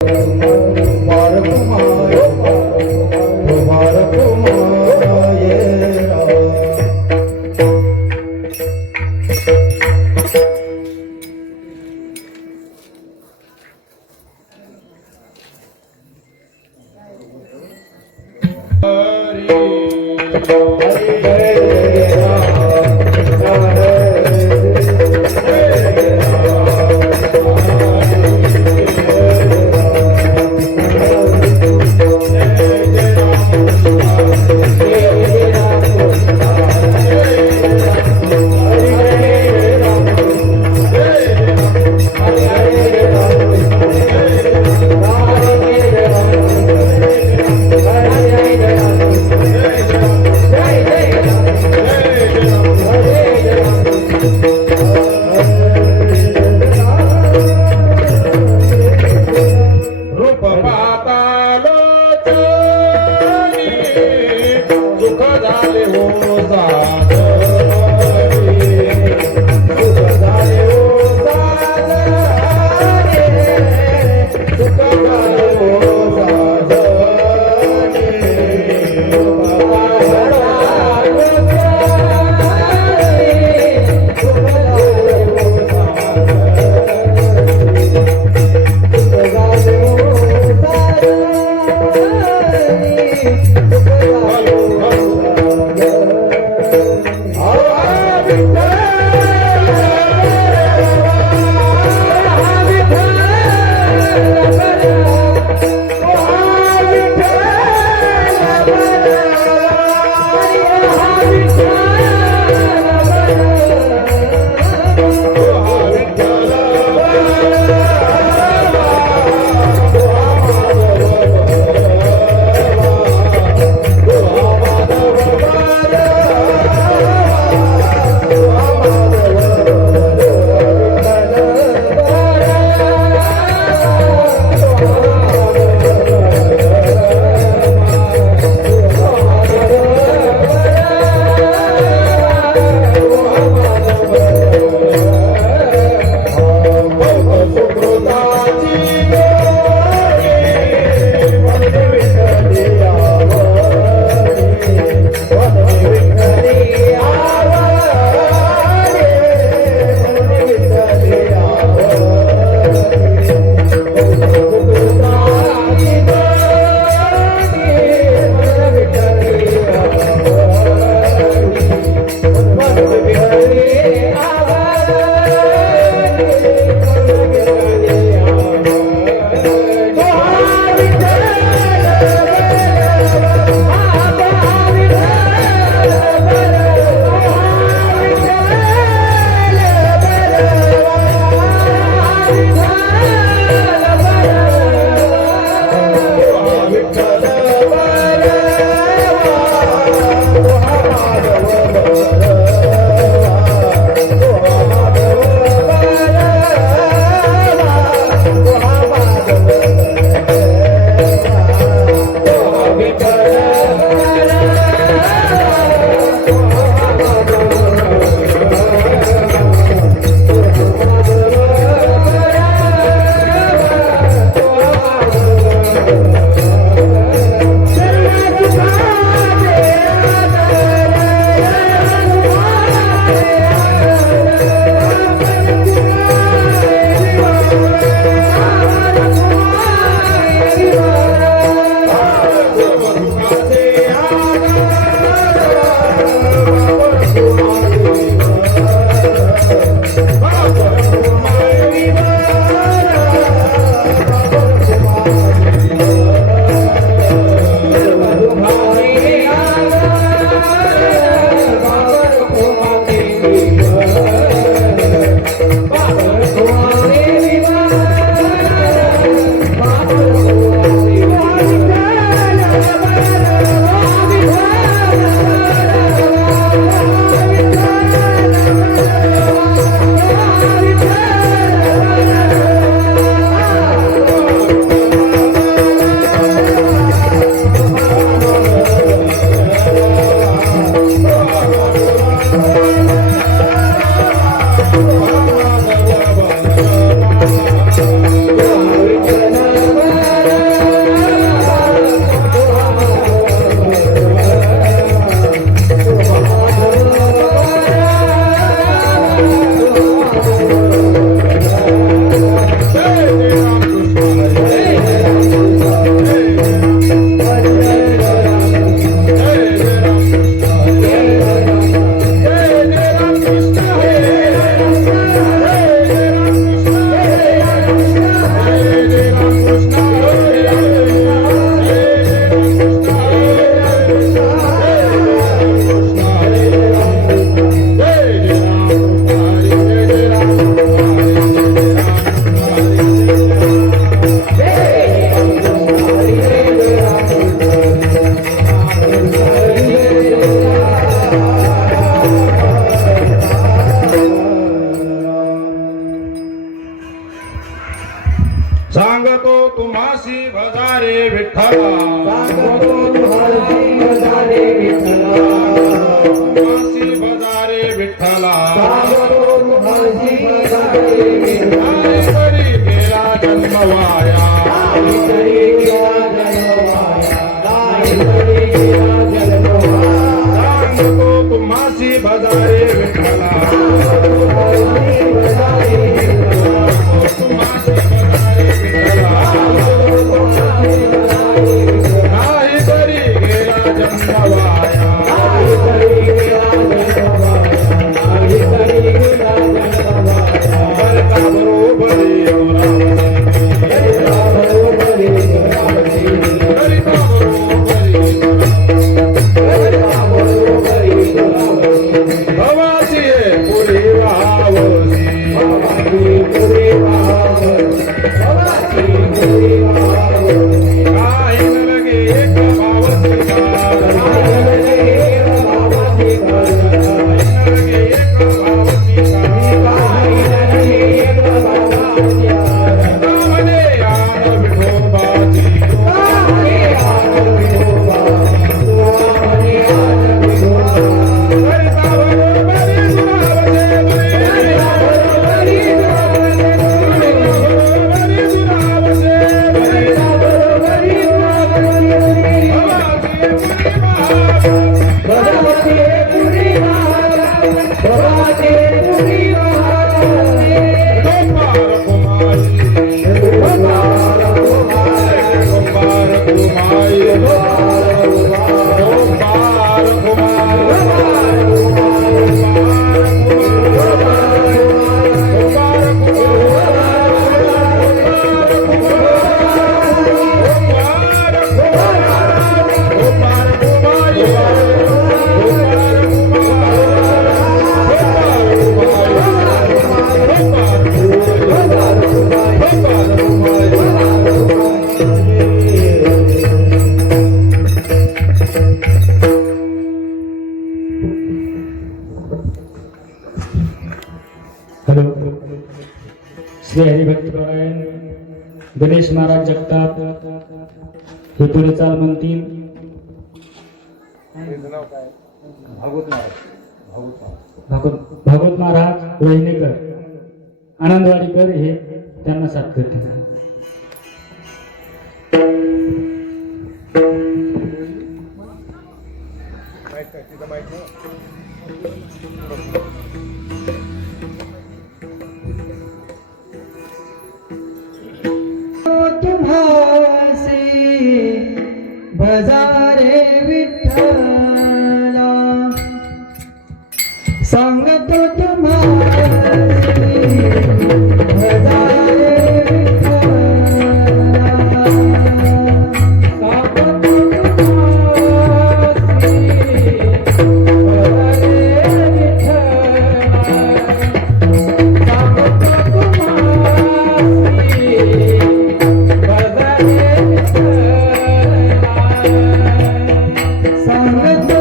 Thank you. तुम्हासी भजारे विठ्ठला सांगतो तुम्हासी भजारे विठ्ठला तुम्हासी भजारे विठ्ठला सांगतो तुम्हासी भजारे विठ्ठला आई करी गेला जन्म वाया आई करी गेला जन्म वाया आई करी गेला जन्म वाया सांगतो तुम्हासी भजारे विठ्ठला तुम्हासी भजारे विठ्ठला तुम्हासी भजारे विठ्ठला आई करी गेला जन्म वाया आई करी गेला जन्म वाया आई करी गेला जन्म वाया भरता बरोबरी हरिता बरोबरी रामजी भरता बरोबरी हरिता बरोबरी रामजी भवासी पुरी वावसी भवानी पुरी वावसी भवानी पुरी वावसी काही न लगे एक भावसी कार आई लगे एक बाबाची करता लगे एक भावसी कार आई लगे एक बाबाची करता म्हणे यान विठोबाची आले आन विठोबा आले आन विठोबा भरता बरोबरी सुरावसे बरे हरिता बरोबरी रामजी बरोबरी सुरावसे बरे हरिता बरोबरी रामजी भवासी भवासी भवानी पुरी महाराज गोपाल कुमारी गोपाल कुमार गोपाल कुमारी गोपाल कुमार हॅलो श्री हरिभक्तपरायण गणेश महाराज जगताप हे थोडे चाल म्हणतील. भागवत महाराज वहिनेकर आनंदवाडीकर हे त्यांना साथ करतील. तुम्हासी भजारे विठ्ठला सांगतो तुम्हासी भजारे विठ्ठला सांगतो तुम्हासी भजारे विठ्ठला सांगतो तुम्हासी सांगतो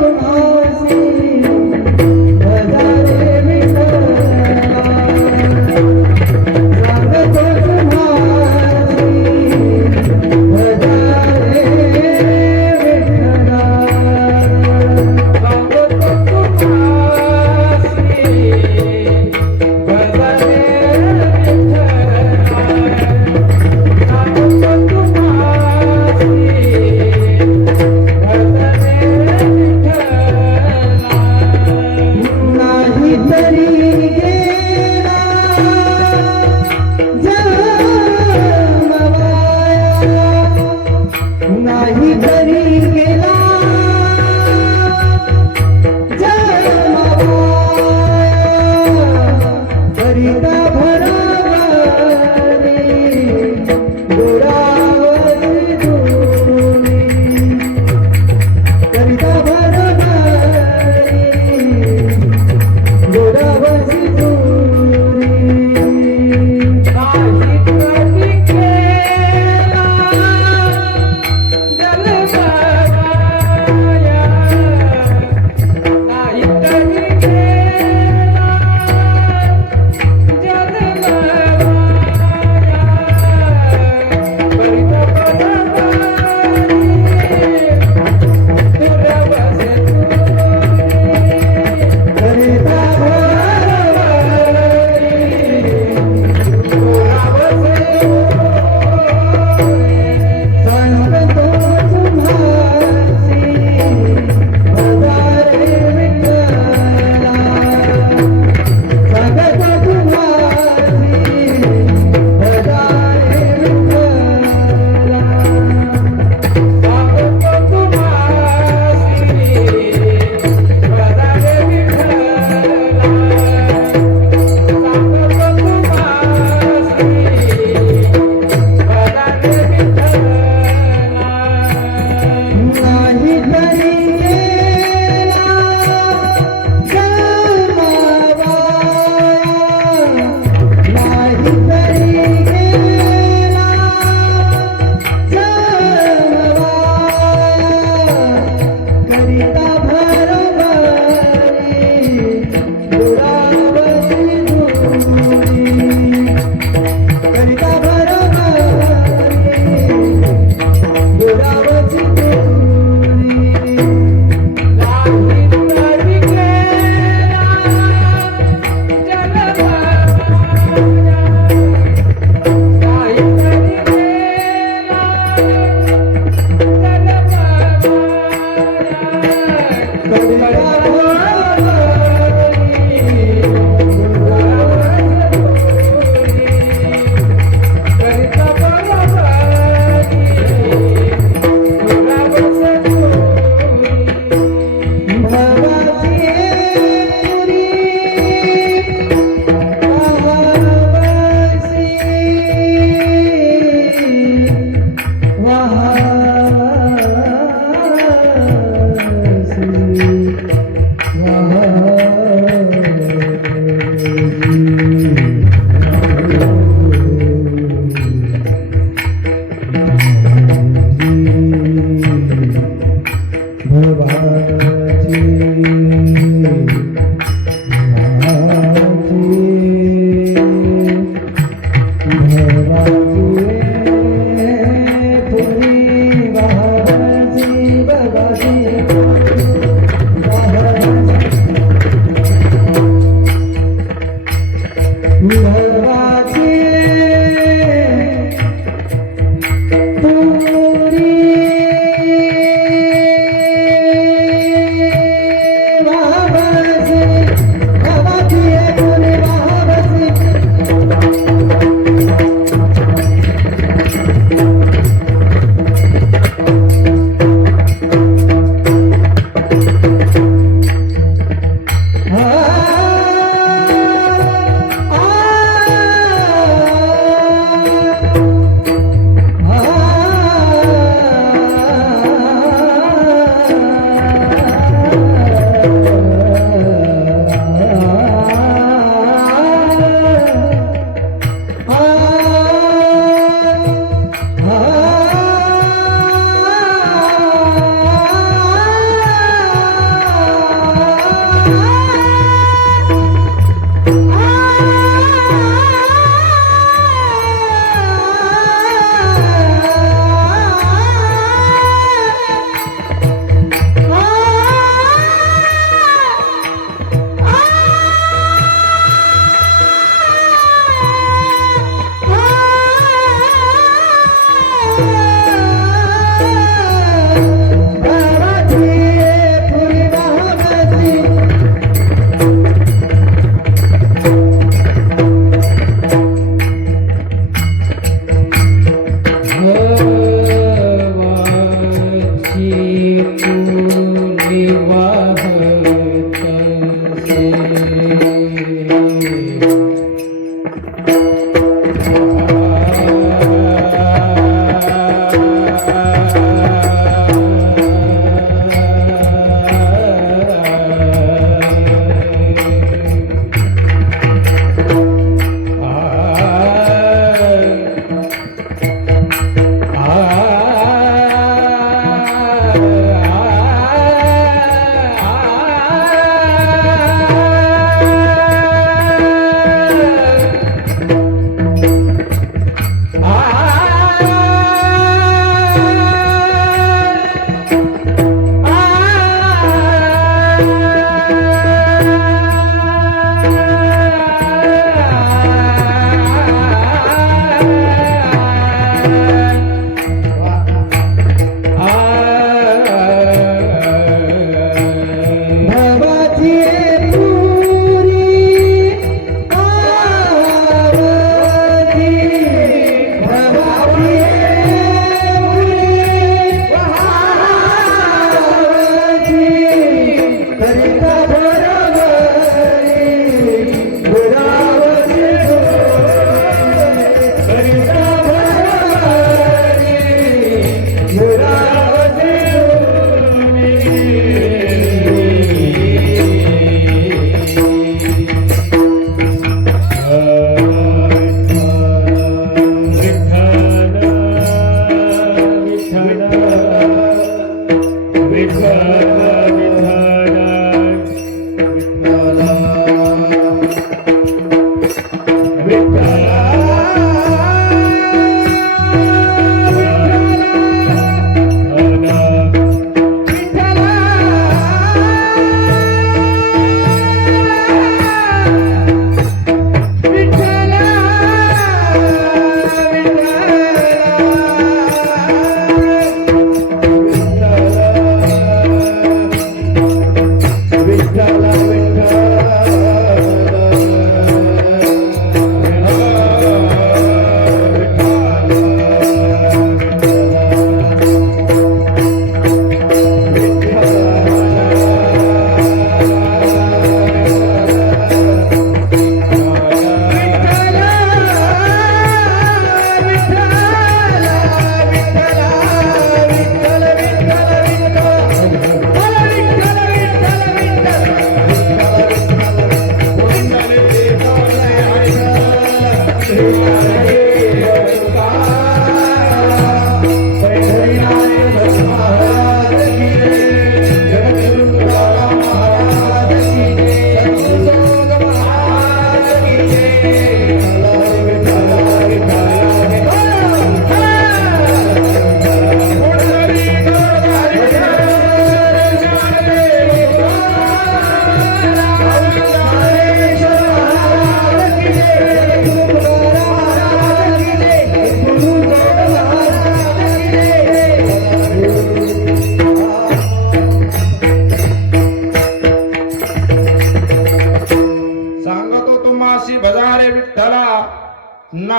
तुम्हासी भजारे विठ्ठला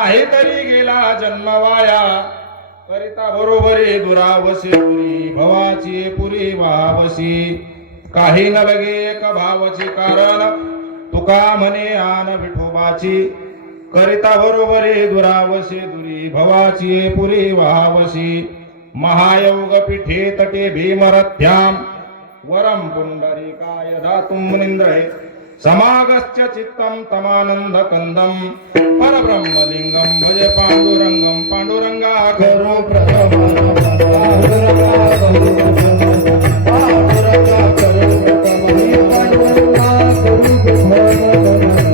नाही तरी गेला जन्म वाया करिता बरोबरी दुरावसी पुरी भवाची पुरी वावसी काही न लगे एक भावची कारण तुका म्हणे आन विठोबाची करिता बरोबरी दुरावसी दुरी भवाची पुरी वावसी महायोग पीठे तटे भीमरथ्याम वरम पुंडरीकाय दातुं मुनींद्रे समागश्च चित्तं तमानंद कंदम परब्रह्मलिंगम भजे पांडुरंगम पांडुरंगा करो प्रथम पांडुरंगा करो प्रथम पांडुरंगा करो प्रथम हे पांडुरंगा करू प्रथम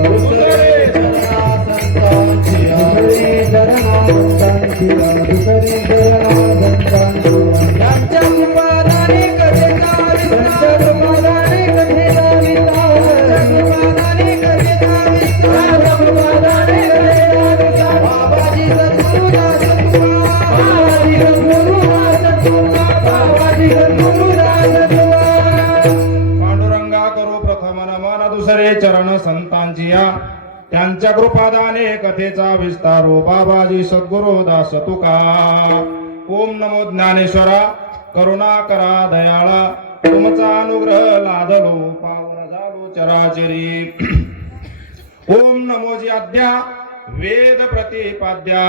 दुसरे चरणा संतांची दुसरे चरणा संतांची दुसरे चरणा संतांची यांच्या कृपादाने कथेचा विस्तार कृपादाने कथेचा विस्तार कृपादाने कथेचा विस्तार कृपादाने कथेचा विस्तार बाबाजी सद्गुरुदास बाबाजी सद्गुरुदास बाबाजी सद्गुरुदास पांडुरंगा करू प्रथम नमन दुसरे चरण संतांची या त्यांच्या कृपादाने कथेचा विस्तारो बाबाजी सद्गुरुदास तुका ओम नमो ज्ञानेश्वरा करुणा करा दयाळा तुमचा अनुग्रह लादलो पावन झालो चराचरी ओम नमोजी आद्या वेद प्रतिपाद्या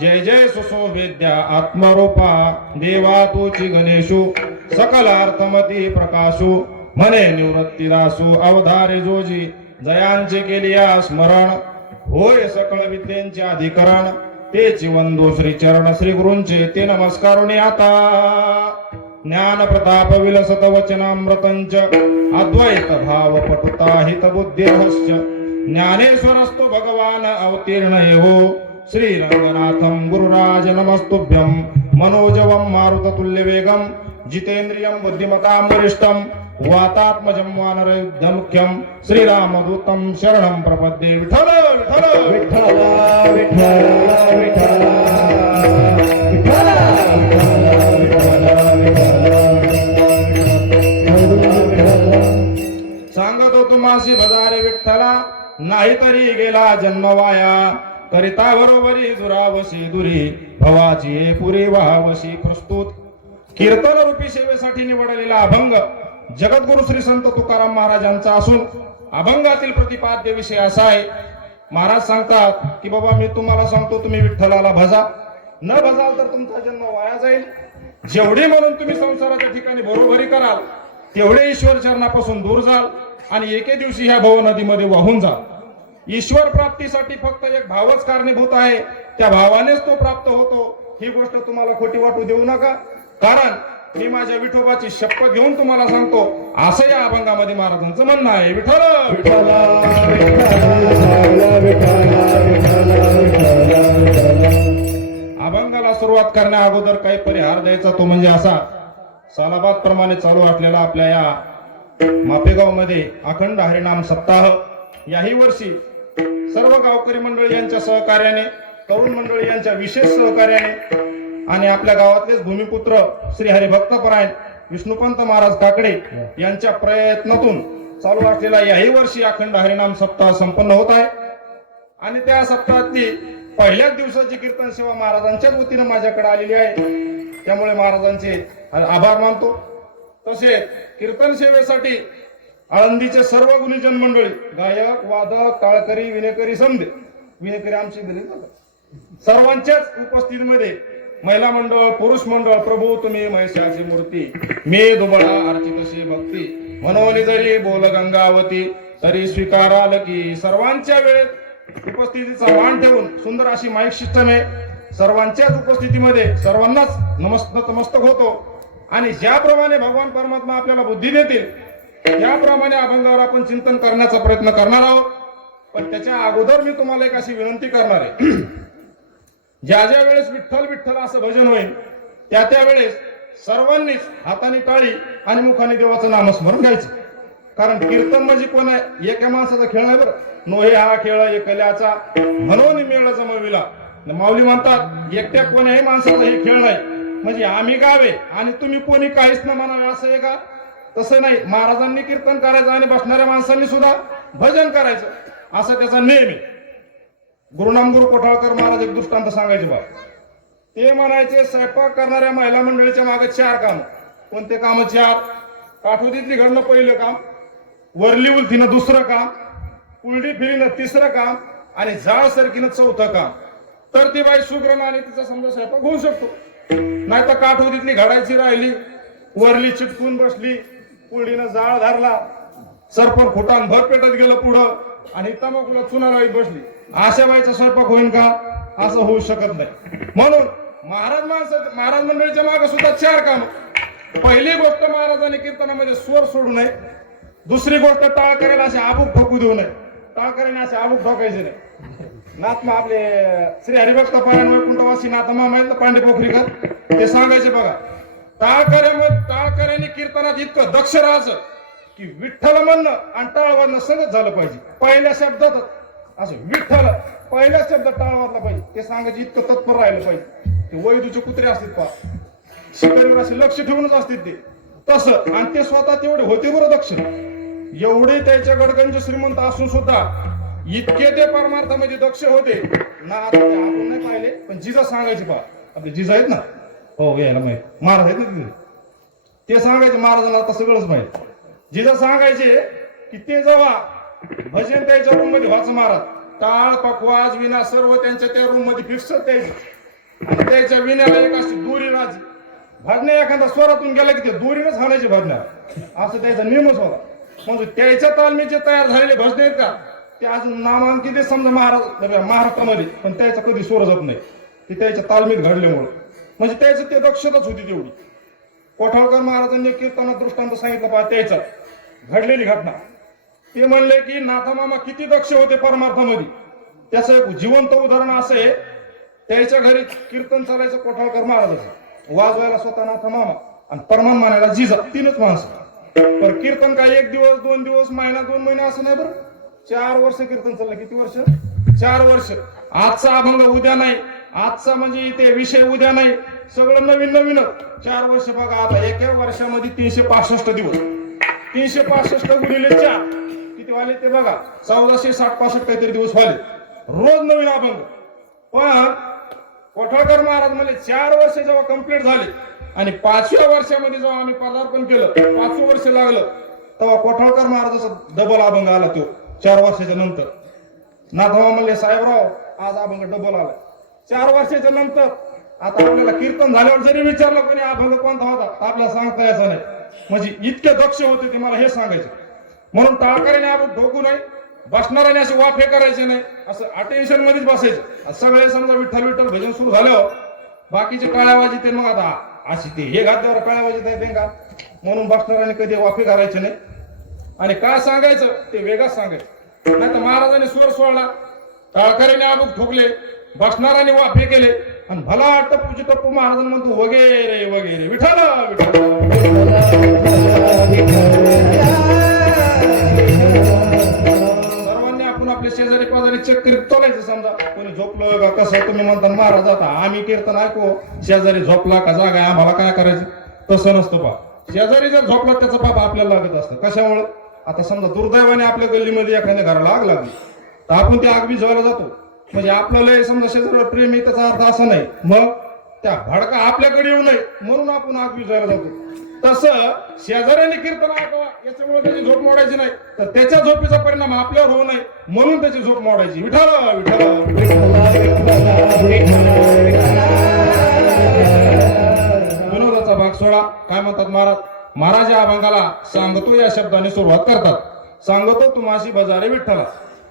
जय जय सुशोभेद्या आत्मरूपा देवा तुची गणेशू सकलार्थमती प्रकाशू म्हणे निवृत्तीदासू अवधारे जोजी जयांचे केलिया स्मरण होय सकळ विद्येंचे अधिकरण तेची वंदो श्री चरण श्री गुरूंचे ते नमस्कारुणी आता ज्ञान प्रताप विलसत वचनामृतंच अद्वैत भाव पटुता हित बुद्धी रहस्य ज्ञानेश्वरस्तु भगवान अवतीर्ण एवो श्री रंगनाथं गुरुराज नमस्तुभ्यं मनोजवं मारुततुल्य वेगं जितेन्द्रियं बुद्धिमतां वरिष्ठं वातात्मजं वानरयुद्धमुख्यं श्रीरामदूतं शरणं प्रपद्ये विठ्ठल विठ्ठल विठ्ठला विठ्ठला विठ्ठला सांगतो तुम्हासी भजारे विठ्ठला नाहीतरी गेला जन्म वाया करिता बरोबरी दुरावसी दुरी भवाची पुरी वावसी प्रस्तुत कीर्तन रूपी सेवेसाठी निवडलेला अभंग जगद्गुरु श्री संत तुकाराम महाराजांचा असून अभंगातील प्रतिपाद्य विषय असा आहे. महाराज सांगतात की बाबा मी तुम्हाला सांगतो तुम्ही विठ्ठलाला भजा न भजाल तर तुमचा जन्म वाया जाईल. जेवढे म्हणून तुम्ही संसाराच्या ठिकाणी बरोबरी कराल तेवढे ईश्वर चरणापासून दूर जाल आणि एके दिवशी ह्या भव नदीमध्ये वाहून जाल. ईश्वर प्राप्तीसाठी फक्त एक भावच कारणीभूत आहे. त्या भावानेच तो प्राप्त होतो. ही गोष्ट तुम्हाला खोटी वाटू देऊ नका. कारण मी माझ्या विठोबाची शपथ घेऊन तुम्हाला सांगतो असं या अभंगामध्ये महाराजांचं म्हणणं आहे. विठ्ठल विठ्ठला विठ्ठला विठ्ठला अभंगाला सुरुवात करण्या अगोदर काही परिहार द्यायचा तो म्हणजे असा. सालाबाद प्रमाणे चालू असलेला आपल्या या मापेगाव मध्ये अखंड हरिनाम सप्ताह याही वर्षी सर्व गावकरी मंडळी यांच्या सहकार्याने तरुण मंडळी यांच्या विशेष सहकार्याने आणि आपल्या गावातलेच भूमिपुत्र श्री हरिभक्तपरायण विष्णुपंत महाराज काकडे यांच्या प्रयत्नातून चालू असलेला याही वर्षी अखंड हरिनाम सप्ताह संपन्न होत आहे. आणि त्या सप्ताहातली पहिल्याच दिवसाची कीर्तन सेवा महाराजांच्याच वतीनं माझ्याकडे आलेली आहे. त्यामुळे महाराजांचे आभार मानतो. तसे कीर्तन सेवेसाठी आळंदीचे सर्व गुणीजन मंडळी गायक वादक टाळकरी विनेकरी समजे विनेकरी आमची दलित सर्वांच्याच उपस्थितीमध्ये महिला मंडळ पुरुष मंडळ प्रभू तुम्ही महिषाची मूर्ती मी दुबळा अर्चितशी भक्ती मनोनी जरी बोल गंगावती तरी स्वीकाराल की सर्वांच्या वेळेत उपस्थितीचा मान ठेवून सुंदर अशी माईक सिस्टम आहे. सर्वांच्याच उपस्थितीमध्ये सर्वांनाच नतमस्तक होतो. आणि ज्याप्रमाणे भगवान परमात्मा आपल्याला बुद्धी देतील त्याप्रमाणे अभंगावर आपण चिंतन करण्याचा प्रयत्न करणार आहोत. पण त्याच्या अगोदर मी तुम्हाला एक अशी विनंती करणार आहे. ज्या ज्या वेळेस विठ्ठल विठ्ठल असं भजन होईल त्या त्या वेळेस सर्वांनीच हाताने टाळी आणि मुखाने देवाचं नामस्मरण घ्यायचं. कारण कीर्तन म्हणजे कोण आहे एका माणसाचा खेळ नाही बरं. नोहे हा खेळ एकल्याचा म्हणून मेळ जमविला. माऊली म्हणतात एकट्या कोण्याही माणसाचा हे खेळ नाही. म्हणजे आम्ही गावे आणि तुम्ही कोणी काहीच न म्हणावे असं आहे का? तसं नाही. महाराजांनी कीर्तन करायचं आणि बसणाऱ्या माणसांनी सुद्धा भजन करायचं असा त्याचा नियम आहे. गुरुनाम गुरु कोठाळकर महाराज एक दृष्टांत सांगायचे बा. ते म्हणायचे स्वयंपाक करणाऱ्या महिला मंडळीच्या मागे 4 काम. कोणते काम 4? काठोदीतली घडणं पहिलं काम, वरली उलथीनं दुसरं काम, कुलडी फिरीनं तिसरं काम आणि जाळ सरकीनं 4थं काम. तर ती बाई सुग्रण आणि तिचा समजा स्वयंपाक होऊ शकतो. नाही तर काठोदीतली घडायची राहिली, वरली चिटकून बसली, कुलडीनं जाळ धरला, सरपण फुटान भर पेटत गेलं पुढं आणि तंबाखूला चुना लावीत बसली, अशा बाईचा स्वयंपाक होईल का? असं होऊ शकत नाही. म्हणून महाराज मंडळीच्या मागे सुद्धा 4 काम. पहिली गोष्ट महाराजांनी कीर्तनामध्ये स्वर सोडू नये. दुसरी गोष्ट टाळकऱ्याला असे आबूक ठोकू देऊ नये. टाळकऱ्याने असे आबूक ठोकायचे नाही. नाथमा आपले श्री हरिभक्त पारायण वैकुंठवासी नाथमा माहित पांडे पोखरीकर ते सांगायचे बघा, टाळकऱ्याने कीर्तनात इतकं दक्ष राहायचं की विठ्ठल म्हणणं आणि टाळवरनं सगळं झालं पाहिजे. पहिल्या शब्दात असं विठ्ठल पहिल्या शब्दात टाळवरला पाहिजे ते सांगायचे इतकं तत्पर राहिलं पाहिजे. ते वैदूचे कुत्रे असतील पहा, शिकारीवर असे लक्ष ठेवूनच असतील ते तसं. आणि ते स्वतः तेवढे होते बरं दक्ष. एवढे त्याच्या गडगंज श्रीमंत असून सुद्धा इतके ते परमार्थामध्ये दक्ष होते ना. आता ते आपण नाही पाहिले पण जिजा सांगायचे पहा, आपले जिजा आहेत ना, हो यायला माहित, महाराज आहेत ना तिथे, ते सांगायचे महाराजांना आता सगळंच माहित. जिजा सांगायचे की ते जेव्हा भजन त्याच्या रूम मध्ये व्हायचं महाराज, टाळ पकवाज विना सर्व त्यांच्या त्या रूम मध्ये फिक्स त्याचे. आणि त्याच्या विण्याला एक अशी दोरी राजी, भजण्या एखादा स्वरातून गेला की ते दोरीनच हाणायचे भजण्या, असं त्याचा नियमच होता. म्हणजे त्याच्या तालमी जे तयार झालेले भजने आहेत का ते अजून नामांकित आहे समजा महाराष्ट्रामध्ये, पण त्याचा कधी स्वर जात नाही. ते त्याच्या तालमीत घडल्यामुळे म्हणजे त्याचं ते दक्षताच होती तेवढी. कोठाळकर महाराजांनी कीर्तनात दृष्टांत सांगितलं पहा त्याचा घडलेली घटना. ते म्हणले की नाथमामा किती दक्ष होते परमार्थामध्ये. त्याचं एक जिवंत उदाहरण असं आहे, त्याच्या घरी कीर्तन चालायचं कोठाळकर महाराजाचं, वाजवायला स्वतः नाथमामा आणि परमान मानायला जिजा, 3च माणसं. पण कीर्तन काय 1 दिवस 2 दिवस महिना 2 महिने असं नाही बरं, 4 वर्ष कीर्तन चाललं. किती वर्ष? 4 वर्ष. आजचा अभंग उद्या नाही, आजचा म्हणजे ते विषय उद्या नाही, सगळं नवीन नवीनच. 4 वर्ष बघा. आता एका वर्षामध्ये 365 दिवस, 365 गुणिले 4 किती वाले ते बघा, 1460-65 काहीतरी दिवस व्हाले, रोज नवीन अभंग. पण कोठाळकर महाराज म्हणजे 4 वर्ष जेव्हा कंप्लीट झाले आणि 5व्या वर्षामध्ये जेव्हा आम्ही पदार्पण केलं, 5वं वर्ष लागलं, तेव्हा कोठाळकर महाराजाचा डबल अभंग आला. तो 4 वर्षाच्या नंतर नाथमा म्हणले साहेबराव आज अभंग डबल आला. 4 वर्षाच्या नंतर आता आपल्याला कीर्तन झाल्यावर जरी विचारलं कोणी अभंग कोणता होता आपल्याला सांगता यायचं नाही. म्हणजे इतके दक्ष होते ते, मला हे सांगायचे. म्हणून टाळकऱ्याने आपण ढोकू नाही, बसणाऱ्याने असे वाफे करायचे नाही, असं अटेन्शन मध्येच बसायचं. सगळे समजा विठ्ठल विठ्ठल भजन सुरू झाल्यावर बाकीचे टाळ्यावाजी ते मग आता अशी ते हे घातल्यावर टाळ्यावाजी येते का, म्हणून बसणाऱ्याने कधी वाफे करायचे नाही. आणि काय सांगायचं ते वेगळंच सांगायचं. नाही तर महाराजांनी स्वर सोडला, टाळकऱ्याने आबूक ठोकले, बसणाऱ्याने वाफे केले आणि भला टप्पूची टप्पू महाराजांना म्हणतो वगैरे वगैरे विठ्ठल विठ्ठल. सर्वांनी आपण आपल्या शेजारी पाजारी चेक करीत चालायचं. समजा कोणी झोपलं का कसं, तुम्ही म्हणता महाराज आता आम्ही कीर्तन ऐकू, शेजारी झोपला का जागा आम्हाला काय करायचं, तसं नसतं पा. शेजारी जर झोपला त्याचा पाप आपल्याला लागत असतं. कशामुळे? आता समजा दुर्दैवाने आपल्या गल्लीमध्ये एखाद्या घराला आग लागली तर आपण त्या आग विझवायला जातो, म्हणजे आपल्याला समजा शेजारीवर प्रेम आहे त्याचा अर्थ असा नाही, मग त्या भडका आपल्याकडे येऊ नये म्हणून आपण आग विझवायला जातो. तसं शेजाऱ्याने कीर्तन ऐकावा याच्यामुळे त्याची झोप मोडायची नाही, तर त्याच्या झोपेचा परिणाम आपल्यावर होऊ नये म्हणून त्याची झोप मोडायची. विठ्ठल विठ्ठल. विनोदाचा भाग सोडा. काय म्हणतात महाराज? महाराज या अभंगाला सांगतो या शब्दाने सुरुवात करतात. सांगतो तुम्हाशी बजारे विठ्ठला.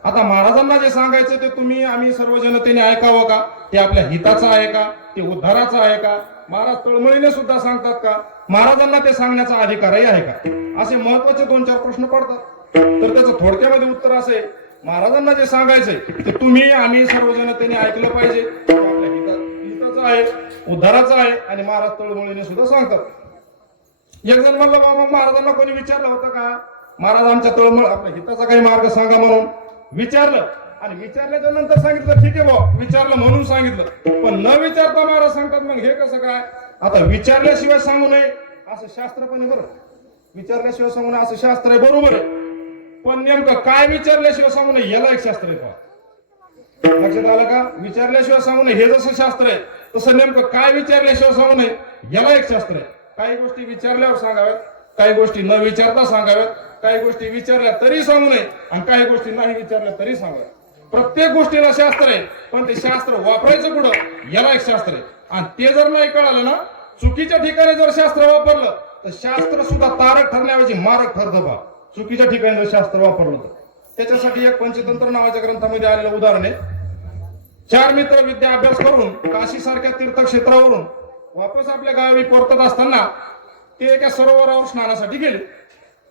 आता महाराजांना जे सांगायचं ते तुम्ही आम्ही सर्व जनतेने ऐकावं का? ते आपल्या हिताचं आहे का? ते उद्धाराचं आहे का? महाराज तळमळीने सुद्धा सांगतात का? महाराजांना ते सांगण्याचा अधिकारही आहे का? असे महत्वाचे 2-4 प्रश्न पडतात. तर त्याचं थोडक्यामध्ये उत्तर असे, महाराजांना जे सांगायचंय ते तुम्ही आम्ही सर्व जनतेने ऐकलं पाहिजे. आपल्या हिताचं आहे, उद्धाराचं आहे आणि महाराज तळमळीने सुद्धा सांगतात. एक जण म्हणलं बाबा महाराजांना कोणी विचारलं होतं का महाराज आमच्या तळमळ आपल्या हिताचा काही मार्ग सांगा म्हणून? विचारलं आणि विचारल्याच्या नंतर सांगितलं ठीक आहे भाऊ विचारलं म्हणून सांगितलं, पण न विचारता महाराज सांगतात मग हे कसं काय? आता विचारल्याशिवाय सांगू नये असं शास्त्र पण आहे बरं, विचारल्याशिवाय सांगू नये असं शास्त्र आहे बरोबर आहे, पण नेमकं काय विचारल्याशिवाय सांगू नये याला एक शास्त्र आहे. लक्षात आलं का? विचारल्याशिवाय सांगू नये. हे जसं शास्त्र आहे तसं नेमकं काय विचारल्याशिवाय सांगू नये याला एक शास्त्र आहे. काही गोष्टी विचारल्यावर सांगाव्यात, काही गोष्टी न विचारता सांगाव्यात, काही गोष्टी विचारल्या तरी सांगू नये आणि काही गोष्टी नाही विचारल्या तरी सांगाव्यात. प्रत्येक गोष्टीला शास्त्र आहे, पण ते शास्त्र वापरायचं कुठं याला एक शास्त्र आहे. आणि ते जर नाही कळालं ना, चुकीच्या ठिकाणी जर शास्त्र वापरलं तर शास्त्र सुद्धा तारक ठरण्याऐवजी मारक ठरतं बा. चुकीच्या ठिकाणी जर शास्त्र वापरलं तर. त्याच्यासाठी एक पंचतंत्र नावाच्या ग्रंथामध्ये आलेलं उदाहरण आहे. 4 मित्र विद्या अभ्यास करून काशी सारख्या तीर्थक्षेत्रावरून वापस आपल्या गावी परतत असताना ते एका सरोवरावर स्नानासाठी गेले.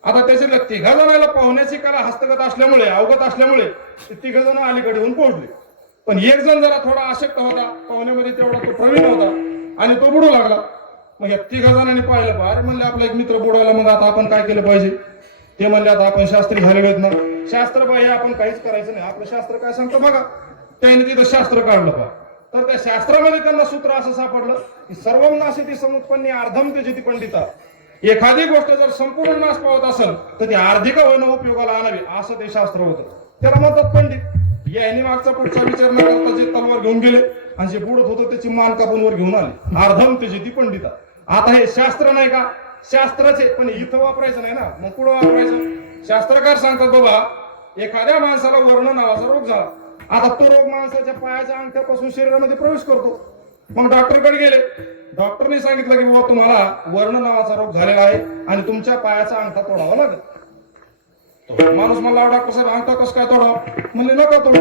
आता त्याच्यातल्या 3 जणांना पोहण्याची कला हस्तगत असल्यामुळे, अवगत असल्यामुळे ते 3 जण अलीकडे येऊन पोहोचले. पण एक जण जरा थोडा अशक्त होता, पोहण्यामध्ये तेवढा तो प्रवीण होता आणि तो बुडू लागला. मग या 3 जणांनी पाहिलं, अरे म्हणले आपला एक मित्र बुडायला, मग आता आपण काय केलं पाहिजे? ते म्हणले आता आपण शास्त्री झालेलो आहेत ना, शास्त्र बाह्य आपण काहीच करायचं नाही, आपलं शास्त्र काय सांगतं बघा. त्याने तिथं शास्त्र काढलं पहा. तर त्या शास्त्रामध्ये त्यांना सूत्र असं सापडलं की सर्वं नाशिती समुत्पन्नी अर्धम त्यजति पंडिता. एखादी गोष्ट जर संपूर्ण नाश पावत असेल तर ती अर्धी का होईना उपयोगाला आणावी, असं ते शास्त्र होतं. त्याला म्हणतात पंडित. यांनी मागचा पुढचा विचार न करता जे तलवार घेऊन गेले आणि जे बुडत होतं त्याची मान कापून वर घेऊन आले. अर्धम त्यजति पंडिता. आता हे शास्त्र नाही का? शास्त्रच आहे, पण इथं वापरायचं नाही ना, मग पुढं वापरायचं. शास्त्रकार सांगतात बाबा, एखाद्या माणसाला वर्ण नावाचा रोग झाला. आता तो रोग माणसाच्या पायाच्या अंगठ्यापासून शरीरामध्ये प्रवेश करतो. मग डॉक्टरकडे गेले. डॉक्टरने सांगितलं की बाबा तुम्हाला वर्ण नावाचा रोग झालेला आहे आणि तुमच्या पायाचा अंगठा तोडावा लागेल. माणूस म्हणला, डॉक्टर साहेब अंगठा कसं काय तोडावा? म्हणले नका तोडू.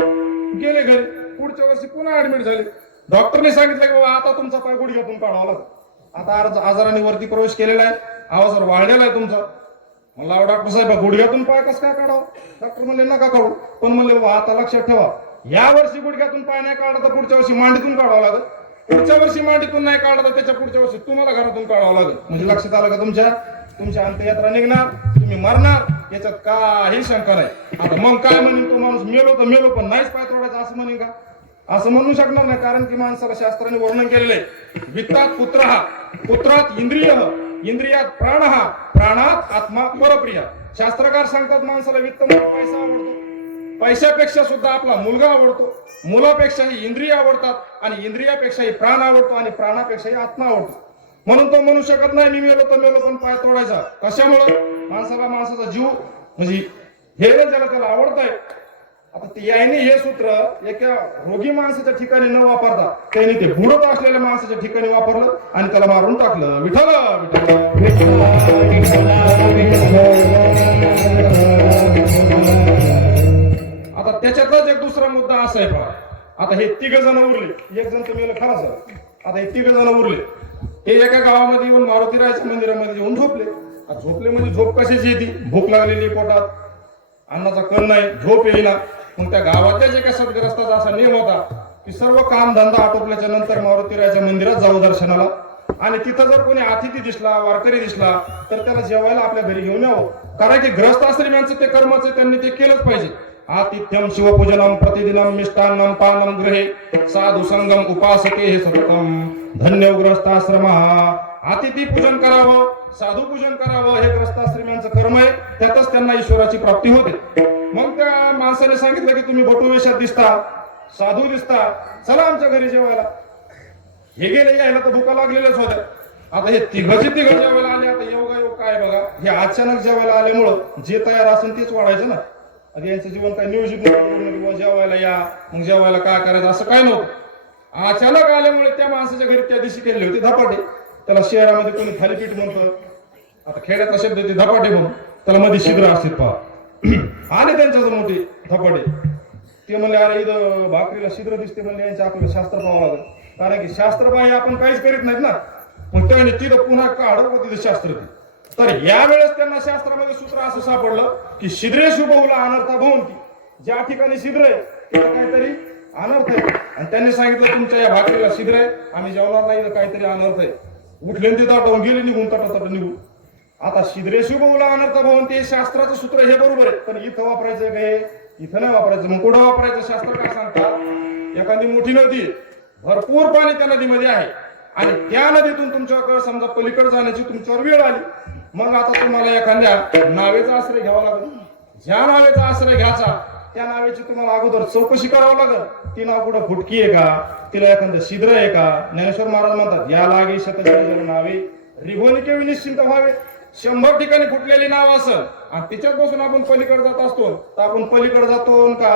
गेले घरी. पुढच्या वर्षी पुन्हा ऍडमिट झाले. डॉक्टरने सांगितलं की बाबा आता तुमचा पाय गुडघ्यातून काढावा लागेल. आता आजाराने वरती प्रवेश केलेला आहे, आवाज वाढलेला आहे तुमचा. म्हणला डॉक्टर साहेब गुडघ्यातून पाय कसं काय काढावं? डॉक्टर म्हणले नका काढू. पण म्हणले बाबा आता लक्षात ठेवा, या वर्षी गुडघ्यातून पाय नाही काढला तर पुढच्या वर्षी मांडीतून काढावं लागेल. पुढच्या वर्षी मांडीतून नाही काढला तर त्याच्या पुढच्या वर्षी तुम्हाला घरातून काढावं लागेल. म्हणजे लक्षात आलं का? तुमच्या अंत्ययात्रा निघणार, तुम्ही मरणार, याच्यात काही शंका नाही. आता मग काय म्हणेन तो माणूस? मेलो तर मेलो, पण नाहीच पाय तोडायचा असं म्हणेन का? असं म्हणू शकणार नाही. कारण की माणसाला शास्त्राने वर्णन केलेलं आहे. वित्तात पुत्र, पुत्रात इंद्रिय, इंद्रियात प्राण, प्राणात आत्मा परप्रिया. शास्त्रकार सांगतात माणसाला वित्त म्हणजे पैसा आवडतो, पैशापेक्षा सुद्धा आपला मुलगा आवडतो, मुलापेक्षाही इंद्रिय आवडतात आणि इंद्रियापेक्षाही प्राण आवडतो आणि प्राणापेक्षाही आत्मा आवडतो. म्हणून तो म्हणू शकत नाही मी मेलो तर मेलो पण पाय तोडायचा. कशामुळं? माणसाचा जीव म्हणजे हे ज्याला त्याला आवडत आहे. आता ते याने हे सूत्र एका रोगी माणसाच्या ठिकाणी न वापरता त्यांनी ते बुडत असलेल्या माणसाच्या ठिकाणी वापरलं आणि त्याला मारून टाकलं. विठ्ठल विठ्ठल. आता त्याच्यातच एक दुसरा मुद्दा असा आहे पहा. आता हे 3 जण उरले. एक जण तर मेलं खरं सर. आता हे 3 जण उरले. हे एका गावामध्ये येऊन मारुतीरायाच्या मंदिरामध्ये येऊन झोपले. झोपले म्हणजे झोप कशाची येते? भूक लागलेली, पोटात अन्नाचा कण नाही, झोप येईना. मग त्या गावातल्या जे काही सद्ग्रस्ताचा असा नियम होता की सर्व काम धंदा आटोपल्याच्या नंतर मारुतीरायाच्या मंदिरात जाऊ दर्शनाला. आणि तिथं जर कोणी अतिथी दिसला, वारकरी दिसला तर त्याला जेवायला आपल्या घरी घेऊन यावं. कारण की ग्रस्त आश्रम्यांचं ते कर्मच आहे, त्यांनी ते केलंच पाहिजे. आतिथ्यम शिवपूजनम प्रतिदिनम मिष्टान्नम पानम गृहे साधु संगम उपासते हे सततम धन्य ग्रस्ताश्रम. अतिथी पूजन करावं, साधू पूजन करावं, हे ग्रस्ताश्रम्यांचं कर्म आहे. त्यातच त्यांना ईश्वराची प्राप्ती होते. मग त्या माणसाने सांगितलं की तुम्ही बटू वेशात दिसता, साधू दिसता, चला आमच्या घरी जेवायला. हे गेले यायला तर भुका लागलेल्याच होत्या. आता हे 3 जेवायला आले. आता योग काय बघा, हे अचानक जेवायला आल्यामुळं जे तयार असेल तेच वाढायचं ना. आता यांचं जीवन काय नियोजित नव्हतं. जेवायला या, मग जेवायला काय करायचं असं काय नव्हतं. अचानक आल्यामुळे त्या माणसाच्या घरी त्या दिवशी केले होते धपाटे. त्याला शहरामध्ये कोणी थालीपीठ म्हणतं, आता खेड्यातला शब्द ते धपाटे म्हणून. त्याला मध्ये शिद्र असते पहा. आले त्यांच्याजवळ मोठे धपाटे. ते म्हणले अरे इथं भाकरीला शिद्र दिसते, म्हणजे यांचे आपल्याला शास्त्र पाहावं लागेल. कारण की शास्त्र बाह्य आपण काहीच करीत नाहीत ना. मग त्याने तिथं पुन्हा काढव तिथं शास्त्र. तर यावेळेस त्यांना शास्त्रामध्ये सूत्र असं सापडलं की शिद्रेषु बहुला अनर्था भवन्ति. ज्या ठिकाणी शिद्र आहे तिथं काहीतरी अनर्थ आहे. आणि त्यांनी सांगितलं तुमच्या या भाकरीला शिद्र आहे, आम्ही जेवणार नाही, तर काहीतरी अनर्थ आहे. उठले ते ताटवून गेले निघून, ताटा निघून. आता शिद्रेषु बहुला अनर्था भवन्ति शास्त्राचं सूत्र हे बरोबर आहे, पण इथं वापरायचं काय? इथं नाही वापरायचं. मग कुठं वापरायचं? शास्त्र काय सांगतात? एखादी मोठी नदी, भरपूर पाणी त्या नदीमध्ये आहे आणि त्या नदीतून तुमच्याकडे समजा पलीकडे जाण्याची तुमच्यावर वेळ आली. मग आता तुम्हाला एखाद्या नावेचा आश्रय घ्यावा लागेल. ज्या नावेचा आश्रय घ्यायचा त्या नावाची तुम्हाला अगोदर चौकशी करावं लागेल. ती नाव कुठं फुटकी आहे का, तिला एखादं छिद्र आहे का. ज्ञानेश्वर महाराज म्हणतात या लागे शतशरी नावे रिघोनी केवी निश्चिंत व्हावे. 100 ठिकाणी फुटलेली नाव असेल आणि तिच्यात बसून आपण पलीकडे जात असतो तर आपण पलीकडे जातो का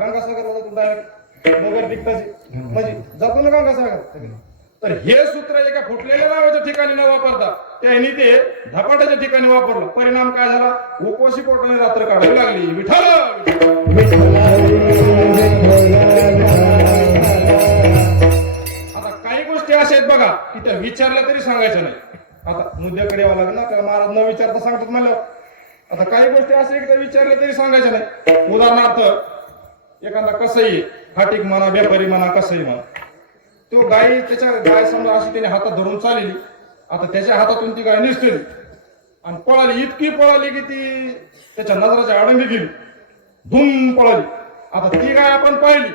गंगासागरला जातो डायरेक्ट नगर दिग्ताची म्हणजे जातो ना गंगासागर. तर हे सूत्र एका फुटलेल्या नावाच्या ठिकाणी न वापरता त्यांनी ते धपाट्याच्या ठिकाणी वापरलं. परिणाम काय झाला, उपवासी पोटाने रात्र काढावी लागली. विठ्ठल आता काही गोष्टी अशा आहेत बघा की त्या विचारल्या तरी सांगायच्या नाही. आता मुद्द्याकडे यावं लागेल ना, त्याला महाराज न विचारता सांगतात म्हणलं. आता काही गोष्टी अशा आहेत त्या विचारल्या तरी सांगायच्या नाही. उदाहरणार्थ एखादा कसंही फाटिक म्हणा, व्यापारी म्हणा, कसंही म्हणा, तो त्याच्या गाय समजा अशी त्याने हातात धरून चालली. आता त्याच्या हातातून ती गाय निसटली आणि पळाली. इतकी पळाली की ती त्याच्या नजराच्या आडंगी गेली, धूम पळाली. आता ती गाय आपण पाहिली,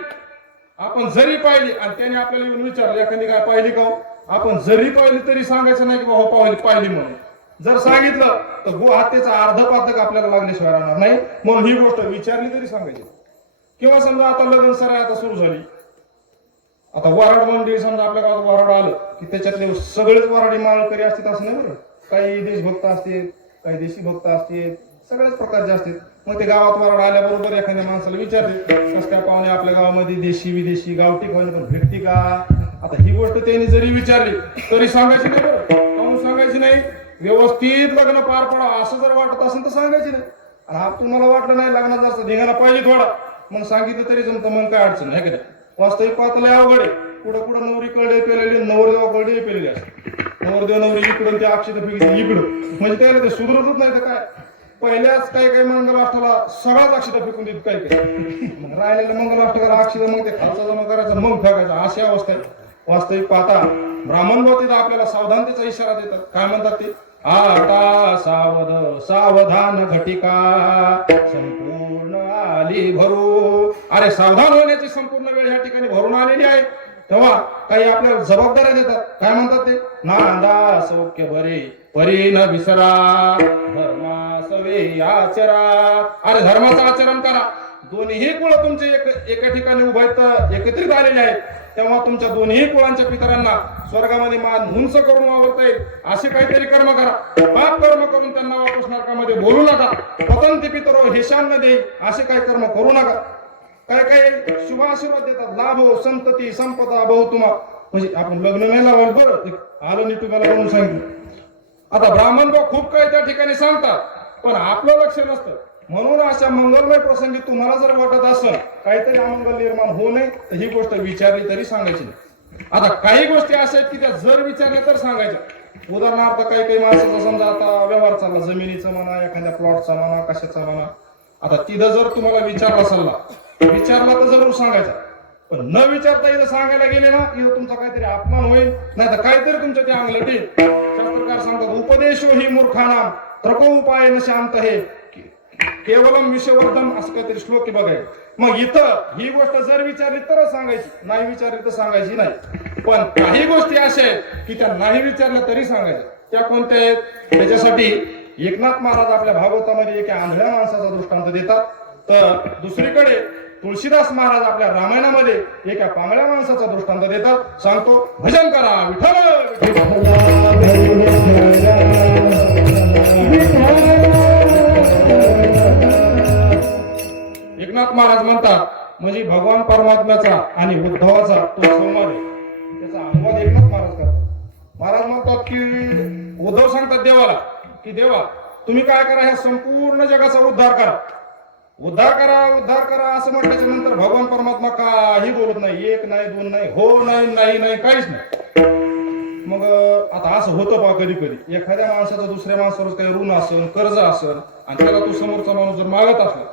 आपण जरी पाहिली आणि त्याने आपल्याला येऊन विचारलं एखादी गाय पाहिली का, आपण जरी पाहिली तरी सांगायचं नाही की बाबा पाहिली म्हणून. जर सांगितलं तर गो हत्येचा अर्धपातक आपल्याला लागल्याशिवाय राहणार नाही. म्हणून ही गोष्ट विचारली तरी सांगायची. किंवा समजा आता लग्न सराय आता सुरू झाली, आता वराड मंदिर समजा आपल्या गावात वराड आलं की त्याच्यातले सगळेच वराडी माळकरी असतात असं नाही बरं. काही देशभक्त असतील, काही देशी भक्त असतील, सगळ्याच प्रकारचे असतील. मग ते गावात वराड आल्याबरोबर एखाद्या माणसाला विचारते कस काय पाहुणे आपल्या गावामध्ये देशी विदेशी गावठी कोणी पण भेटती का. आता ही गोष्ट त्यांनी जरी विचारली तरी सांगायची नाही बरं. काहून सांगायची नाही, व्यवस्थित लग्न पार पडा असं जर वाटत असेल तर सांगायची नाही. आणि हा तुम्हाला वाटलं नाही लग्नात जास्त धिंगाणा पाहिजे थोडा म्हणून सांगितलं तरी जमतं, मग काय अडचण आहे का. वास्तविक पाहता अवघड आहे. कुठं कुठं नवरी कळडे पेलेली, नवरदेवा कळडे पेलेली असते. नवरदेव नवरी इकडून त्या अक्षत फिकी इकडं, म्हणजे त्याला ते सुधरतच नाही तर काय. पहिल्याच काही मंगलाष्टाला सगळाच अक्षत फेकून देत काय मग राहिलेल्या मंगलाष्टकाला अक्षत मग ते खालचा जमा करायचा मग फेकायचा अशी अवस्था आहे. वास्तविक पाहता ब्राह्मण तिथं आपल्याला सावधानतेचा इशारा देतात. काय म्हणतात ते, आता सावध सावधान घटिका संपूर्ण आली भरू. अरे सावधान होण्याची संपूर्ण वेळ या ठिकाणी भरून आलेली आहे. तेव्हा काही आपल्याला जबाबदाऱ्या देतात. काय म्हणतात ते, नांदा सौख्य बरे परी न विसरा धर्मा सवे आचरा. अरे धर्माचं आचरण करा. दोन्ही कुळ तुमचे एका ठिकाणी उभे एकत्रित आलेले आहेत. तेव्हा तुमच्या दोन्ही कुळांच्या पितरांना स्वर्गामध्ये मान उंच करून वावरता येईल असे काहीतरी कर्म करा. पाप कर्म करून त्यांना वापस नरकामध्ये बोलू नका. पतंती पितरो हेशान देईल असे काही कर्म करू नका. काय काय शुभ आशीर्वाद देतात, लाभो संतती संपदा बहुतुमा. म्हणजे आपण लग्न नाही लावायला बरं आलं नीट तुम्हाला म्हणून सांगितलं. आता ब्राह्मण भाऊ खूप काही त्या ठिकाणी सांगतात पण आपलं लक्ष नसतं. म्हणून अशा मंगलमय प्रसंगी तुम्हाला जर वाटत असेल काहीतरी अमंगल निर्माण होऊ नये तर ही गोष्ट विचारली तरी सांगायची नाही. आता काही गोष्टी अशा आहेत की त्या जर विचारल्या तर सांगायच्या. उदाहरणार्थ काही काही माणसाचा समजा आता व्यवहार चालला, जमिनीचा म्हणा, एखाद्या प्लॉटचा म्हणा, कशाचा म्हणा. आता तिथं जर तुम्हाला विचारला विचारला तर जरूर सांगायचा. पण न विचारता इथं सांगायला गेले ना इथं तुमचा काहीतरी अपमान होईल, नाही तर काहीतरी तुमच्या ते अंगलट येईल. शास्त्रकार सांगतात उपदेशो ही मूर्खानाम त्रको उपाय न शांत हे केवलम विषवर्धन असं काहीतरी श्लोक बघाय. मग इथं ही गोष्ट जर विचारली तरच सांगायची, नाही विचारली तर सांगायची नाही. पण काही गोष्टी अशा आहेत की त्या नाही विचारल्या तरी सांगायच्या. त्या कोणत्या आहेत, त्याच्यासाठी एकनाथ महाराज आपल्या भागवतामध्ये एका आंधळ्या माणसाचा दृष्टांत देतात. तर दुसरीकडे तुळशीदास महाराज आपल्या रामायणामध्ये एका पांगळ्या माणसाचा दृष्टांत देतात. सांगतो, भजन करा विठ्ठल. एकनाथ महाराज म्हणतात म्हणजे भगवान परमात्म्याचा आणि उद्धवाचा तो संवाद आहे. त्याचा अनुवाद एकनाथ महाराज करतात. महाराज म्हणतात की उद्धव सांगतात देवाला की देवा तुम्ही काय करा, ह्या संपूर्ण जगाचा उद्धार करा, उद्धार करा, उद्धार करा असं म्हटल्याच्या नंतर भगवान परमात्मा काही बोलत नाही. एक नाही, दोन नाही, हो नाही, नाही नाही, काहीच नाही. मग आता असं होतं पहा कधी कधी एखाद्या माणसाचं दुसऱ्या माणसावर काही ऋण असेल, कर्ज असेल आणि त्याला तो समोरचा माणूस जर मागत असला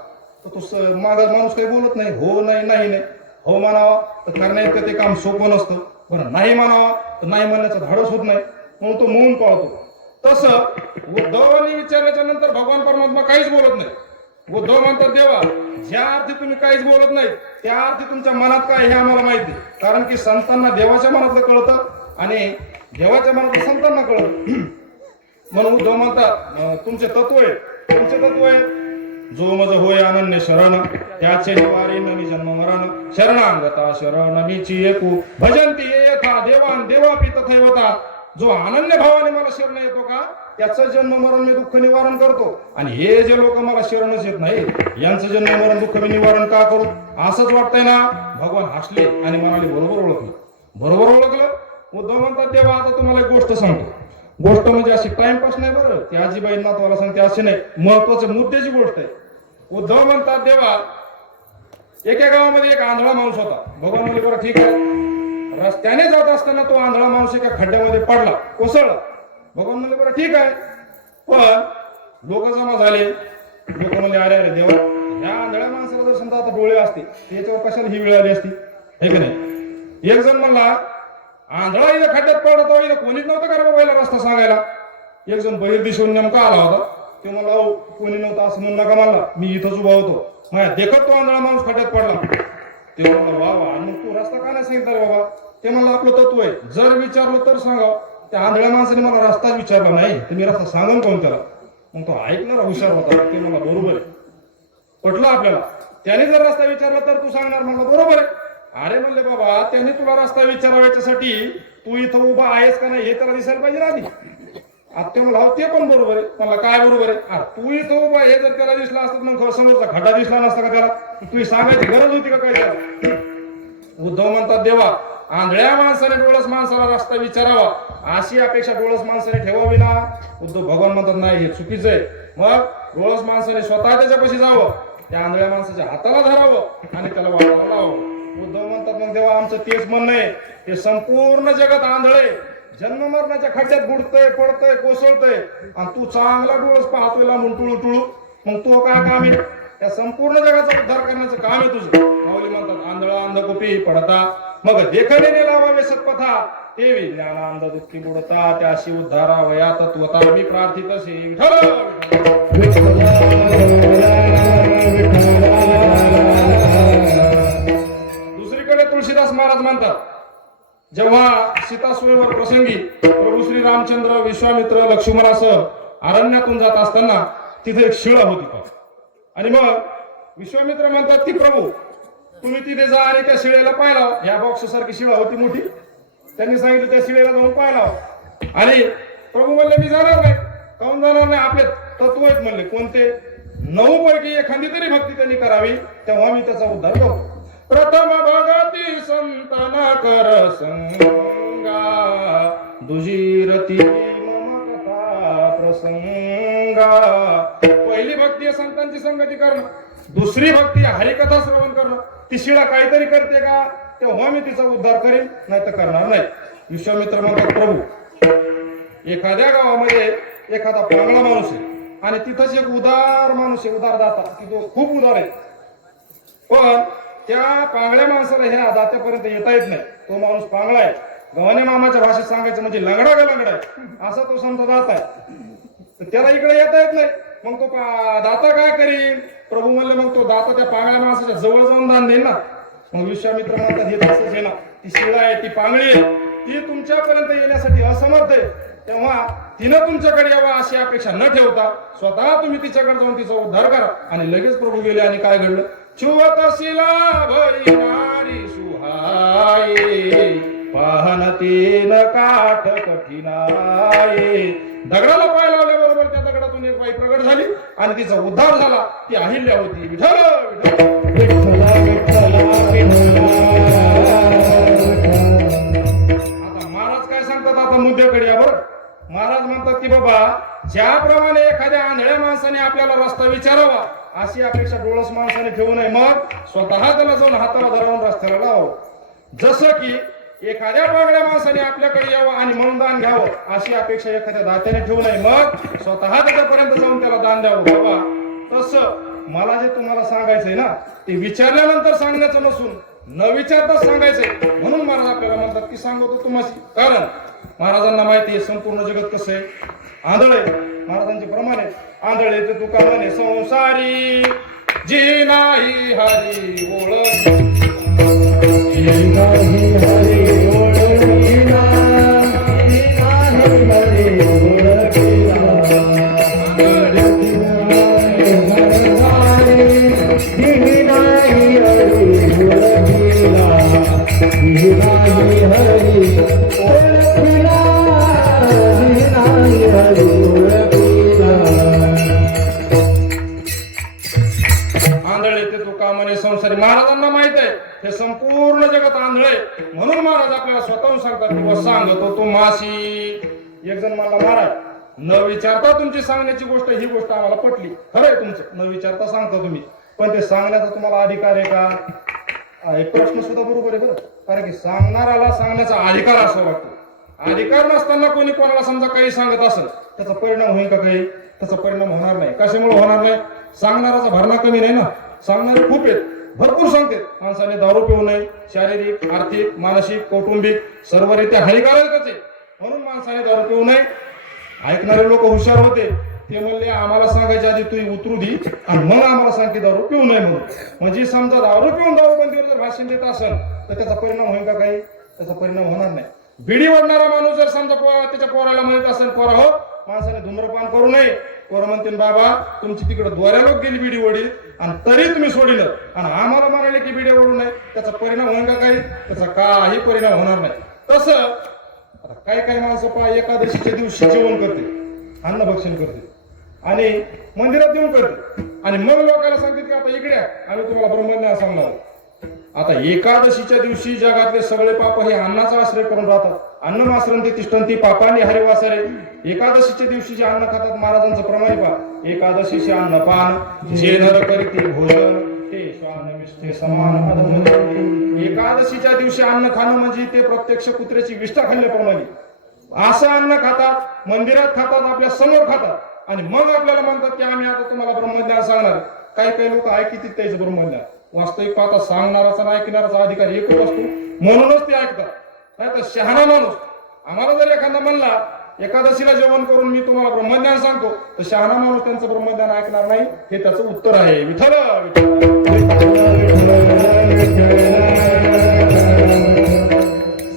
तर तो माणूस काही बोलत नाही. हो नाही, नाही नाही, हो म्हणावा तर करण्याइतकं ते काम सोपं नसतं. बरं नाही म्हणावा तर नाही म्हणण्याचं धाडस होत नाही, म्हणून तो मौन पाळतो. तसं उद्धवानी विचारल्याच्या नंतर भगवान परमात्मा काहीच बोलत नाही. उद्धव म्हणतात देवा ज्या अर्थी तुम्ही काहीच बोलत नाही त्या अर्थी तुमच्या मनात काय हे आम्हाला माहिती. कारण की संतांना देवाच्या मनातलं कळतं आणि देवाच्या मनातलं संतांना कळतं. म्हणून उद्धव म्हणतात तुमचे तत्व आहे, तुमचे तत्व आहे जो मज होय अनन्य शरण त्याचे निवारी नमी जन्म मरण शरणांगता शरण मीची एकू भजंती ये यथा देवान देवापी तथैवता. जो अनन्य भावाने मला शरण येतो का त्याचं जन्म मरण मी दुःख निवारण करतो. आणि हे जे लोक मला शरणच येत नाही यांचं जन्म मरण दुःख मी निवारण का करू. असंच वाटतंय ना. भगवान हसले आणि म्हणाले बरोबर ओळखलं. बरोबर ओळखलं. उद्धव म्हणतात देवा आता तुम्हाला एक गोष्ट सांगतो. गोष्ट म्हणजे अशी टाइमपास नाही बरं ते आजीबाईंना तुम्हाला सांगते अशी नाही महत्वाच्या मुद्द्याची गोष्ट आहे. उद्धव म्हणतात देवा एका गावामध्ये एक आंधळा माणूस होता. भगवान म्हणजे बरं ठीक आहे. रस्त्याने जात असताना तो आंधळा माणूस एका खड्ड्यामध्ये पडला कोसळला. भगवान म्हणले बरं ठीक आहे. पण लोक जमा झाले. लोक म्हणले अरे अरे देवा या आंधळ्या माणसाला जर समजा आता डोळे असते त्याच्यावर कशाला ही वेळ आली असती हे की नाही. एक जण म्हणला आंधळा इथं खड्ड्यात पडत इथं कोणीच नव्हतं का रे बाबा याला रस्ता सांगायला. एक जण बहिर दिशून नेमका आला होता. ते म्हणला कोणी नव्हतं असं म्हणू नका म्हणला मी इथंच उभा होतो. माझ्या देखत तो आंधळा माणूस खड्ड्यात पडला. ते म्हणलं वा वा मग तू रस्ता का नाही सांगितलं रे बाबा. ते म्हणलं आपलं तत्व आहे जर विचारलं तर सांगा. त्या आंधळ्या माणसाने मला रस्ताच विचारला नाही तर मी रस्ता सांगून कोण त्याला. मग तो ऐकणारा हुशार होता. ते मला बरोबर आहे पटलं आपल्याला. त्याने जर रस्ता विचारला तर तू सांगणार म्हणलं बरोबर आहे. अरे म्हणले बाबा त्याने तुला रस्ता विचारावा याच्यासाठी तू इथं उभा आहेस का नाही हे त्याला दिसायला पाहिजे ना आधी. आता मला ते पण बरोबर आहे. मला काय बरोबर आहे तू इथं उभा हे जर त्याला दिसला असतं मग समोरचा खड्डा दिसला नसता का त्याला. तू सांगायची गरज होती का काय त्याला. उद्धव म्हणतात देवा आंधळ्या माणसाने डोळस माणसाला रस्ता विचारावा अशी अपेक्षा डोळस माणसाने ठेवावी ना. उद्धव भगवान म्हणतात नाही हे चुकीचं आहे. मग डोळस माणसाने स्वतः त्याच्यापाशी जावं त्या आंधळ्या माणसाच्या हाताला धरावं आणि त्याला वाढावं लावावं. उद्धव म्हणतात मग देवा आमचं तेच म्हणणं आहे. हे संपूर्ण जगत आंधळे जन्म मरणाच्या खड्ड्यात बुडतय पडतय कोसळतय आणि तू चांगला डोळस पाहतोय लांबून टुळू टुळू. मग तू काय काम आहे. त्या संपूर्ण जगाचा उद्धार करण्याचं काम आहे तुझं. माऊली म्हणतात आंधळा अंधकोपी पडता मग देखणे लावावे सत्पथा तेवी ज्ञानांध दुःखी बुडता त्याशी उद्धारा वया तत्वता मी प्रार्थित असे विठ्ठल. दुसरीकडे तुळशीदास महाराज म्हणतात जेव्हा सीता स्वयंवर प्रसंगी प्रभू श्री रामचंद्र विश्वामित्र लक्ष्मणासह अरण्यातून जात असताना तिथे एक शिळा होती. आणि मग विश्वामित्र म्हणतात की प्रभू तुम्ही तिथे जा आणि त्या शिळेला पाहिला. ह्या बॉक्स सारखी शिळा होती मोठी. त्यांनी सांगितलं त्या शिळेला जाऊन पाहिला. आणि प्रभू म्हणले मी जाणार नाही. काहून जाणार नाही. आपले तत्व आहेत म्हणले कोणते 9 पैकी एखादी तरी भक्ती त्यांनी करावी तेव्हा मी त्याचा उद्धार करतो. प्रथम भगती संतना कर संगा दुजीरती मम कथा प्रसंगा. पहिली भक्ती आहे संतांची संगती करणं. दुसरी भक्ती हरिकथा श्रवण करणं. ती शिळा काहीतरी करते का तेव्हा मी तिचा उद्धार करेन नाही तर करणार नाही. विश्वामित्र म्हणतात प्रभू एखाद्या गावामध्ये एखादा पांगळा माणूस आहे आणि तिथंच एक उदार माणूस आहे उदार दाता की तो खूप उदार आहे. पण त्या पांगळ्या माणसाला ह्या दात्यापर्यंत येता येत नाही. तो माणूस पांगळा आहे. गव्हाणे मामाच्या भाषेत सांगायचं म्हणजे लंगडा का लंगडा आहे असा तो समजा दाता आहे. तर त्याला इकडे येता येत नाही. मग तो दाता काय करीन. प्रभू म्हणले मग तो दाता त्या पांगळ्या माणसाच्या जवळ जाऊन दान देईल ना. मग विश्वामित्र म्हणतात हे तसंच आहे ना. ती शिळा आहे ती पांगळी आहे ती तुमच्यापर्यंत येण्यासाठी असमर्थ आहे तेव्हा तिनं तुमच्याकडे यावं अशी अपेक्षा न ठेवता स्वतः तुम्ही तिच्याकडे जाऊन तिचा उद्धार करा. आणि लगेच प्रभू गेले आणि काय घडलं. चुवतशिला भैनारी सुहाये पाहनतीन काठ कठीणाये. दगडाला पाय लावल्याबरोबर त्या दगडातून एक बाई प्रगट झाली आणि तिचा उद्धार झाला. ती अहिल्या होती. विठ्ठल विठ्ठल. आता महाराज काय सांगतात आता मुद्द्याकडे या बरं. महाराज म्हणतात की बाबा ज्याप्रमाणे एखाद्या आंधळ्या माणसाने आपल्याला रस्ता विचारावा अशी अपेक्षा डोळस माणसाने ठेवू नये. मग स्वतः त्याला जाऊन हाताला धरावून रस्त्याला लावावं. जसं की एखाद्या पांगळ्या माणसाने आपल्याकडे यावं आणि म्हणून दान घ्यावं अशी अपेक्षा एखाद्या दात्याने ठेवू नये. मग स्वतः त्याच्यापर्यंत जाऊन त्याला दान द्यावं. बाबा तसं मला जे तुम्हाला सांगायचंय ना ते विचारल्यानंतर सांगण्याचं नसून न विचारताच सांगायचंय. म्हणून महाराज आपल्याला म्हणतात की सांगतो तुम्हाला. कारण महाराजांना माहिती आहे संपूर्ण जगत कसं आहे आंधळ आहे. महाराजांचे प्रमाण आहे आंधळे ते तुका म्हणे संसारी जी नाही हरी ओळख हरी हे संपूर्ण जगात आंधळ आहे. म्हणून महाराज आपल्याला स्वतःहून सांगतात किंवा सांगतो तो मासी. एक जण मला महाराज न विचारता तुमची सांगण्याची गोष्ट ही गोष्ट आम्हाला पटली, खरं आहे तुमचं, न विचारता सांगता तुम्ही, पण ते सांगण्याचा तुम्हाला अधिकार आहे का? एक प्रश्न सुद्धा बरोबर आहे बरं, कारण की सांगणाराला सांगण्याचा अधिकार असावा लागतो. अधिकार नसताना कोणी कोणाला समजा काही सांगत असेल त्याचा परिणाम होईल का? काही त्याचा परिणाम होणार नाही. कशामुळे होणार नाही? सांगणाराचा भरणा कमी नाही ना. सांगणारे खूप आहेत, भरपूर सांगतात. माणसाने दारू पिऊ नये, शारीरिक, आर्थिक, मानसिक, कौटुंबिक सर्वरित्या हानिकारकच आहे, म्हणून माणसाने दारू पिऊ नये. ऐकणारे लोक हुशार होते, ते म्हणले आम्हाला सांगायच्या आधी तू उतरू दे आणि मग आम्हाला सांग की दारू पिऊ नये म्हणून. म्हणजे समजा दारू पिऊन दारूबंदीवर जर भाषण देत असेल तर त्याचा परिणाम होईल का? काही त्याचा परिणाम होणार नाही. बिडी ओढणारा माणूस जर समजा त्याच्या पोराला म्हणत असेल, पोरा हो माणसाने धूम्रपान करू नये, पोरं म्हणतील बाबा तुमची तिकडे द्वाऱ्या लोक गेली बिडी ओढी आणि तरी तुम्ही सोडिलं आणि आम्हाला म्हणाले की बिडी ओढू नये, त्याचा परिणाम होईल का? काही त्याचा काही परिणाम होणार नाही. तसं आता काही माणसं पहा एकादशीच्या दिवशी जेवण करते, अन्नभक्षण करते आणि मंदिरात येऊन करते आणि मग लोकांना सांगतात की आता इकडे आम्ही तुम्हाला ब्रह्मज्ञान सांगणार. आता एकादशीच्या दिवशी जगातले सगळे पाप हे अन्नाचा आश्रय करून राहतात. अन्न मासरंती तिष्ठंती पापांनी हरिवासरे. एकादशीच्या दिवशी जे अन्न खातात महाराजांचं प्रमाणे पहा, एकादशीचे अन्नपान जे नर करीते भोजन ते श्वानविष्ठे समान अधम. एकादशीच्या दिवशी अन्न खाणं म्हणजे ते प्रत्यक्ष कुत्र्याची विष्ठा खाल्ल्याप्रमाणे. असं अन्न खातात, मंदिरात खातात, आपल्या समोर खातात आणि मग आपल्याला म्हणतात की आम्ही आता तुम्हाला ब्रह्मज्ञान सांगणार. काही लोक ऐकतात त्याचं ब्रह्मज्ञान. वास्तविक पाहता सांगणाराचा आणि ऐकणाराचा अधिकार एकच असतो, म्हणूनच ते ऐकतात. नाही तर शहाणा माणूस आम्हाला जर एखादा म्हणला एकादशीला जेवण करून मी तुम्हाला ब्रह्मज्ञान सांगतो, तर शहाणा माणूस त्यांचं ब्रह्मज्ञान ऐकणार नाही. हे त्याचं उत्तर आहे. विठ्ठल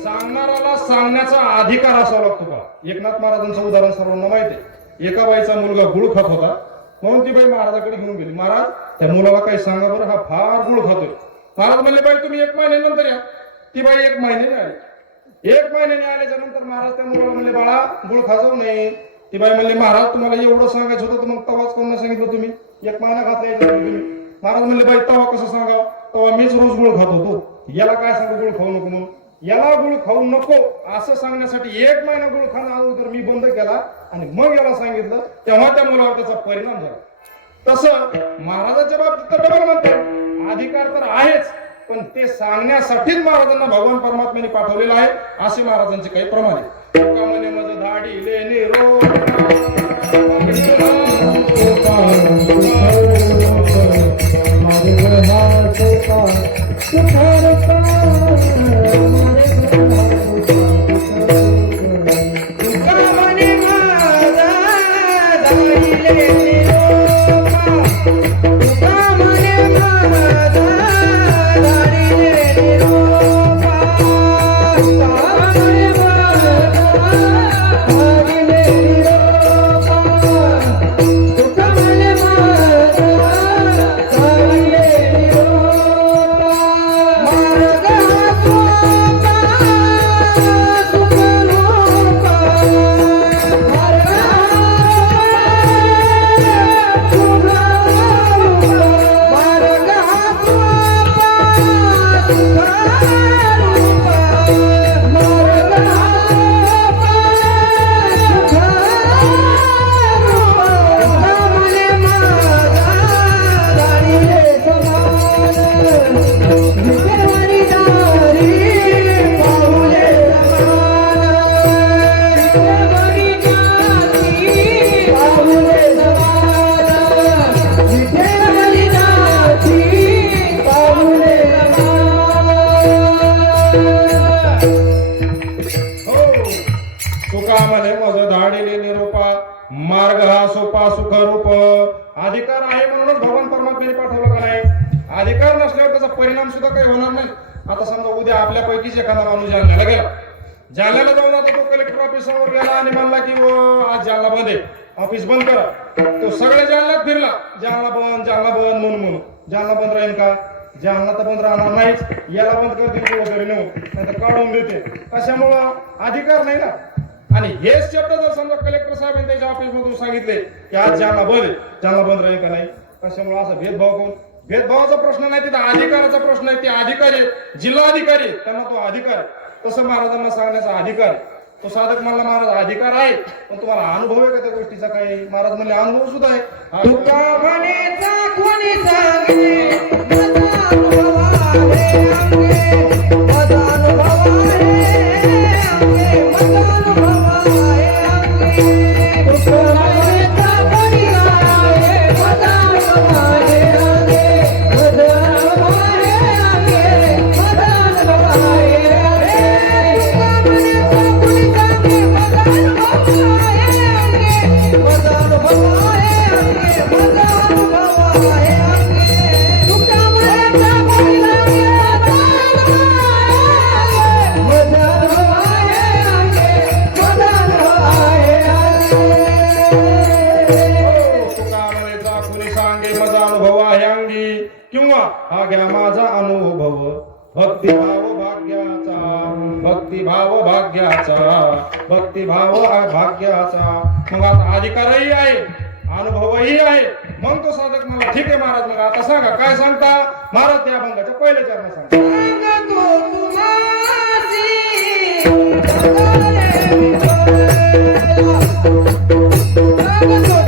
सांगणाराला सांगण्याचा अधिकार असावा लागतो का? एकनाथ महाराजांचं उदाहरण सर्वांना माहिती आहे. एका बाईचा मुलगा गुळ खात होता, म्हणून ती बाई महाराजाकडे घेऊन गेली. महाराज त्या मुलाला काही सांगा बरं, हा फार गुळ खातोय. महाराज म्हणले बाई तुम्ही 1 महिन्यानंतर या. ती बाई 1 महिन्याने आली. 1 महिन्याने आल्याच्या नंतर महाराज त्या मुलाला म्हणले बाळा गुळ खाजवू नये. ती बाई म्हणले महाराज तुम्हाला एवढं सांगायचं होतं तर मग तवाच कोण सांगितलं तुम्ही? 1 महिना घातला तुम्ही. महाराज म्हणले बाई तवा कसं सांगावं? तवा मीच रोज गुळ खात होतो, याला काय सांगू गुळ खाऊ नको म्हणून? याला गुळ खाऊ नको असं सांगण्यासाठी 1 महिना गुळ खाणं अगोदर मी बंद केला आणि मग याला सांगितलं, तेव्हा त्या मुलावर त्याचा परिणाम झाला. तसं महाराजांच्या बाबतीत तर डबल म्हणतात, अधिकार तर आहेच, पण ते सांगण्यासाठीच महाराजांना भगवान परमात्म्याने पाठवलेलं आहे, असे महाराजांचे काही प्रमाण आहे. तुका म्हणे मज धाडी लेने रो मार्ग हा सोपा सुखरूप. अधिकार आहे म्हणूनच भगवान परमात्म्याने पाठवलं का नाही? अधिकार नसल्यावर त्याचा परिणाम सुद्धा काही होणार नाही. आता समजा उद्या आपल्यापैकीच एखादा माणूस जालन्याला गेला, जालन्याला जाऊन आता तो कलेक्टर ऑफिसवर गेला आणि म्हणला की आज जालना बंद आहे, ऑफिस बंद करा. तो सगळ्या जालन्यात फिरला, जालना बंद म्हणून. जालना बंद राहील का? जालना तर बंद राहणार नाहीच. याला बंद करतील वगैरे नेऊन, नाही तर काढून देते. कशामुळं? अधिकार नाही ना. आणि हेच शब्द जर समजा कलेक्टर साहेबांनी त्याच्या ऑफिस मधून सांगितले की आज जालना बंद आहे, जालना बंद राहील का नाही? कशामुळे असा भेदभाव करून भेदभावाचा प्रश्न नाही, तिथं अधिकाराचा प्रश्न आहे. ते अधिकारी जिल्हाधिकारी आहेत, त्यांना तो अधिकार आहे. तसं महाराजांना सांगण्याचा अधिकार आहे. तो साधक म्हणला महाराज अधिकार आहे, पण तुम्हाला अनुभव आहे का त्या गोष्टीचा? काही महाराज म्हणले अनुभव सुद्धा आहे. तुका म्हणेचा कोणी सांगे माझा अनुभव आहे अंगे, माझा अनुभव आहे अंगे, माझा अनुभव आहे अंगे. तुका म्हणेचा कोणी सांगे माझा अनुभव आहे अंगे, माझा अनुभव आहे अंगे, माझा अनुभव आहे अंगे. तुका म्हणेचा कोणी सांगे माझा अनुभव आहे अंगे, माझा अनुभव आहे अंगे, माझा अनुभव आहे अंगे. तुका म्हणेचा कोणी सांगे माझा अनुभव आहे अंगे, माझा अनुभव आहे अंगे. तुका म्हणेचा कुणी सांगे माझा अनुभव आहे अंगी, किंवा हा घ्या माझा अनुभव भक्तिभाव भाग्याचा, भक्तिभाव भाग्याचा, भक्तिभाव भाग्याचा. मग आता अधिकारही आहे, अनुभवही आहे. मग तो साधक मला ठीक आहे महाराज, मग आता सांगा काय सांगता महाराज? त्या अभंगाच्या पहिल्या चरणा सांगता. सांगतो तुम्हासी भगवाने विठ्ठला, सांगतो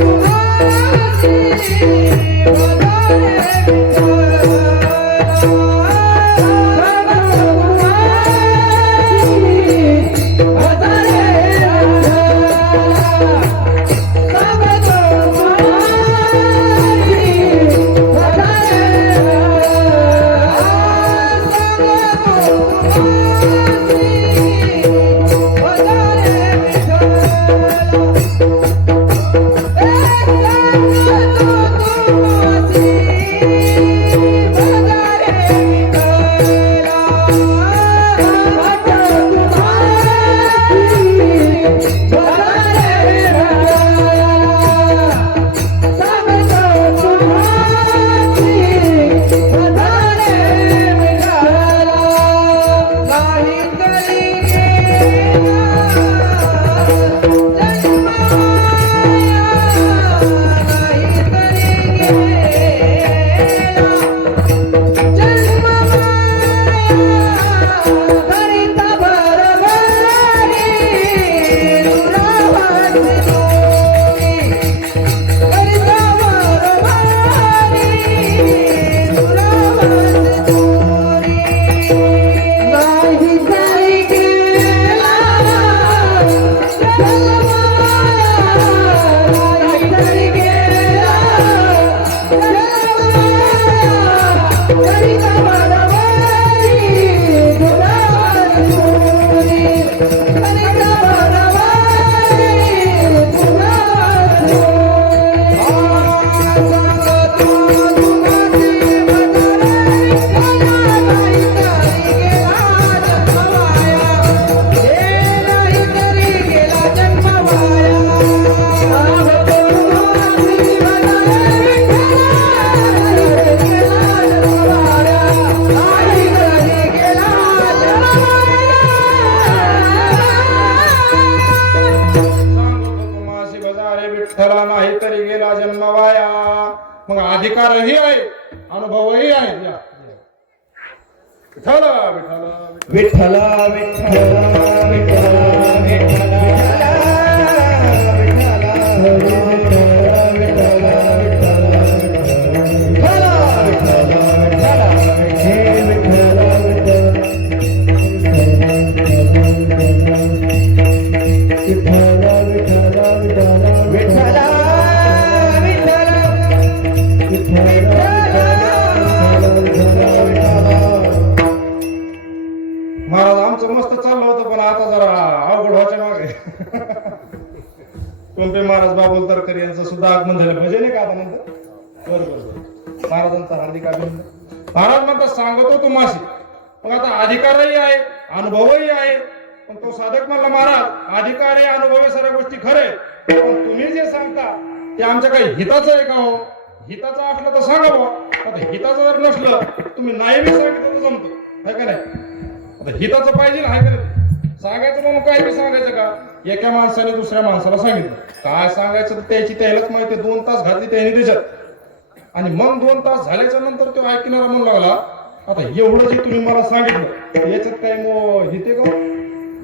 तुम्हासी भगवाने विठ्ठला, सांगतो तुम्हासी भगवाने विठ्ठला नाही तरी गेला जन्म वाया. मग अधिकारही आहे, अनुभवही आहे. विठ्ठला विठ्ठला विठ्ठला विठ्ठला विठ्ठला विठ्ठला महाराज आमचं मस्त चाललं होतं, पण आता जरा अवघड व्हायच्या मागे. कोणते महाराज बाबुल तरकर यांचं सुद्धा आगमन झालं. भजन आहे का आता नंतर? बरोबर महाराजांचा हार्दिक अभिनंदन. महाराज म्हणतात सांगतो तुम्हाशी. मग आता अधिकारही आहे, अनुभवही आहे. पण तो साधक म्हणला महाराज अधिकार आहे, अनुभव आहे, सर्व गोष्टी खरे, पण तुम्ही जे सांगता ते आमच्या काही हिताचं आहे का हो? हिताचं असलं तर सांगा बुवा. आता हिताचं जर नसलं तुम्ही नाही बी सांगितलं तर जमतो, आहे का नाही? आता हिताचं पाहिजे आहे का नाही? सांगायचं म्हणून काय बी सांगायचं का? एका माणसाने दुसऱ्या माणसाला सांगितलं काय सांगायचं तर त्याची त्यालाच माहिती. 2 तास घातली त्याने त्याच्यात. आणि मग 2 तास झाल्याच्या नंतर तो ऐकणारा म्हणू लागला आता एवढं जे तुम्ही मला सांगितलं याच्यात काय हिते का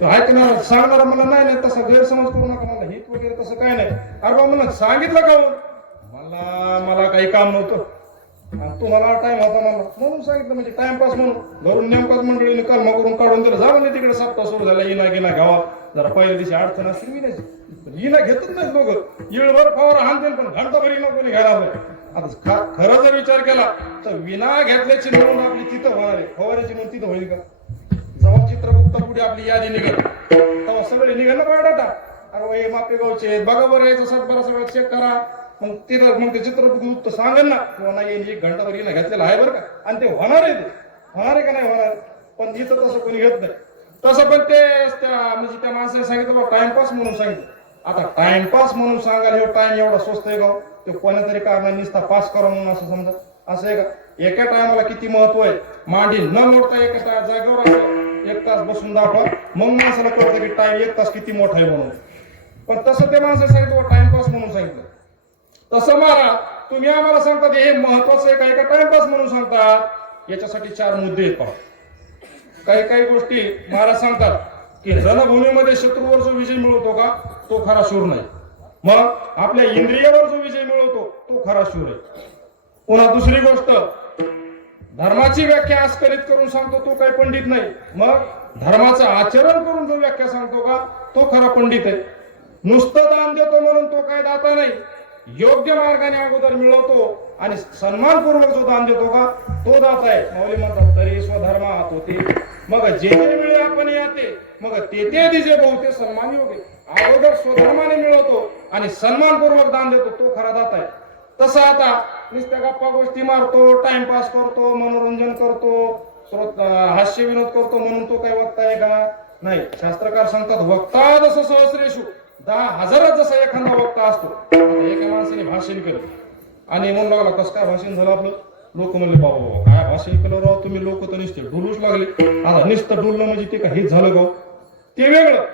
तो ऐकणार सांगणारा मला नाही नाही तसा गैरसमज करू नका मला हित वगैरे तसं काय नाही अरे बाबा म्हणलं सांगितलं का मला काही काम नव्हतं आणि तुम्हाला टाइम होता मला म्हणून सांगितलं म्हणजे टाइमपास म्हणून घरून नेमकाच मंडळीने कलमा करून काढून दिलं जा म्हणजे तिकडे सप्ताह सुरू झाला इना गिना घ्यावा जरा पहिल्या दिवशी अडचण असतील विनायची इना घेतच नाही दोघं येळभर फावर हाणतील पण घंटाभर इना कोणी घ्यायला नाही आता खरं जर विचार केला तर विना घेतल्याची नोंद आपली तिथं होणार आहे फवाऱ्याची नोंद तिथं होईल का जेव्हा चित्रगुप्ता पुढे आपली यादी निघेल तेव्हा सगळे निघेल ना बायोडाटा अरे हे मापेगावचे बघा बरं याचं सातबारा सगळं चेक करा मग तिथं मग ते चित्रगुप्त सांगेल ना किंवा नाही 1 घंटाभर इना घेतलेला आहे बरं का आणि ते होणार आहे का नाही होणार पण इथं तसं कोणी घेत नाही तसं पण ते म्हणजे त्या माणसाने सांगितलं बाबा टाइमपास म्हणून सांगितलं आता टाइमपास म्हणून सांगायला हे टाइम एवढा स्वस्त आहे का तो कोणत्या तरी कारणाने नुसता पास करा म्हणून असं समजा असं आहे का एका टायमाला किती महत्व आहे मांडी न मोडता एका जागेवर असं 1 तास बसून दाखवा मग माणसाला कळतं की टाइम 1 तास किती मोठा आहे म्हणून पण तसं ते माणसाने सांगितलं टाइमपास म्हणून सांगितलं तसं महाराज तुम्ही आम्हाला सांगतात हे महत्वाचं आहे का टाइमपास म्हणून सांगतात याच्यासाठी 4 मुद्दे आहेत पहा काही गोष्टी महाराज सांगतात की रणभूमीमध्ये शत्रूवर जो विजय मिळवतो का तो खरा शूर नाही मग आपल्या इंद्रियावर जो विजय मिळवतो तो खरा शूर आहे पुन्हा दुसरी गोष्ट धर्माची व्याख्या आस्करित करून सांगतो तो काही पंडित नाही मग धर्माचं आचरण करून जो व्याख्या सांगतो का तो खरा पंडित आहे नुसतं दान देतो म्हणून तो काय दाता नाही योग्य मार्गाने अगोदर मिळवतो आणि सन्मानपूर्वक जो दान देतो का तो दाता आहे माऊली म्हणतात तरी स्वधर्मात होते मग जे मिळे आपण याते मग ते दिजे बहुते सन्मान योग्य अगोदर स्वधर्माने मिळवतो आणि सन्मानपूर्वक दान देतो तो खरा दाता आहे तसं आता नुसत्या गप्पा गोष्टी मारतो टाइमपास करतो मनोरंजन करतो हास्य विनोद करतो म्हणून तो काय वक्ता आहे का नाही शास्त्रकार सांगतात वक्ता जसं सहस्रेशु 10,000 जसा एखादा वक्ता असतो आता एका माणसाने भाषण केलं आणि म्हणून लागला कसं काय भाषण झालं आपलं लोक म्हणले बाबा काय भाषण केलं राव तुम्ही लोक तर नुसते डुलूच लागले आता नुसतं डुललं म्हणजे ते काही झालं गाव ते वेगळं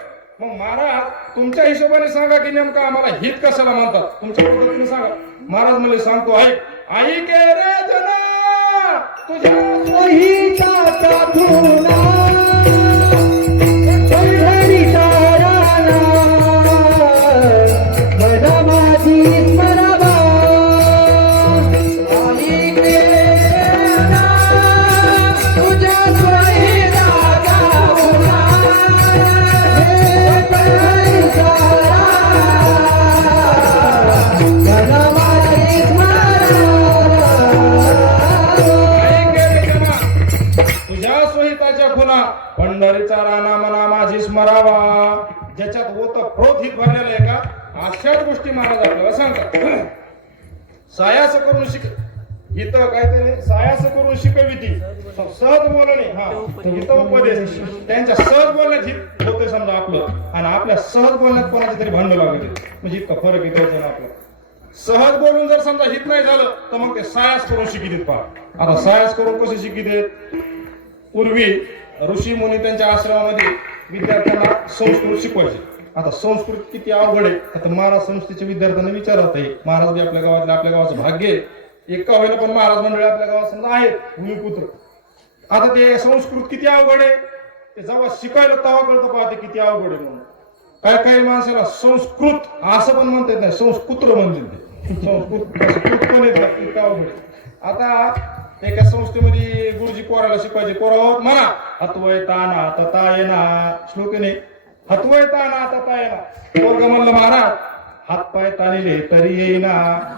मग महाराज तुमच्या हिशोबाने सांगा की नेमकं आम्हाला हित कशाला म्हणतात तुमच्या पद्धतीने सांगा महाराज म्हणले सांगतो ऐक रे जना तुझ्या सोयीचा धुना पंढरीचा राणा मन माझी स्मरावा ऐक रे जना तुझ्या सोयीचा धुना पंढरीचा राणा मन माझी तुझ्या सोहिताच्या खुना पंढरीचा राणा मना माझी स्मरावा ज्याच्यात होत प्रोत भरलेलं आहे का अशाच गोष्टी महाराज आपल्याला सांगतात सायास करून शिक इथं काहीतरी सायास करून शिकविती सहज बोलणे हा इथं उपदेश त्यांच्या सहज बोलण्यात हित होते समजा आपलं आणि आपल्या सहज बोलण्यात कोणाची तरी भांडण लागते म्हणजे इतका फरक येतो ना आपला सहज बोलून जर समजा हित नाही झालं तर मग ते सायास करून शिकित पहा आता सायास करून कसे शिकित पूर्वी ऋषी मुनी त्यांच्या आश्रमामध्ये विद्यार्थ्यांना संस्कृत शिकवायचे आता संस्कृत किती अवघड आहे आता महाराज संस्थेच्या विद्यार्थ्यांना विचारत आहे महाराज आपल्या गावातल्या आपल्या गावाचं भाग्य आहे एक का होईना पण महाराज मंडळी आपल्या गावात समजा आहेत भूमिपुत्र आता ते संस्कृत किती अवघड आहे ते जेव्हा शिकायला तेव्हा कळतं पाहते किती अवघड आहे म्हणून काही माणसाला संस्कृत असं पण म्हणता येत नाही संस्कृत म्हणते संस्कृत पण येत नाही इतकं अवघड आहे आता एका संस्थेमध्ये गुरुजी पोराला शिकवायचे पोरा म्हणा हतवय ताना तता येना श्लोकने हतवय ताना तता येना पोरग म्हणलं महाराज हातपाय ताणले तरी येईना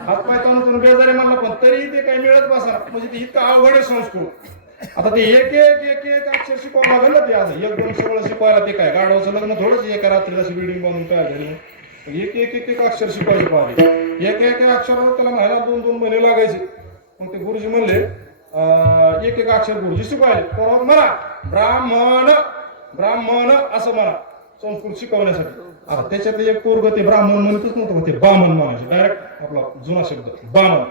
हातपाय ताणून बेजारी म्हणलं पण तरी ते काही मिळत बसा म्हणजे ते इतकं अवघड आहे संस्कृत आता ते एक अक्षर शिकवावं लागेल ना ते आज 1-2 सगळं शिकवायला ते काय गाडवाचं लग्न थोडंच एका रात्रीला अशी बिल्डिंग बांधून काय झाली एक अक्षर शिकवायचे पाहिजे एक अक्षरावर त्याला महिना 2 महिने लागायचे मग ते गुरुजी म्हणले एक अक्षर गुरुजी शिकवायले बरोबर म्हणा ब्राह्मण असं म्हणा संस्कृत शिकवण्यासाठी आता त्याच्यात एक पोरग ते ब्राह्मण म्हणतच नव्हतं ते बामण म्हणायचे डायरेक्ट आपला जुना शब्द बामण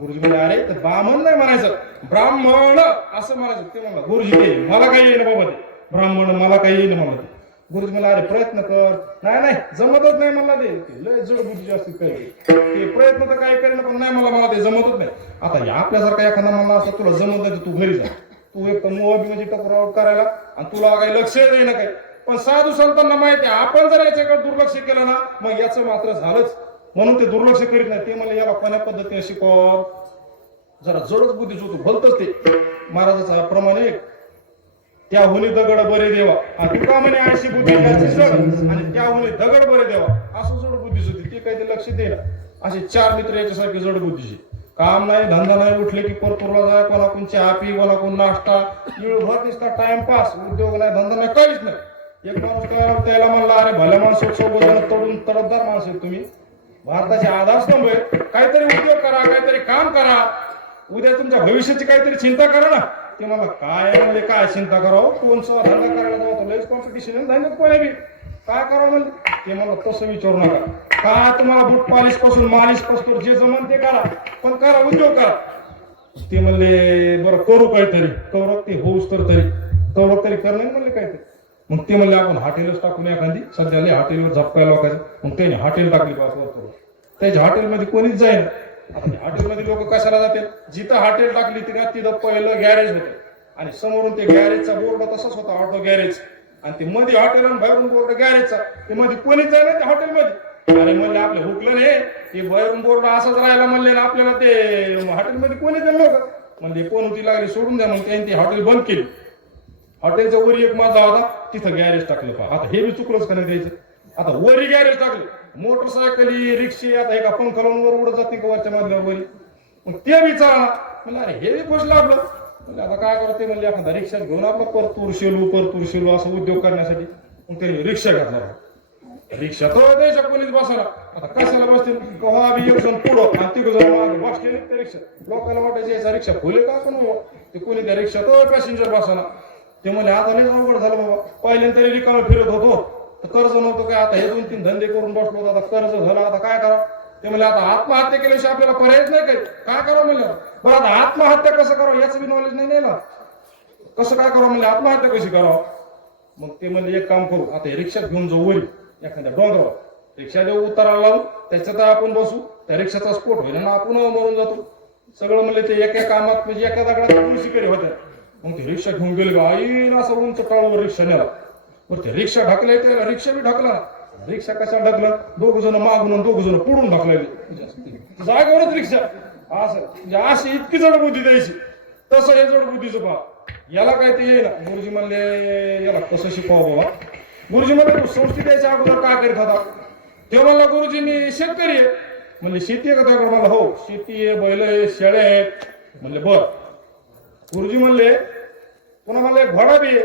गुरुजी म्हणजे अरे तर बामण नाही म्हणायचं ब्राह्मण असं म्हणायचं ते म्हणलं गुरुजी ते मला काही येईन बाबा ते ब्राह्मण मला काही येईन मला गुरुजी मला अरे प्रयत्न कर, नाही नाही जमतच नाही मला ते लय जड बुद्धी असते काही ते प्रयत्न तर काय करेन पण नाही मला ते जमतच नाही. आता या आपल्यासारखा एखादा मला असं तुला जमत नाही तू घरी जा, तू एक तर मोबाईल म्हणजे टपरावट करायला आणि तुला काही लक्ष देणं काही. पण साधू संतांना माहिती आहे आपण जर याच्याकडे दुर्लक्ष केलं ना मग याचं मात्र झालंच, म्हणून ते दुर्लक्ष करीत नाही. ते मला याला कोण्या पद्धतीने शिकव, जरा जडच बुद्धीच होतो भलतच ते महाराजाचा प्रमाणे त्या हुनी दगड बरे देवा, तुका म्हणे ऐशी बुद्धी त्याची जड आणि त्या हुनी दगड बरे देवा, असं जड बुद्धीच होती. ते काही ते लक्ष देणं. असे 4 मित्र याच्यासारखे जड बुद्धीचे, काम नाही धंदा नाही, उठले की परतूरला जाय, कोणाकडून चहा पी, कोणाकडून नाश्ता, वेळभर दिसता टाइमपास, उद्योग नाही धंदा नाही काहीच नाही. एक माणूस त्याला म्हणला अरे भल्या माणसं सोबत तोडून तडफदार माणसं आहेत तुम्ही, भारताचे आधारस्तंभ आहेत, काहीतरी उद्योग करा, काहीतरी काम करा, उद्या तुमच्या भविष्याची काहीतरी चिंता करा ना. ते मला काय म्हणजे काय चिंता करावं, कोण धंदा करायला जाऊ लयच कॉम्पिटिशन आहे धंद्यात कोणी बी काय करावं म्हणजे. ते मला तसं विचारू नका, काय तुम्हाला बूट पॉलिश पासून मालिश पासून जे जमन ते करा, पण करा उद्योग करा. ते म्हणले बरं करू काहीतरी, कवरक ते होऊस तर तरी करणे म्हणले काहीतरी. मग ते म्हणले आपण हॉटेलच टाकून एखादी, सध्या हॉटेलवर झपकायला लोकांचं. मग त्याने हॉटेल टाकली पास त्याच्या हॉटेलमध्ये कोणीच जाईल. हॉटेलमध्ये लोक कशाला जातात, जिथं हॉटेल टाकली तिथं पहिलं गॅरेज होतं आणि समोरून ते गॅरेजचा बोर्ड तसाच होता ऑटो गॅरेज, आणि ते मध्ये हॉटेल आणि बाहेरून बोर्ड गॅरेजचा, ते मध्ये कोणीच जाईल त्या हॉटेलमध्ये. अरे म्हणले आपलं हुकलं नाही ते बाहेरून बोर्ड असाच राहायला म्हणले ना आपल्याला, ते हॉटेलमध्ये कोणी जाईल लोक म्हणजे कोण होती लागली सोडून द्या. मग त्यांनी ती हॉटेल बंद केली. हॉटेलच्या वरी एक मजला होता तिथं गॅरेज टाकलं. पहा आता हे बी चुकलंच का नाही द्यायचं. आता वरी गॅरेज टाकलं, मोटरसायकली रिक्षे आता एका पंखा लावून वर उडत जाते का वरच्या मधल्यावर वरी, मग ते विचारा म्हणलं अरे हे बी गोष्ट लागलं. म्हणजे आता काय करते म्हणले एखादा रिक्षा घेऊन आपलं परतूर शेलू असं उद्योग करण्यासाठी. मग त्यांनी रिक्षा घेतला, रिक्षा तो द्यायच्या कोणीच बसायला. आता कशाला बसतील कवा बी एक जण पुढं आणि तिघ जण मागे बसलेले त्या रिक्षा. लोकांना वाटायचं याचा रिक्षा खोले का पण ते कोणी त्या रिक्षा तो पॅसेंजर बसायला. ते म्हणले आता लयच अवघड झालं बाबा, पहिल्यांदा तरी रिकामे फिरत होतो तर कर्ज नव्हतं काय, आता हे 2-3 धंदे करून बसलो, आता कर्ज झालं, आता काय करा. ते म्हणले आता आत्महत्या केल्याशिवाय आपल्याला पर्यायच नाही काय करावं म्हणलं. बरं आता आत्महत्या कसं करावं याचं बी नॉलेज नाही ना, कसं काय करावं म्हणजे आत्महत्या कशी करावं. मग ते म्हणले एक काम करू, आता रिक्षात घेऊन जाऊ वरी एखाद्या डोंगरावर, रिक्षा देऊ उताराला लावून त्याच्यात आपण बसू, त्या रिक्षाचा स्फोट होईल ना आपण मरून जातो सगळं. म्हणले ते एका कामात म्हणजे एका दगडात तुळशीकडे होत्या. मग ते रिक्षा घेऊन गेले आई असं उंच टाळूवर रिक्षा नेला. बरं ते रिक्षा ढकले, त्याला रिक्षा बी ढकला. रिक्षा कशा ढकलं, 2 जण मागून 2 जण पुढून ढकलायले जागेवरच रिक्षा. असं म्हणजे अशी इतकी जडबुद्धी द्यायची, तसं हे जडबुद्धीचं पहा. याला काय ते येईल. गुरुजी म्हणले याला कसं शिकवावं बाबा. गुरुजी म्हणले तू संस्कृती द्यायच्या अगोदर काय करीत होता. ते म्हणला गुरुजी मी शेतकरी आहे. म्हणले शेती आहे का तुझ्याकडे. मला हो शेती आहे, बैल आहे, शेळ्या आहेत. म्हणले बर. गुरुजी म्हणले पुन्हा म्हणले घोडा बी आहे.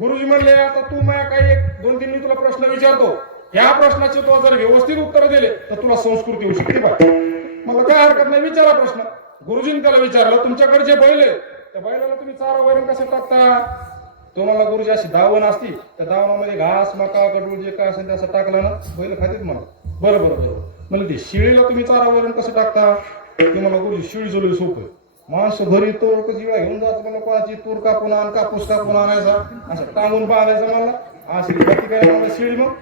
गुरुजी म्हणले आता तू मला काही 1-2-3 मी तुला प्रश्न विचारतो, ह्या प्रश्नाचे तू जर व्यवस्थित उत्तर दिले तर तुला संस्कृती येऊ शकते बा. मला काय हरकत नाही, विचारा प्रश्न. गुरुजीने त्याला विचारलं तुमच्याकडे जे बैल आहे त्या बैलाला तुम्ही चारा वैरण कसं टाकता. तो मला गुरुजी अशी दावण असती, त्या दावणामध्ये घास मका गडूळ जे काय असेल ते असं टाकलं ना बैल खातेत मला. बरोबर म्हणजे ते शिळीला तुम्ही चारा वैरण कसं टाकता. ते मला गुरुजी शिळी जोडली सोपं आहे. माणसं घरी तो जिळा घेऊन जायचं मला, कोणाची तूर कापून आण कापूस कापून आणायचा असं टांगून बांधायचं मला अशी गती काय मला शिळी. मग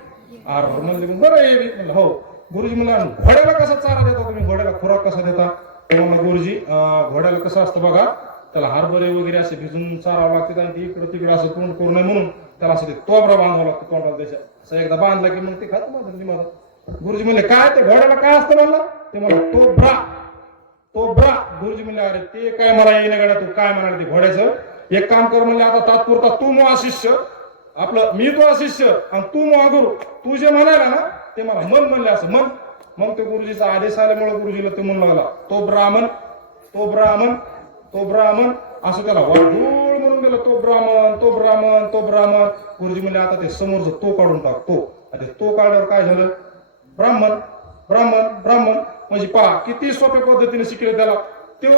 म्हणजे बरं आहे म्हणलं हो. गुरुजी मला घोड्याला कसा चारा देता तुम्ही, घोड्याला खुराक कसा देता. तेव्हा मला गुरुजी घोड्याला कसं असतं बघा, त्याला हरभरे वगैरे असे भिजून चारावं लागते आणि ते इकडं तिकडं असं तोंड करू नये म्हणून त्याला असं ते तोबरा बांधावं लागतं तोंडाला त्याच्या. असं एकदा बांधला की मग ते खात माझं. गुरुजी म्हणले काय ते घोड्याला काय असतं म्हणलं. ते मला तोबरा. गुरुजी म्हणले अरे ते काय मला येणं गाड्या तू काय म्हणाल ते घोड्याचं. एक काम कर म्हणले आता तात्पुरता तू मग शिष्य आपलं, मी तो शिष्य आणि तू मग गुरु. तू जे म्हणायला ना ते मला मन म्हणले असं मन. मग ते गुरुजीचा आदेश आल्यामुळे गुरुजीला ते म्हणू लागला तो ब्राह्मण असं त्याला वाढूळ म्हणून दिलं. तो ब्राह्मण. गुरुजी म्हणले आता ते समोरचं तो काढून टाक. तो काढल्यावर काय झालं, ब्राह्मण म्हणजे पहा किती सोप्या पद्धतीने शिकले त्याला. तो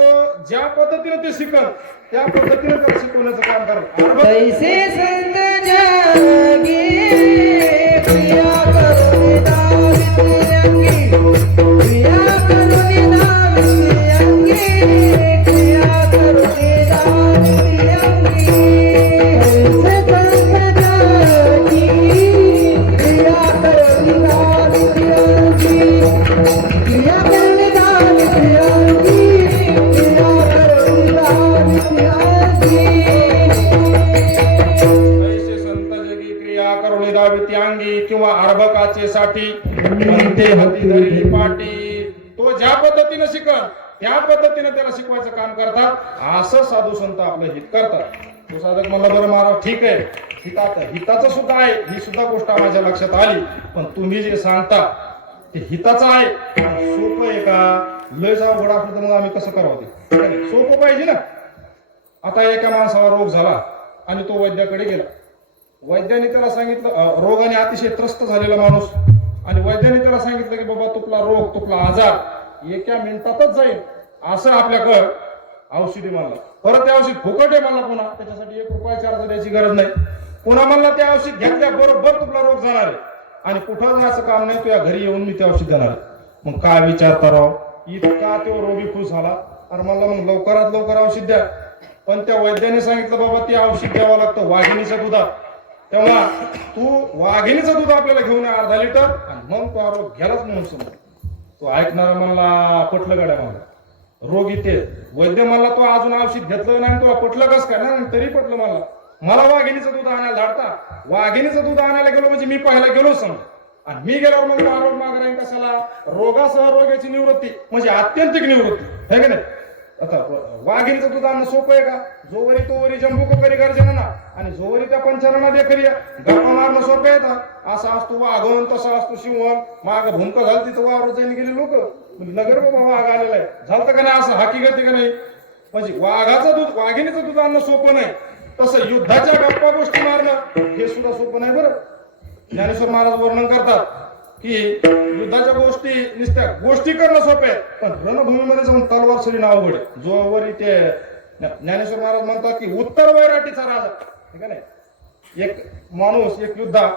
ज्या पद्धतीने ते शिकल त्या पद्धतीने त्याला शिकवण्याचं काम करा. तैसे संत जागे प्रिया करुणी दाविते अंगी, प्रिया करुणी दाविते अंगी, प्रिया करुणी दाविते अंगी. तैसे संत जागे सेवेसाठी पंथे हाती धरली पाटी. तो ज्या पद्धतीने शिकल त्या पद्धतीने त्याला शिकवायचं काम करतात. असं साधू संत आपलं हित करतात. तो साधक म्हणला बरं महाराज ठीक आहे, हिताचं सुद्धा आहे, ही सुद्धा गोष्ट माझ्या लक्षात आली, पण तुम्ही जे सांगता ते हिताचं आहे, सोपं आहे का? लय जाऊ घोडा असलं तर मग आम्ही कसं करावं ते? सोपं पाहिजे ना. आता एका माणसाला रोग झाला आणि तो वैद्याकडे गेला. वैद्याने त्याला सांगितलं, रोगाने अतिशय त्रस्त झालेला माणूस, आणि वैद्याने त्याला सांगितलं की बाबा तुपला रोग, तुपला आजार एका मिनिटातच जाईल, असं आपल्याकडं औषधी म्हणला. परत ते औषध फुकट आहे म्हणला, पुन्हा त्याच्यासाठी 1 रुपया चार्ज द्यायची गरज नाही. पुन्हा म्हणला ते औषध घेतल्या बरोबर तुपला रोग जाणार आहे आणि कुठं जायचं काम नाही, तुझ्या घरी येऊन मी ते औषध देणार आहे. मग काय विचारता राव, इतका तो रोगी खुश झाला. अरे म्हणला मग लवकरात लवकर औषध द्या. पण त्या वैद्याने सांगितलं बाबा ते औषध द्यावं लागतं वाघिणीच्या दुधात. तेव्हा तू वाघिणीचं दूध आपल्याला घेऊन ये 1/2 लिटर आणि मग तो आरोग्य घ्यालाच म्हणून समज. तो ऐकणारा म्हणला पटलं गाड्या म्हणला. रोग इथे वैद्य म्हणला तो अजून औषध घेतलं नाही, तुला पटलं कस काय? नाही तरी पटलं म्हणला. मला वाघिणीचं दूध आणायला धाडता, वाघिणीचं दूध आणायला गेलो म्हणजे मी पहिला गेलो समज, आणि मी गेल्यावर मग आरोग्य माग राहील कशाला? रोगासह रोगाची निवृत्ती म्हणजे आत्यंतिक निवृत्ती आहे की नाही. आता वाघिणीचं दूध आणणं सोपं आहे का? जोवरी तोवरी जंबू करी गरजे ना, आणि जोवरी त्या पंचांना देखील गप्पा मारणं सोपं आहे. असा असतो वाघन, तसा असतो शिवण, माग भूमका झाली तिथं वावर जाईन गेली लोक, नगर बाबा वाघ आलेला आहे, झालं का नाही? असं हकीकत आहे का नाही? म्हणजे वाघाचं दूध, वाघिणीचं दूध आणणं सोपं नाही, तसं युद्धाच्या गप्पा गोष्टी मारणं हे सुद्धा सोपं नाही. बरं, ज्ञानेश्वर महाराज वर्णन करतात की युद्धाच्या गोष्टी नुसत्या गोष्टी करणं सोपे आहे, पण रणभूमीमध्ये जाऊन तलवार सरीनं अवघड आहे. जोवरी ते ज्ञानेश्वर महाराज म्हणतात की उत्तर वैराटीचा राजा, ठीक आहे नाही. एक माणूस एक युद्धा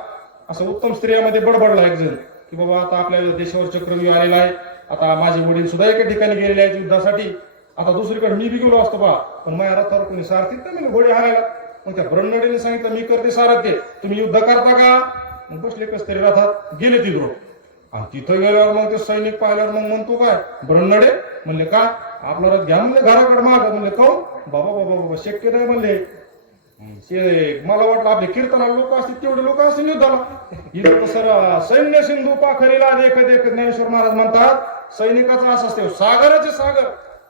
असं उत्तम स्त्रियामध्ये बडबडला एक जण की बाबा आता आपल्या देशावर चक्रव्यूह आलेला आहे, आता माझे वडील सुद्धा एका ठिकाणी गेलेले आहेत युद्धासाठी, आता दुसरीकडे मी बी गेलो असतो बा, पण माझ्या रथावर कोणी सारथीत तर मी घोडे हाणायला. मग त्या ब्रह्मडेने सांगितलं मी करते सारथ्य, तुम्ही युद्ध करता का? मग बसले कस तरी रथात गेले तिकडं, आणि तिथं गेल्यावर मग ते सैनिक पाहिल्यावर मग म्हणतो काय ब्रह्मडे म्हणले का आपला रथ घ्या म्हणले घराकडे माग. म्हणले काऊन? बाबा बाबा बाबा शक्य नाही म्हणले. मला वाटलं आपले कीर्तनाला लोक असतील तेवढे लोक असतील युद्धाला. इथं सर सैन्य सिंधू पाखरीला देख देख. ज्ञानेश्वर महाराज म्हणतात सैनिकाचा असं असते सागराचे सागर,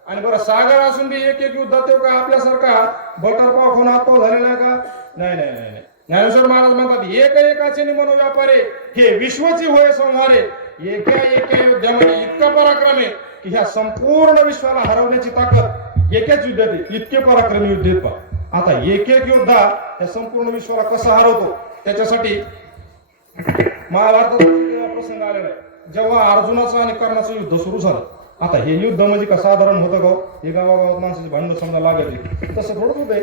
आणि बरं सागर असून बी एक युद्धात का आपल्यासारखा बटरपाव खाऊन हातपाव झालेला आहे का? नाही नाही नाही नाही. ज्ञानेश्वर महाराज म्हणतात एक एकाचे निमनो व्यापारे हे विश्वची होय संहारे. एका एका युद्धामध्ये इतका पराक्रम आहे की ह्या संपूर्ण विश्वाला हरवण्याची ताकद एकाच युद्धात आहे. इतके पराक्रमी युद्ध आहेत पहा. आता एक एक योद्धा या संपूर्ण विश्वाला कसा हरवतो त्याच्यासाठी महाभारतात प्रसंग आलेला आहे. जेव्हा अर्जुनाचं आणि कर्णाचं युद्ध सुरू झालं, आता हे युद्ध म्हणजे का साधारण होतं का? हे गावागावात माणसाचे भांडण समजा लागले तसं थोडंच होते.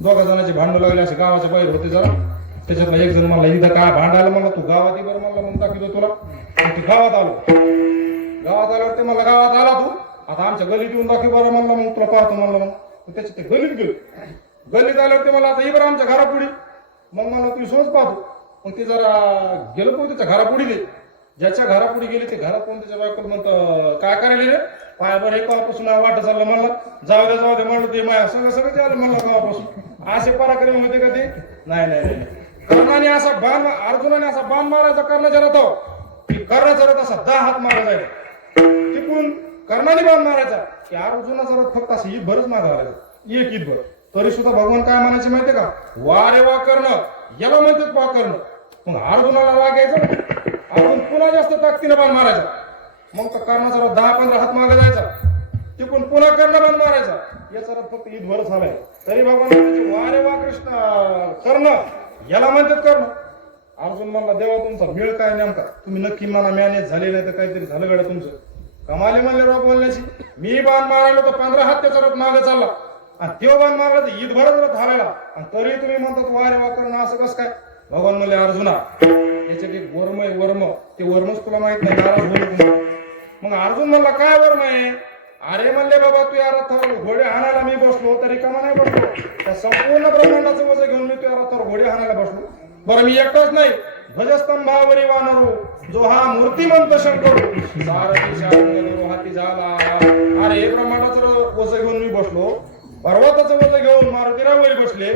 2 जणांचे भांडण लागले असे गावाच्या बाहेर होते जरा. त्याच्यातला एक जण मला इथं काय भांडायला म्हणला, तू गावात बरं म्हणला मग दाखवतो तुला. गावात आलो, गावात आल्यावर ते मला गावात आला तू आता आमच्या गलीत येऊन दाखव बरं म्हणला, मग तुला पाहतो म्हणलं. मग त्याच्या ते गलीत गेलो, गल्लीत आल्यावर ते मला आता बरं आमच्या घरापुढी, मग मला तुम्ही सहज पाहतो. मग ते जरा गेलो पण त्याच्या घरापुढी दे, ज्याच्या घरापुढे गेले ते घरात कोण त्याच्या बायकोला म्हणतं काय करायला रे पायावर हे कालपासून वाट चाललं म्हणलं. जाऊ दे म्हणलं ते माया सगळं सगळं आलं म्हणलं गावापासून. असे पराक्रम होते का ते? नाही नाही नाही. कर्णाने असा बाण, अर्जुनाने असा बाण मारायचा कर्णाच्या रथावर, कर्णाचा रथ असा 10 हात मारा जायचा. तिकडून कर्णाने बाण मारायचा की अर्जुनाचा रथ फक्त असं ईद भरच मागा घालायचा, एक ईद भर. तरी सुद्धा भगवान काय म्हणायचे माहितीये का? वा रे वा कर्ण, याला म्हणतात वा कर्ण. मग अर्जुनाला लागायचं, अर्जुन पुन्हा जास्त ताकदीने बाण मारायचा. मग तर कर्णाचा रथ 10-15 हात मागे जायचा, तिकडून पुन्हा कर्ण बाण मारायचा. याचा रथ फक्त ईद भरच झालाय. तरी भगवान म्हणायचे वा रे वा कृष्ण कर्ण, याला म्हणतात कर्ण. अर्जुन म्हणला देवा तुमचा वेळ काय नेमका, तुम्ही नक्की मला मॅनेज झाले नाही तर काहीतरी झालं गड्या तुमचं. कमाले म्हणले राव बोलण्याची. मी बाण मारायला तर 15 हात त्याचा रथ मागे चालला, आणि तेव्हा बाण मारला तर ईद भरच रथ हारायला, आणि तरी तुम्ही म्हणतात वा रे वा कर्ण असं कसं काय? भगवान म्हणले अर्जुना याच्यात एक वर्म आहे, वर्म. ते वर्मच तुला माहित नाही, नाराज बोलू. मग अर्जुन म्हणला काय वर्म आहे? अरे म्हणले बाबा तू या रथावर घोडे हाणायला मी बसलो तरी कामा नाही बसलो, त्या संपूर्ण ब्रह्मांडाचं वजन घेऊन मी तुझ्या रथावर घोडे हाणायला बसलो. बरं मी एकटाच नाही, ध्वजस्तंभावरी वानरू जो हा मूर्तिमंत शंकर सारथी हाती झाला. अरे ब्रह्मांडाचं वजन घेऊन मी बसलो, पर्वताचं वजन घेऊन मारुतीरावरी बसले,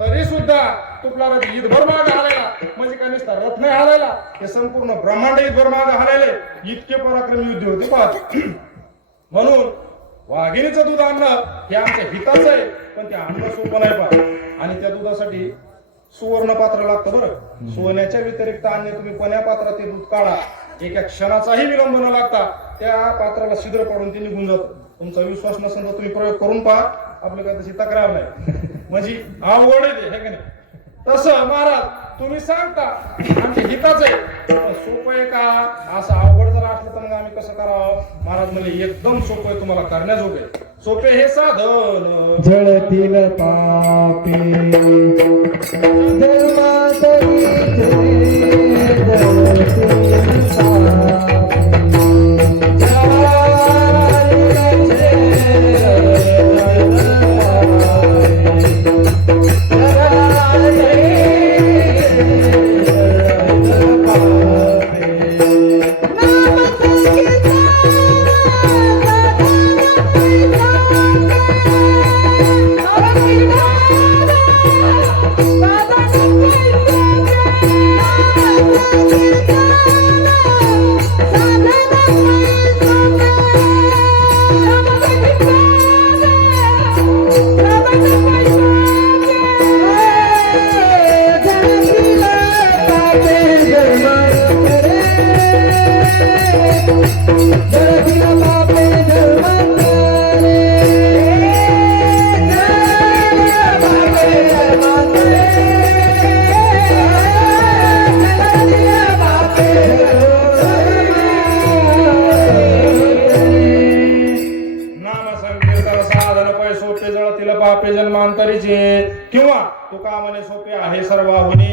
तरी सुद्धा तुपला ईदभर माग हालायला म्हणजे काय नुसता रथ नाही हालायला, हे संपूर्ण ब्रह्मांड ईदभर माग हालायले, इतके पराक्रमी युद्ध होते पाहत. म्हणून वाघिणीचं दूध आणणं हे आमच्या हिताचं आहे, पण ते आणणं सोपं नाही पहा. आणि त्या दुधासाठी सुवर्ण पात्र लागतं बरं. सोन्याच्या व्यतिरिक्त अन्य तुम्ही पण्या पात्रात ते दूध काढा, एका क्षणाचाही विलंब न लागता त्या पात्राला छिद्र पडून ते निघून जातं. तुमचा विश्वास नसेल तर तुम्ही प्रयोग करून पहा, आपलं काय तशी तक्रार नाही. म्हणजे अवघड आहे ते, हे का नाही? तसं महाराज तुम्ही सांगता आमच्या हिताच आहे, पण सोपं आहे का? असं अवघड जर असलं तर मग आम्ही कसं करावं? महाराज म्हणजे एकदम सोपं आहे, तुम्हाला करण्याजोगे सोपे हे साधन. जळतील पापे धर्मातरी जळतील पापे. पापे जन्मांतरीचे. किंवा तुका म्हणे सोपे आहे सर्वाहुनी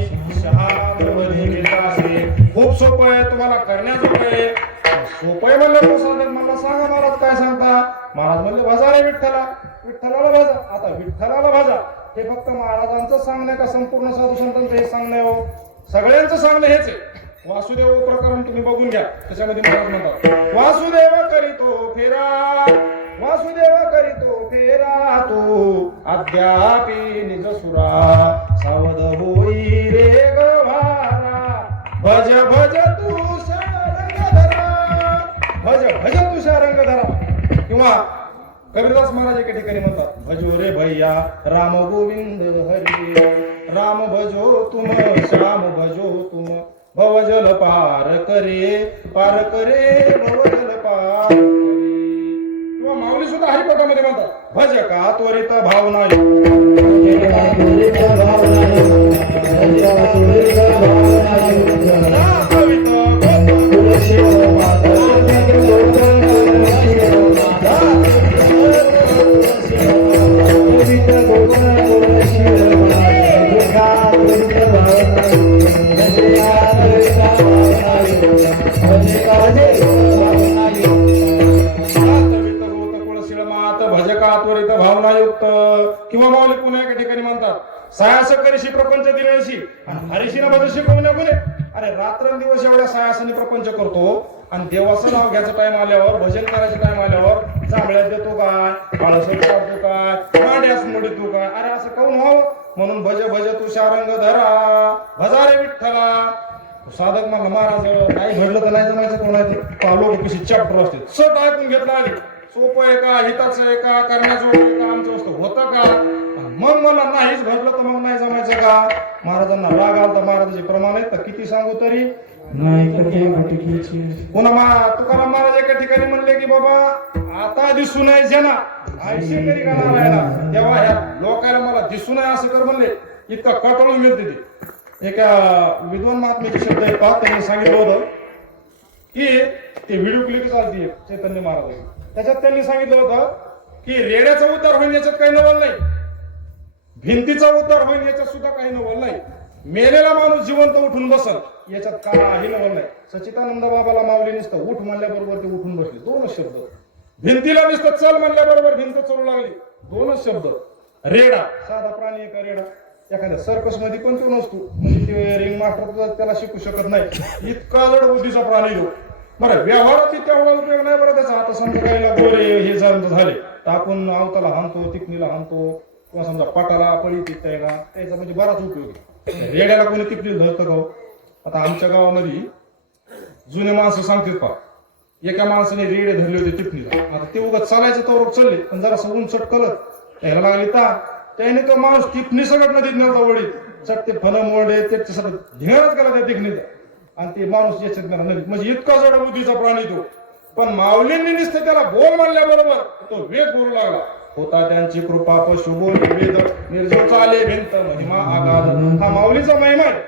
खूप सोपं आहे, तुम्हाला करण्याजोगं आहे. सोपं आहे म्हणलं तो साधक मला सांगा महाराज काय सांगता? महाराज म्हणले भजा रे विठ्ठला, विठ्ठलाला भजा. आता विठ्ठलाला भजा हे फक्त महाराजांचं सांगणं का संपूर्ण साधू संतांचं हे सांगणं हो? सगळ्यांचं सांगणं हेच आहे. वासुदेव प्रकरण तुम्ही बघून घ्या, त्याच्यामध्ये महाराज म्हणतात वासुदेव करीतो फेरा, वासुदेव करीतो फेरा तो अद्यापि निज सुरा, सावध होई रे गवारा, भज भज तू शारंग धरा, भज भज तू शारंग धरा. किंवा कबीरदास महाराज एका ठिकाणी म्हणतात भजो रे भैया राम गोविंद हरी, राम भजो तुम श्याम भजो तुम, भवजल पार करे भवजल पार करे. किंवा माऊली सुद्धा हरिपटामध्ये म्हणतात भज का त्वरित भावना, त्वरित भावनायुक्त. किंवा माऊली पुन्हा एका ठिकाणी म्हणतात सायास करीशी प्रपंच दिलेशी आणि हरीशी न भजशी कोणी गुणे. अरे रात्रंदिवस एवढ्या सायासाने प्रपंच करतो आणि देवाचं नाव घ्यायचं टाइम आल्यावर, भजन करायचं टाइम आल्यावर जांभळ्यात देतो काय, काळसर काढतो काय, मांड्यास मोडतो काय? अरे असं काऊन व्हावं? म्हणून भज भज तू शारंग धरा, भजा रे विठ्ठला. साधक मला महाराज नाही घडलं तर नाही जमायचं, कोणाचं लोक कशी चॅप्टर असते सट ऐकून घेतलं आली. सोपं आहे का, हिताचं आहे का, करण्याजोगं आहे का, आमचं वस्तू होतं का? मग मला नाहीच घडलं तर मग नाही जमायचं का? महाराजांना राग आला तर महाराजाचे प्रमाण आहेत तर किती सांगू तरी नाही. पुन्हा तुकाराम महाराज एका ठिकाणी म्हणले की बाबा आता दिसू नये जना आयशी करी का नारायणा, तेव्हा ह्या लोकांना मला दिसू नये असं कर म्हणले. इतका कटाळून मिळते ते. एका विद्वान महात्म्याचे शब्द येतात, त्यांनी सांगितलं होतं की ते व्हिडिओ क्लिप चालते चैतन्य महाराज, त्याच्यात त्यांनी सांगितलं होतं की रेड्याचा उद्धार होईल याच्यात काही नवल नाही, भिंतीचा उद्धार होईल याच्यात सुद्धा काही नवल नाही, मेलेला माणूस जिवंत उठून बसल याच्यात काही नवल नाही. सच्चिदानंद बाबाला माऊली नुसतं उठ म्हणल्याबरोबर ते उठून बसले, दोनच शब्द. भिंतीला नुसतं चल म्हणल्याबरोबर भिंत चलू लागली, दोनच शब्द. रेडा साधा प्राणी आहे का रेडा? एखाद्या सर्कस मध्ये पण तो नसतो, म्हणजे रिंग मास्टर त्याला शिकू शकत नाही, इतका जड बुद्धीचा प्राणी तो. बरं व्यवहारात तेवढा उपयोग नाही बरं त्याचा. आता समजा काही गोरे हे झाले तर आपण आवताला हाणतो, तिकणीला हाणतो, किंवा समजा पाटाला पळी तिकटायला त्याचा म्हणजे बराच उपयोग आहे. रेड्याला कोणी टिपली धरतं का हो? आता आमच्या गावामध्ये जुने माणसं सांगतात पा एका माणसाने रेडे धरले होते टिपणीला. आता ते उगाच चालायचं तर चालले पण जरा सगून चट करत यायला लागली ता त्याने तो माणूस टिपणी सगळं नदीत नव्हता वडीत चट ते फन मोडे ते सगळं धिंगाणच केला त्या टिपणीचा आणि ते माणूस याच्यात गेला नदीत. म्हणजे इतका जड बुद्धीचा प्राणी तो. पण माऊलींनी नुसतं त्याला बोल म्हणल्याबरोबर तो वेद बोलू लागला. होता त्यांची कृपा पशु बोल वेद निर्जो चाले भिंत महिमा आगाध. हा माऊलीचा महिमा आहे.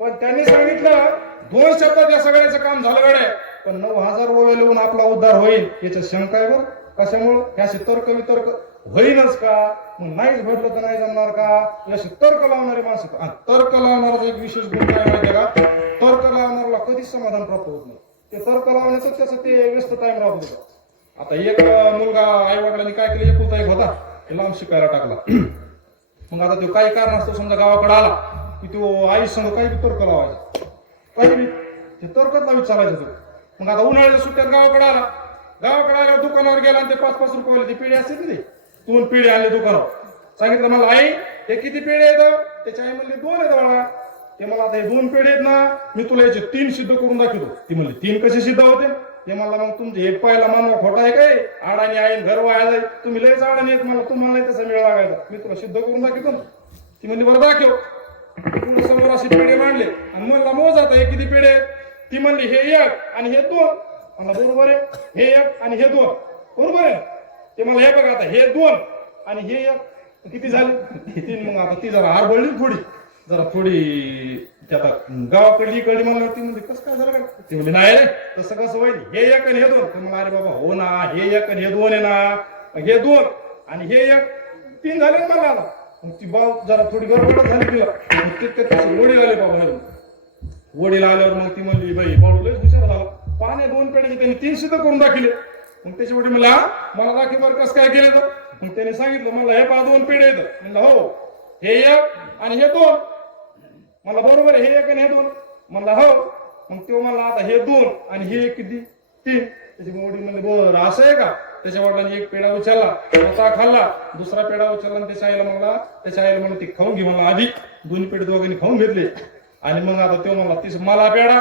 पण त्यांनी सांगितलं 2 शब्दात या सगळ्याचं काम झालं गड्या. पण 9000 ओव्या लिहून आपला उद्धार होईल याच्यात शंका आहे बरं. कशामुळं याचे तर्क वितर्क होईनच का? मग नाहीच भेटलं तर नाही जमणार का? याचे तर्क लावणारे माणसं. आणि तर्क लावणारा एक विशेष गुण काय माहिती का? तर्क लावणाऱ्याला कधीच समाधान प्राप्त होत नाही. ते तर्क लावण्याचं त्याचं ते व्यस्त टाइम राहत होता. आता एक मुलगा आई वडिलांनी काय केलं एकुलता एक होता ते लांब शिकायला टाकला. मग आता तो काही कारण असतो समजा गावाकडे आला की तो आई संग काही तर्क लावायचा काही बी ते तर्कच विचारायचं तो. मग आता उन्हाळ्याच्या सुट्ट्यात गावाकडे आल्यावर दुकानावर गेला आणि ते 5-5 रुपये ते पेढे असते ना ते 2 पेढे आणले दुकानावर. सांगितलं मला आई हे किती पेढे आहेत? त्याच्या आई म्हणले 2 आहेत बाळा. ते मला आता हे 2 पेढे आहेत ना मी तुला याचे 3 सिद्ध करून दाखवतो. ती म्हणली 3 कसे सिद्ध होते? ते मला मग तुमचे हे पहिला मानवा खोटा आहे काय? आडाने आहे घर व्हायला तुम्ही लयच आडाने येत मला तुम्हाला नाही तसा मेळ लागायचा. मी तुला सिद्ध करून दाखवतो ना. ती म्हणली बरं दाखव. पुढे समोर असे पेढे मांडले आणि म्हणला मोज आता हे किती पेढे? ती म्हणली हे 1 आणि हे 2. मला बरोबर आहे हे 1 आणि हे 2 बरोबर आहे. ते मला हे बघा आता हे 2 आणि हे 1 किती झाले? 3. मग आता ती जरा आरबळली थोडी आता गावाकडली कळली म्हणल्यावर ती म्हणजे कसं काय झालं काय? ती म्हणजे नाही रे तसं कसं होईल हे 1 आणि हे 2. तर मग अरे बाबा हो ना हे 1 आणि हे 2 आहे ना. हे 2 आणि हे 1 3 झाले ना मला. आता मग ती बाब जरा थोडी गडबड झाली तिला. ते वडील आले बाबा. वडील आल्यावर मग ती म्हणली बाई बाळू लयच हुशार झाला. पाण्या 2 पेढे त्यांनी 3 सिद्ध करून दाखवले. मग त्याचे वडील म्हणले मला दाखव बरं कसं काय केलं तर. मग त्याने सांगितलं मला हे 2 पेढे येतं. म्हणलं हो हे 1 आणि हे 2. मला बरोबर हे 1 आणि हे 2. म्हणला हो. मग तो म्हणला आता हे 2 आणि हे किती 3. त्याचे वडील म्हणले बरं असं आहे का? त्याच्या वडिलांनी 1 पेढा उचलला स्वतः खाल्ला. दुसरा पेढा उचलला आणि त्याच्या आईला म्हणलं ते खाऊन घे म्हणला. आधी 2 पेढे दोघांनी खाऊन घेतले आणि मग आता तो म्हणला तीस मला पेढा.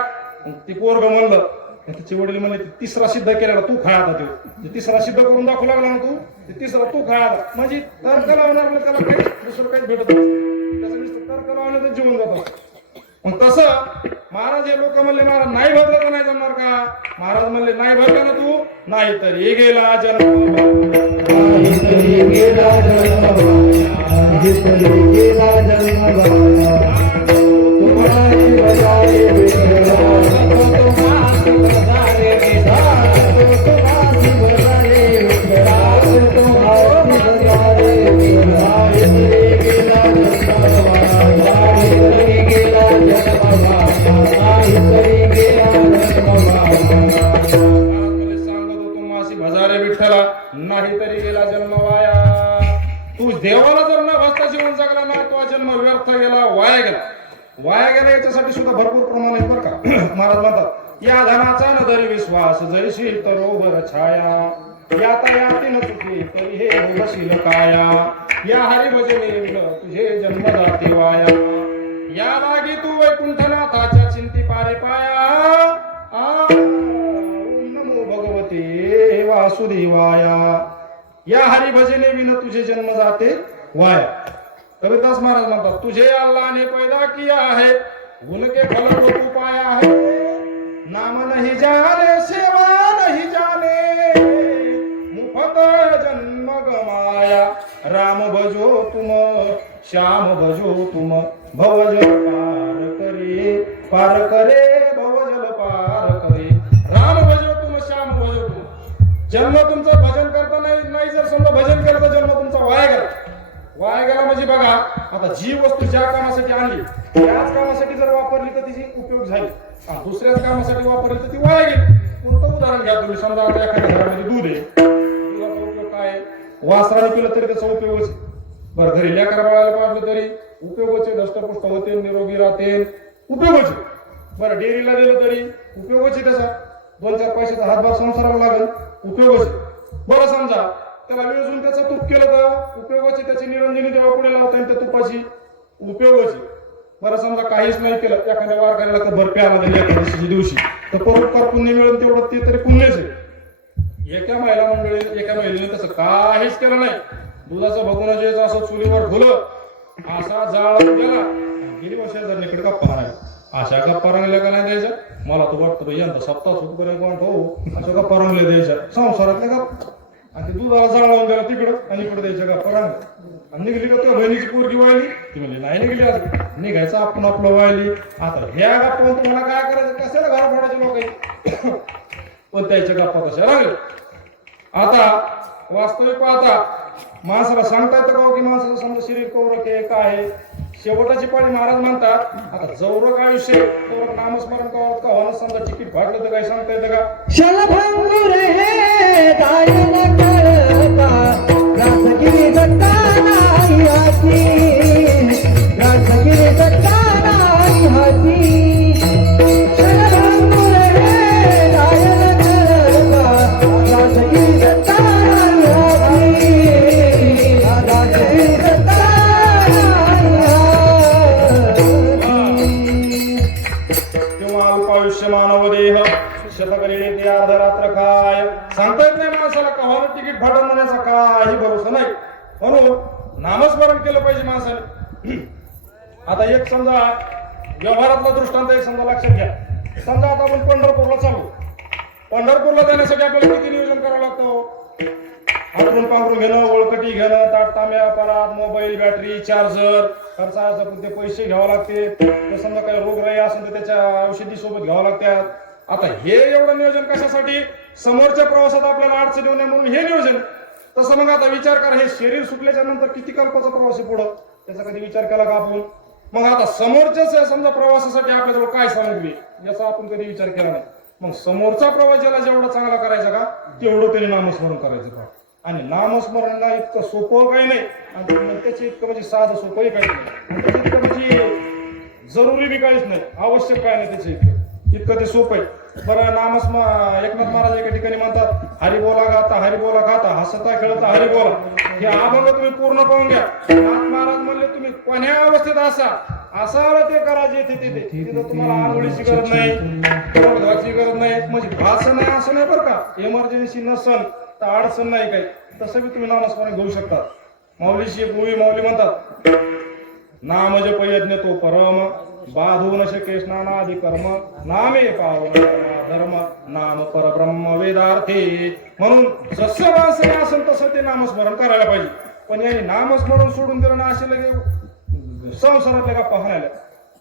ते पोरग म्हणलं त्याचे वडील म्हणले तिसरा सिद्ध केलेला तू खाय आता. तो तिसरा सिद्ध करून दाखवू लागला ना तू ते तिसरा तू खाय आता. म्हणजे तर्क लावणार त्याला काही दुसरं काहीच भेटत नाही. त्याचं नुसतं तर्क लावलं तर जीवन जातं. मग तसं महाराज हे लोक म्हणले महाराज नाही भरलं तर नाही जमणार का? महाराज म्हणले नाही भरलं ना तू नाही तर हे गेला जन्म नाही तरी गेला जन्म वाया. तू देवाला जर न भजता जीवन जगला ना तो जन्म व्यर्थ गेला वाया गेला याच्यासाठी सुद्धा भरपूर प्रमाण आहे बरं का. महाराज म्हणतात या धनाचा न जरी विश्वास जैशी तरोवर छाया यातायातीन चुकी तरी हे भोगशील काया. या हरिभजने तुझे जन्म जाती वाया. या लागी तू वैकुंठनाथाच्या चिंती पारे पाया. नमो भगवते वासुदेवाया. या हरिभजने विन तुझे जन्म जाते वाया. कबीरदास महाराज म्हणतात तुझे अल्लाह ने पैदा किया है उनके फल को तू पाया है. नाम नहीं जाने सेवा नहीं जाने मुफ्त जन्म गमाया. राम भजो तुम श्याम भजो तुम भवजल पार करे भवजल पार करे. राम भजो तुम श्याम भजो तुम. जन्म तुमचं भजन करता नाही जर समजा भजन केलं तर जन्म तुमचा वाया गेला म्हणजे बघा आता जी वस्तू ज्या कामासाठी आणली त्याच कामासाठी जर वापरली तर तिची उपयोग झाली. दुसऱ्याच कामासाठी वापरली तर ती वाया गेली. कोणतं उदाहरण घ्या तुम्ही. समजा आता एखाद्या घरामध्ये दूध आहे. दुधाचा उपयोग काय? वासराने पिलं तरी त्याचा उपयोगच आहे. बरं घरी लेकरा बाळाला पाजलं तरी उपयोगच आहे. दष्टपुष्ट होते निरोगी राहते उपयोगच आहे. बरं डेअरीला दिलं तरी उपयोगच आहे त्याचा. 2-4 पैशाचा हातभार संसाराला लागेल उपयोगच आहे. बरं समजा त्याला वेचून त्याचा तूप केलं तर उपयोगाची त्याची निरंजनी देवा पुढे लावता येईल त्या तुपाची उपयोगाची. बरं समजा काहीच नाही केलं एखाद्या वारकऱ्याला तर भर प्याला दिली एकादशीच्या दिवशी तर परोपकार पुण्य मिळून तेवढं ते तरी पुण्यच आहे. एका महिलेने तसं काहीच केलं नाही. दुधाचं बघून जे असं चुलीवर ढोलं असा जाळ गेला गेली वर्षा जर निकडे गप्पा राहिला. अशा गप्पा रंगल्या का नाही द्यायच्या? मला तर वाटतं यंदा सप्ताह सुटपर्यंत हो अशा गप्पा रंगल्या द्यायच्या संसारातल्या गप्पा. आणि ते दुधाला जाळवून द्यायला तिकडं आणि इकडे द्यायच्या गप्पा रंगल्या. आणि निघली का तुझ्या बहिणीची पोरगी वाहिली ती म्हणजे नाही निघली आज निघायचं आपण आपलं वाहिली. आता ह्या गप्पा तुम्हाला काय करायचं कशाला घर फोडायचे लोक पण त्याच्या गप्पा कशा राहिल्या. आता वास्तविक पाहता माणसाला सांगता येतं का की माणसाचं समजा शरीर कौरक आहे काय आहे. शेवटाची पाळी महाराज म्हणतात आता जवरक आयुष्य तवरक नामस्मरण का होणं समजा तिकीट फाटलं तर काही सांगता येतं का? शलभंगुर हे दायन कळका रासगिरी दत्ता नाही हाती रासगिरी दत्ता नाही हाती शलभंगुर हे दायन कळका रासगिरी दत्ता नाही हाती रासगिरी दत्ता किंवा अल्पायुष्य मानव देह शतकरी ते अर्धरात्र काय सांगता येत नाही माणसाला कव्हानं तिकीट फाटवण्याचा काही भरोसा नाही. म्हणून नामस्मरण केलं पाहिजे माणसाने. आता एक समजा व्यवहारातला दृष्टांत एक समजा लक्षात घ्या. समजा आता आपण पंढरपूरला चालू. पंढरपूरला जाण्यासाठी आपल्याला किती नियोजन करावं लागतं? हातरून पांघरून घेणं ओळखटी घेणं ताट तांब्या परात मोबाईल बॅटरी चार्जर खर्चाचे पैसे घ्यावं लागते. समजा काही रोगराई असेल तर त्याच्या औषधी सोबत घ्यावं लागतात. आता हे एवढं नियोजन कशासाठी? समोरच्या प्रवासात आपल्याला अडचण येऊ नये म्हणून हे नियोजन. तसं मग आता विचार करा हे शरीर सुटल्याच्या नंतर किती कल्पाचा प्रवास आहे पुढं त्याचा कधी विचार केला का आपण? मग आता समोरच्याच समजा प्रवासासाठी आपल्याजवळ काय सामग्री याचा आपण कधी विचार केला नाही. मग समोरचा प्रवास ज्याला जेवढा चांगला करायचा का तेवढं तरी नामस्मरण करायचं का? आणि नामस्मरणला इतकं सोपं काही नाही आणि त्याची इतकं म्हणजे साधं सोपंही काही नाही त्याची इतकं म्हणजे जरुरी बी काहीच नाही आवश्यक काय नाही त्याचे इतकं ते सोपं आहे. बरं एकनाथ महाराज एका ठिकाणी म्हणतात हरी बोला गाता हरी बोला खाता हसता खेळता हरी बोला. हे अभंग तुम्ही पूर्ण पाहून घ्या. नाथ महाराज म्हणले तुम्ही कोण्या अवस्थेत असं आलं ते करा जे तिथे तिथं तुम्हाला आंघोळीची गरज नाही तोंड धुवायची गरज नाही म्हणजे भाषण नाही असं नाही बरं का. इमर्जन्सी नसल तर अडचण नाही काही तसं बी तुम्ही नामस्मरण घेऊ शकता. माऊलीची एक ओवी माऊली म्हणतात नाम जप यज्ञ तो परम बाधू न शके स्नानादि कर्म नामे पावन धर्म नाम परब्रह्म वेदार्थे. म्हणून जसं माणसाने असेल तसं ते नामस्मरण करायला पाहिजे. पण यांनी नामस्मरण सोडून दिलं ना असे लगे संसारातल्या गप्पा हाणायला.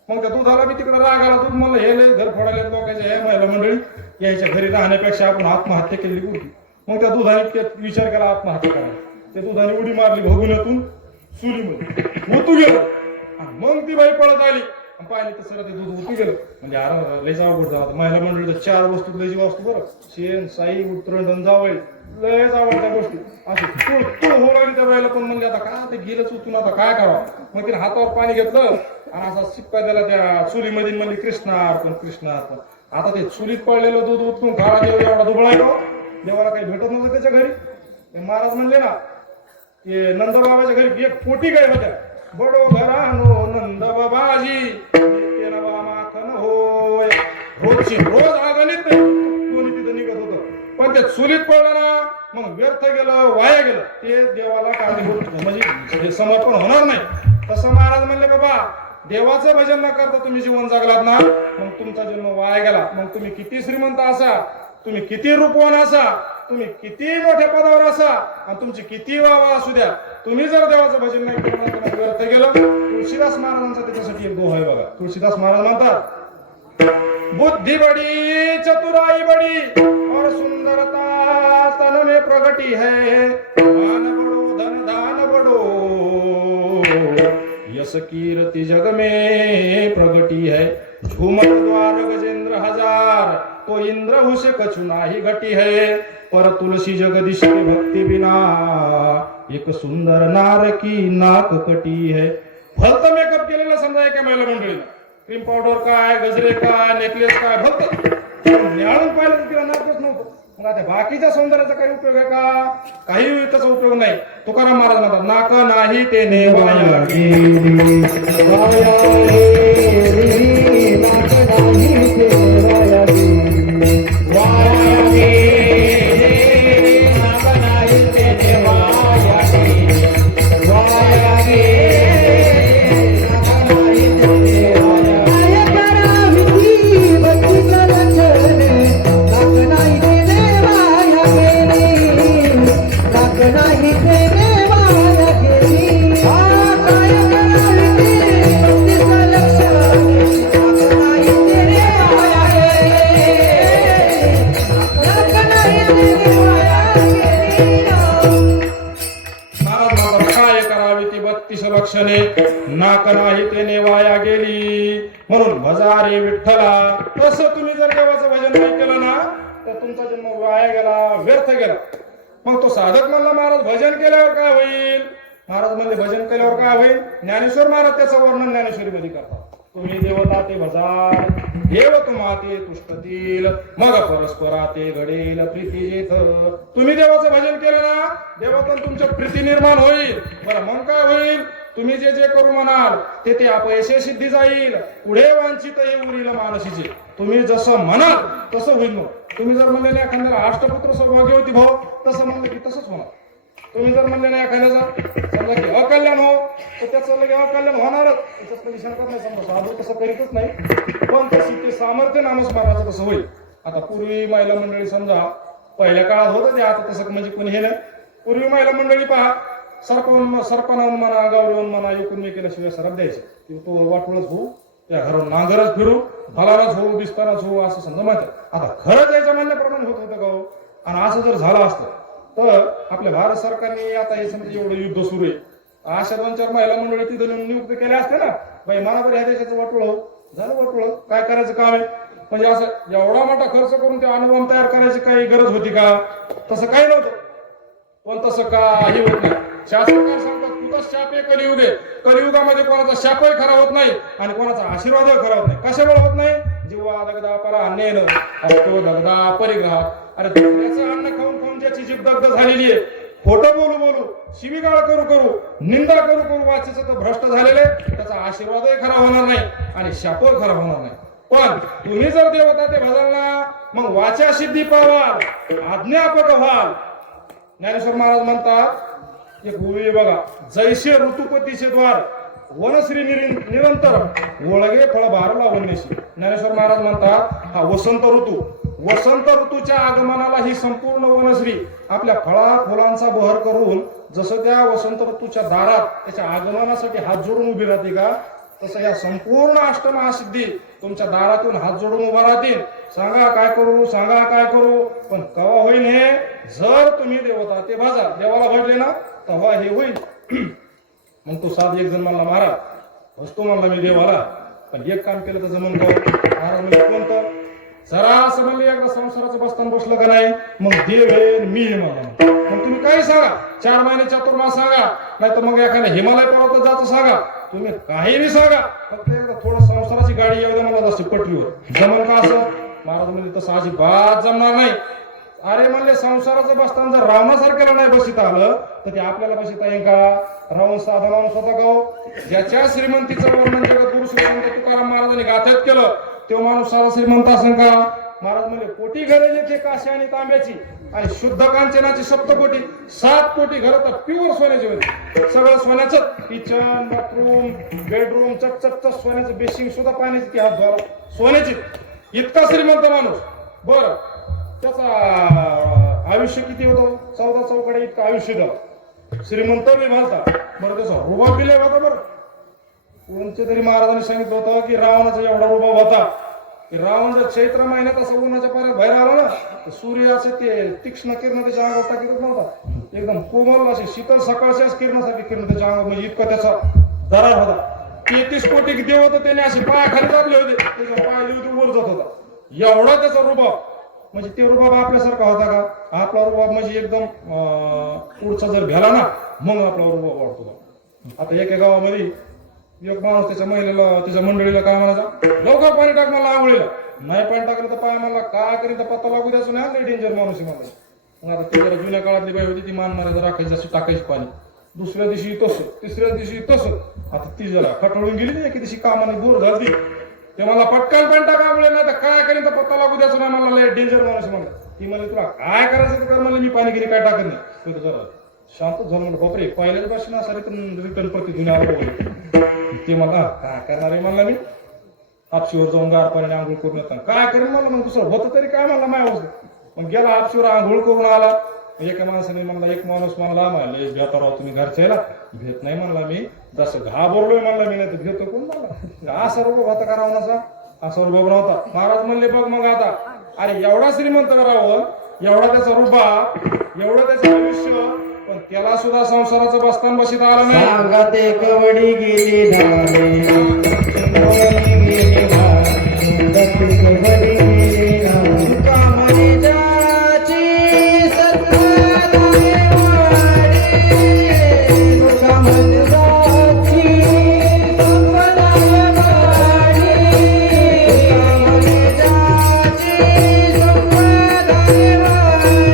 मग त्या दुधाला बी तिकडे राग आला दूध म्हणलं हे लय घर फोडायला लोकांच्या हे महिला मंडळी यायच्या घरी राहण्यापेक्षा आपण आत्महत्या केली होती. मग त्या दुधाने विचार केला आत्महत्या करायला. त्या दुधाने उडी मारली भगुण्यातून चुलीमध्ये उतू गेलं. मग ती बाई पळत आली पाहिली तर सर ते दूध उतू गेलं. म्हणजे अरे लयच अवघड झाला. महिला मंडळीच्या 4 वस्तू लयची वस्तू बरं शेण साई उतरण जावळ लयच आवडत्या गोष्टी अशी तू होऊ लागली त्या वेळेला. पण म्हणजे आता काय ते गेलंच उतून आता काय करावं. मग तिने हातावर पाणी घेतलं आणि असा शिक्का दिला त्या चुलीमध्ये म्हणजे कृष्णार्पण कृष्णार्पण. आता ते चुलीत पडलेलं दूध उतरून काळा देव एवढा दुबळा आहे का देवाला काही भेटत नव्हतं त्याच्या घरी. ते महाराज म्हणले ना की नंदबाबाच्या घरी एक पोटी गाय होत्या. बडो घरानो नंद बाबाजी माखन होय रोजची रोज अगणित कोणी तिथं निघत होतं. पण ते चुलीत पडलं ना मग व्यर्थ गेलं वाया गेलं ते देवाला कारणीभूत म्हणजे समर्पण होणार नाही. तसं महाराज म्हणले बाबा देवाचं भजन न करता तुम्ही जीवन जगलात ना मग तुमचा जन्म वाया गेला. मग तुम्ही किती श्रीमंत असा तुम्ही किती रूपवान असा तुम्ही किती मोठ्या पदावर असा आणि तुमची किती वावा असू द्या तुम्ही जर देवाचं भजन नाही केलं व्यर्थ गेलं. तुळशीदास महाराजांचा त्याच्यासाठी एक दोहा आहे बघा. तुळशीदास महाराज म्हणतात बुद्धी बडी चतुराई बडी और सुंदरता तन में प्रगटी है मान बड़ो धन दान बड़ो यश कीर्ति जग में प्रगटी है झूमर द्वार गजेंद्र हजार तो इंद्र हुसे कछु नाही घटी है पर तुलसी जगदीश की भक्ति बिना एक सुंदर नार की नाक कटी है. भलत मेकअप केलेला समजा एका महिला मंडळीला क्रीम पावडर काय गजरे काय नेकलेस काय भलत न्याळून पाहिलं तर तिला नाकच नव्हतं. मग आता बाकीच्या सौंदर्याचा काही उपयोग आहे का? काही त्याचा उपयोग नाही. तुकाराम महाराज म्हणतात नाक नाही ते नेवाया गेली वाया गेली नाक नाही ते वाया गेली वाया गेली नाक नाही ते वाया गेली वाया गेली नाक नाही ते वाया काय करावी बच्ची लक्षणे नाक नाही ते वाया गेली नाक नाही ते वाया गेली काय करावी बच्ची लक्षणे नाक नाही ते वाया गेली नाक नाही ते वाया गेली महाराज म्हणतात काय करावी ती 32 लक्षणे नाक नाही ते नेवाया गेली. म्हणून भजा रे विठ्ठला. तसं तुम्ही जर देवाचं भजन नाही केलं ना तर तुमचा जन्म वाया गेला, व्यर्थ गेला. मग तो साधक म्हणला महाराज भजन केल्यावर काय होईल? महाराज म्हणले भजन केल्यावर काय होईल? ज्ञानेश्वर महाराज त्याचं वर्णन ज्ञानेश्वरीमध्ये करतात. तुम्ही देवता ते भजा देव तुम्हा ते तुष्टतील मग परस्परा ते घडेल प्रीती जेथ. तुम्ही देवाचं भजन केलं ना देवातून तुमच्या प्रीती निर्माण होईल. बरं मग काय होईल? तुम्ही जे जे करू म्हणाल ते ते अपयशे सिद्धी जाईल. पुढे वांछित हे उरील मानसीचे. तुम्ही जसं म्हणाल तसं होईल. मग तुम्ही जर म्हणले नाही एखाद्याला अष्टपुत्र सौभाग्य होती भाऊ तसं म्हणलं की तसंच होणार. तुम्ही जर म्हणले नाही एखाद्याचा समजा की अकल्याण हो तर त्याचं लगे अकल्याण होणारच. त्याच्यात कधी शंका नाही. समजा साधू तसं करीतच नाही पण तशी ते सामर्थ्य नामस्मरणाचं तसं होईल. आता पूर्वी महिला मंडळी समजा पहिल्या काळात होतं ते आता तसं म्हणजे कोणी हे नाही. पूर्वी महिला मंडळी पहा सरपणाहून म्हणा गावरीहून म्हणा एकूण केल्याशिवाय सरप द्यायचे. तो वाटोळच होऊ त्या घरावर नांगरच फिरू फलानाच होऊ बिस्ताराच होऊ असं समजा म्हणतात. आता खरंच याच्या म्हणण्याप्रमाणे होत होतं गाव. आणि असं जर झालं असतं तर आपल्या भारत सरकारने आता हे समजा एवढं युद्ध सुरू आहे अशा 2-4 महिला मंडळी तिथे नियुक्त केल्या असते ना बाई मनावर ह्या देशाचं वाटोळ झालं. वाटोळ काय करायचं काम आहे? म्हणजे असं एवढा मोठा खर्च करून ते अनुबंध तयार करायची काही गरज होती का? तसं काही नव्हतं. पण तसं काही होत नाही. शास्त्रकार सांगतात तुझा शाप आहे कलियुग आहे. कलियुगामध्ये कोणाचा शापही खरा होत नाही आणि कोणाचा आशीर्वादही खरा होत नाही. कशामुळे होत नाही? जीवा दगदा परा अन्नेन असतो दगदा परिग्रह. अरे दुसऱ्याचं अन्न खाऊन खाऊन ज्याची जीभ दग्ध झालेली आहे खोटं बोलू बोलू शिवीगाळ करू करू निंदा करू करू वाचीचं तर भ्रष्ट झालेलं आहे. त्याचा आशीर्वादही खरा होणार नाही आणि शापही खरा होणार नाही. पण तुम्ही जर देवता ते भजाल ना मग वाचा सिद्धी पावाल आज्ञापक व्हाल. ज्ञानेश्वर महाराज म्हणतात एक ओवी बघा जैसे ऋतुपतीचे द्वार वनश्री निरंतर ओळगे फळ बारला वन्यशी. ज्ञानेश्वर महाराज म्हणतात हा वसंत ऋतू वसंत ऋतूच्या आगमनाला ही संपूर्ण वनश्री आपल्या फळा फुलांचा बहर करून जसं त्या वसंत ऋतूच्या दारात त्याच्या आगमनासाठी हात जोडून उभी राहते का तसं या संपूर्ण अष्टमहासिद्धी तुमच्या दारातून हात जोडून उभा राहतील. सांगा काय करू सांगा काय करू. पण कवा होईल हे? जर तुम्ही देवता ते भाजा देवाला भजले ना तेव्हा हे होईल. मग तो साध एक जण म्हणला महाराज वस्तू म्हणला मी देवाला पण एक काम केलं तर जमून गाव. महाराज म्हणजे कोणतं? जरा असं म्हणले एकदा संसाराचं बसताना बसलं का नाही मग देव आहे मी आहे म्हणा. मग तुम्ही काही सांगा 4 महिने चातुर्मास सांगा नाही तर मग एखाद्या हिमालय पर्वतात जातो सांगा तुम्ही काही सांगा फक्त एकदा थोडं संसाराची गाडी येऊ द्या मला जशी पटरीवर जमन का असं? महाराज म्हणजे तसं अजिबात जमणार नाही. अरे म्हणले संसाराचं बसताना जर रावणासारख्याला नाही बसिता आलं तर ते आपल्याला बसिता येईल का? रावण साधा रावण स्वतः गाव ज्याच्या श्रीमंतीचं वर्णन जगत गुरु श्री संत तुकाराम महाराजांनी गाथ्यात केलं तो माणूस सारा श्रीमंत असेल का? महाराज म्हणले कोटी घरे येते काशी आणि तांब्याची आणि शुद्ध कांचनाची 7 कोटी 7 कोटी घर तर प्युअर सोन्याची होती. सगळं सोन्याचं किचन बाथरूम बेडरूम चटचट सोन्याचं बेसिंग सुद्धा पाण्याची ती हात धुवायला सोन्याची. इतका श्रीमंत माणूस. बरं त्याचा आयुष्य किती होतं? 14 चौकडे इतकं आयुष्य झालं. श्रीमंत बी म्हणता. बरं त्याचा रुबाब बी लय होता. बरं कोणत्या तरी महाराजांनी सांगितलं होतं की रावणाचा एवढा रुबाब होता की रावण जर चैत्र महिन्यात असं उन्हाच्या पाण्यात बाहेर आला ना तर सूर्याचे ते तीक्ष्ण किरण त्याच्या अंगावर टाकीतच नव्हता. एकदम कोमल अशी शीतल सकाळच्याच किरणासाठी किरण त्याच्या अंगावर म्हणजे इतका त्याचा दरार होता. 33 कोटी देव होतं त्याने असे पायाखाली टाकले होते त्याच्या पाय लिहून वर जात होता. एवढा त्याचा रुबाब. म्हणजे ते रुबाब आपल्यासारखा होता का? आपला रुबाब म्हणजे एकदम पुढचा जर भेला ना मग आपला रुबाब वाढतो. आता एका गावामध्ये एक माणूस त्याच्या महिलेला त्याच्या मंडळीला काय म्हणायचा लवकर पाणी टाक मला आंघोळीला. नाही पॅन्ट टाकलं तर पाय म्हणला काय करीत पत्ता लागू द्यायचं नाही लय डेंजर माणूस आहे मला. मग आता ती जरा जुन्या काळातली बाई होती ती मान मारायचं राखायची अशी टाकायची पाणी. दुसऱ्या दिवशी तसं तिसऱ्या दिवशी तसं. आता ती जरा खटळून गेली नाही की दिवशी कामाने बोर झाली ते मला पटकन पॅन्ट टाकावले नाही तर काय करीन तर पत्ता लागू द्यायचं नाही मला लय डेंजर माणूस आहे म्हणलं. ती म्हणली तुला काय करायचं कर म्हणलं मी पाणी गिरी काय टाकत नाही. तो जरा शांत झालं म्हणलं बापरे पहिल्याच भाषण असं रिटर्न प्रति जुन्या ते मला काय करणार आहे म्हणलं मी हापशीवर जाऊन गार पाण्याने आंघोळ करून येतात काय करेन मला मग दुसरं होतं तरी काय म्हणलं माझ्या अवस्थेत. मग गेला हापशीवर आंघोळ करून आला. एका माणसाने म्हणला एक माणूस मला म्हणलं भेटा राव तुम्ही घरच्याला भेट नाही म्हणला मी जसं घाबरलोय म्हणला मी नाही तर भेटतो कोण म्हणला असा रोग होता का रावणाचा असा रुबाब नव्हता. महाराज म्हणले बघ मग आता अरे एवढा श्रीमंत रावण एवढा त्याचा रुबाब एवढं त्याचं आयुष्य पण त्याला सुद्धा संसाराचं बस्तान बशीत आलं नाही. सांगा ते कवडी गेली धावे कवडी गेली धावे कामने जाची सत्तादाने वाढे कामने जाची संपदाय वाढे कामने जाची संपदाय वाढे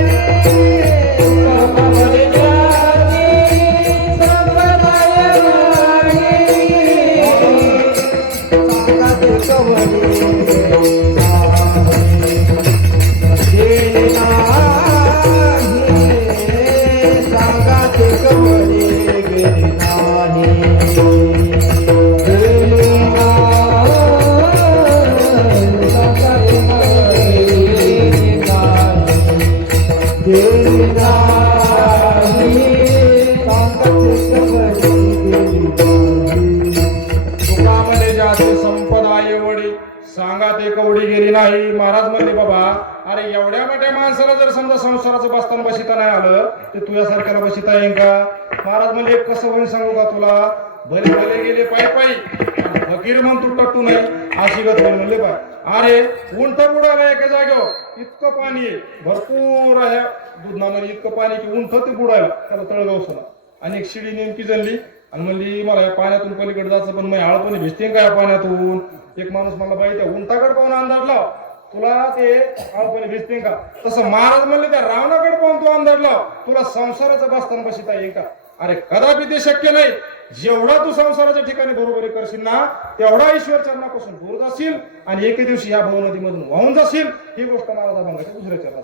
कामने सांगा ते कवडी गेली नाही. महाराज म्हणले बाबा अरे एवढ्या मोठ्या माणसाला जर समजा संसाराचं बस्तान बसिता नाही आलं ते तुझ्यासारख्याला बसिता येईल का. महाराज म्हणले कसं होईल सांगू का तुला भले भले गेले पायी पायी फकीर म्हण तू टट्टू नाही अशी गत होईल म्हणले बा. अरे उंट बुडाला एका जागेवर इतकं पाणी आहे भरपूर आहे दुधनामध्ये इतकं पाणी की उंट ते बुडायला त्याला तळगावसला आणि एक शिडी नेमकी जणली आणि म्हणली मला या पाण्यातून पलीकडे जायचं पण मी आळपणी भिजते का या पाण्यातून. एक माणूस मला बाई त्या उंटाकडे पाहून अंदाज लाव तुला ते आळपणी भिजते का. तसं महाराज म्हणले त्या रावणाकडे पाहून तू अंदाज लाव तुला संसाराचं बस्तान बसिता येईल का. अरे कदापि ते शक्य नाही. जेवढा तू संसाराच्या ठिकाणी बरोबरी करशील ना तेवढा ईश्वर चरणापासून दूर जाशील आणि एके दिवशी या भाऊ नदीमधून वाहून जाशील. ही गोष्ट महाराजा भांगाच्या दुसऱ्या चरणात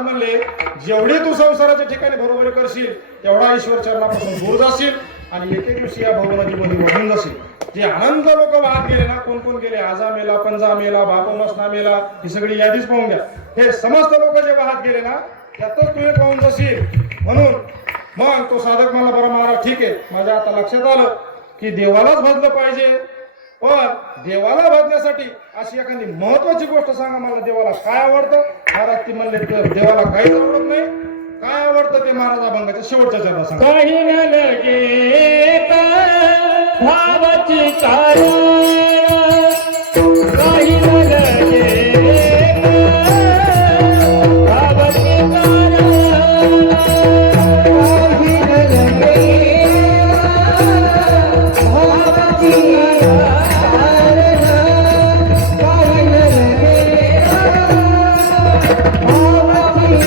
महाराज म्हणले जेवढी तू संसाराच्या ठिकाणी बरोबरी करशील तेवढा ईश्वर चरणापासून दूर जाशील आणि एके दिवशी या भवनदीमध्ये वाहून जाशील. जे अनंत लोक वाहत गेले ना, कोण कोण गेले, आजा मेला, पंजा मेला, बापू मसना मेला, ही सगळी यादीच पाहून घ्या. हे समस्त लोक जे वाहत गेले ना त्यातच तू एक वाहून जाशील. म्हणून मग तो साधक मला बरं महाराज ठीक आहे, माझ्या आता लक्षात आलं की देवालाच भजलं पाहिजे, पण देवाला भजण्यासाठी अशी एखादी महत्वाची गोष्ट सांगा मला, देवाला काय आवडतं. महाराज ती म्हणले देवाला काहीच आवडत नाही. काय आवडतं ते महाराज अभंगाच्या शेवटच्या चरणात सांगा. काही न लगे भावाची कारण, काही न लगे भावाची कारण, काही न लगे भावाची बरोबरी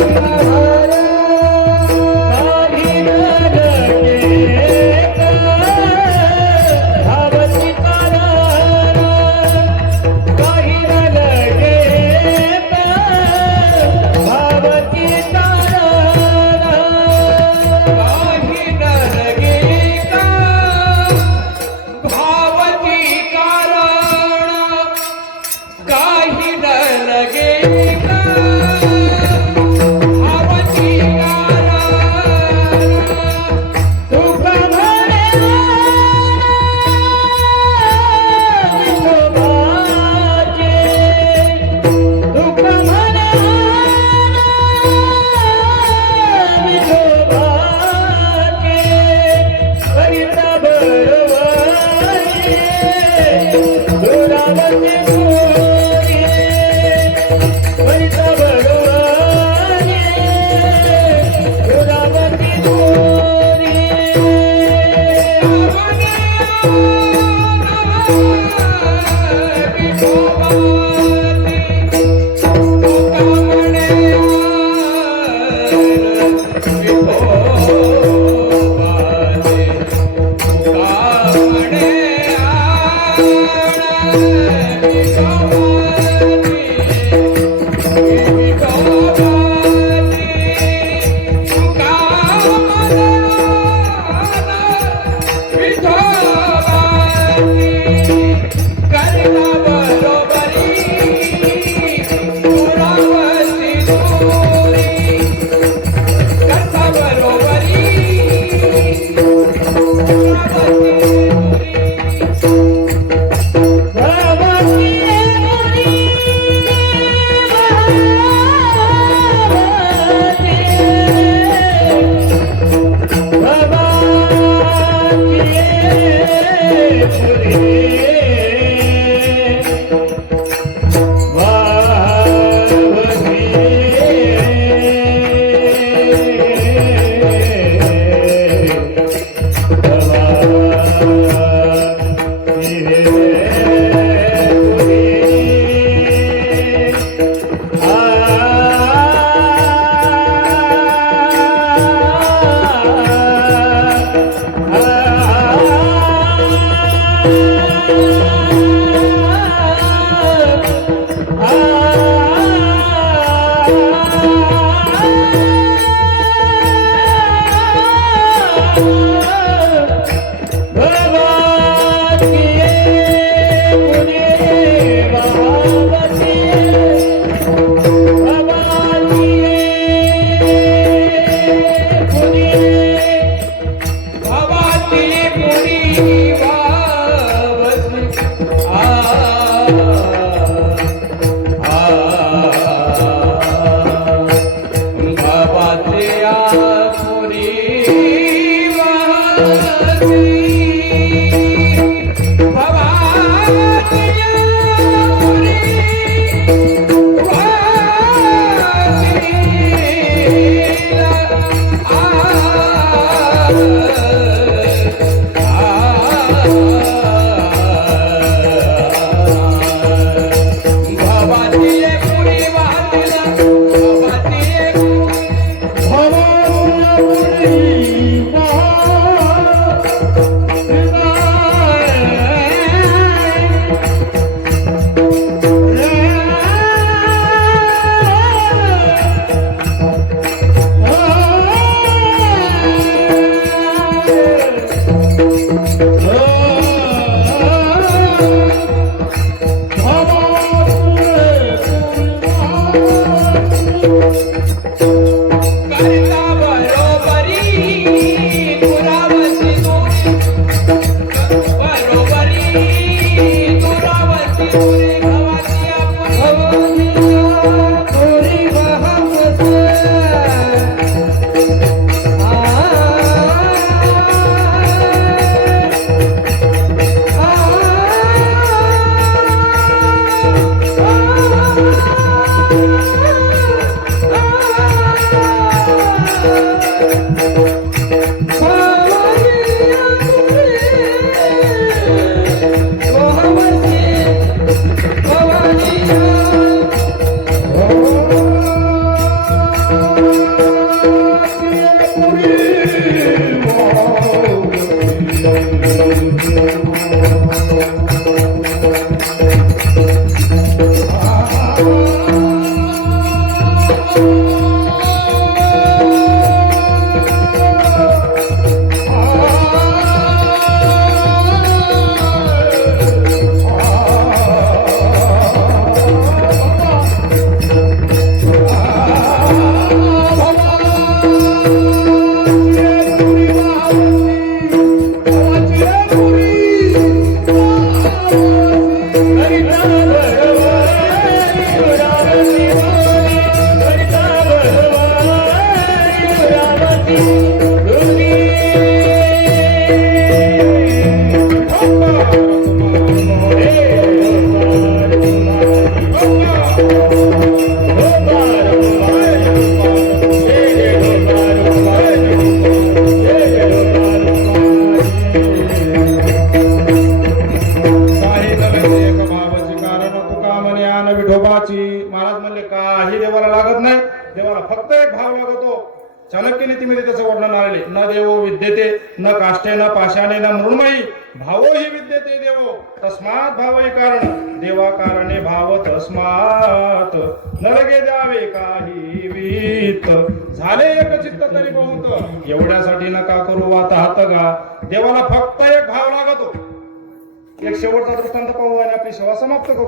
करता बरोबरी दुरावती दूरी बरोबरी दुरावती दूरी भवानी आपण पुरी वाहवस विठोबाची. महाराज म्हणले काही देवाला लागत नाही, देवाला फक्त एक भाव लागतो. चाणक्य नीतीमध्ये त्याचं वर्णन आलेले, न देवो विद्यते न काष्टे न पाषाणे न मृण्मयी भावो हि विद्यते देवो तस्मात् भावही कारण देवा कारणे भाव तस्मात् न लगे द्यावे काही वीत झाले एक चित्त तरी बहुत एवढ्यासाठी नका करू वाता हात गा. देवाला फक्त एक भाव लागतो. एक शेवटचा दृष्टांत पाहू आणि आपली सेवा समाप्त करू.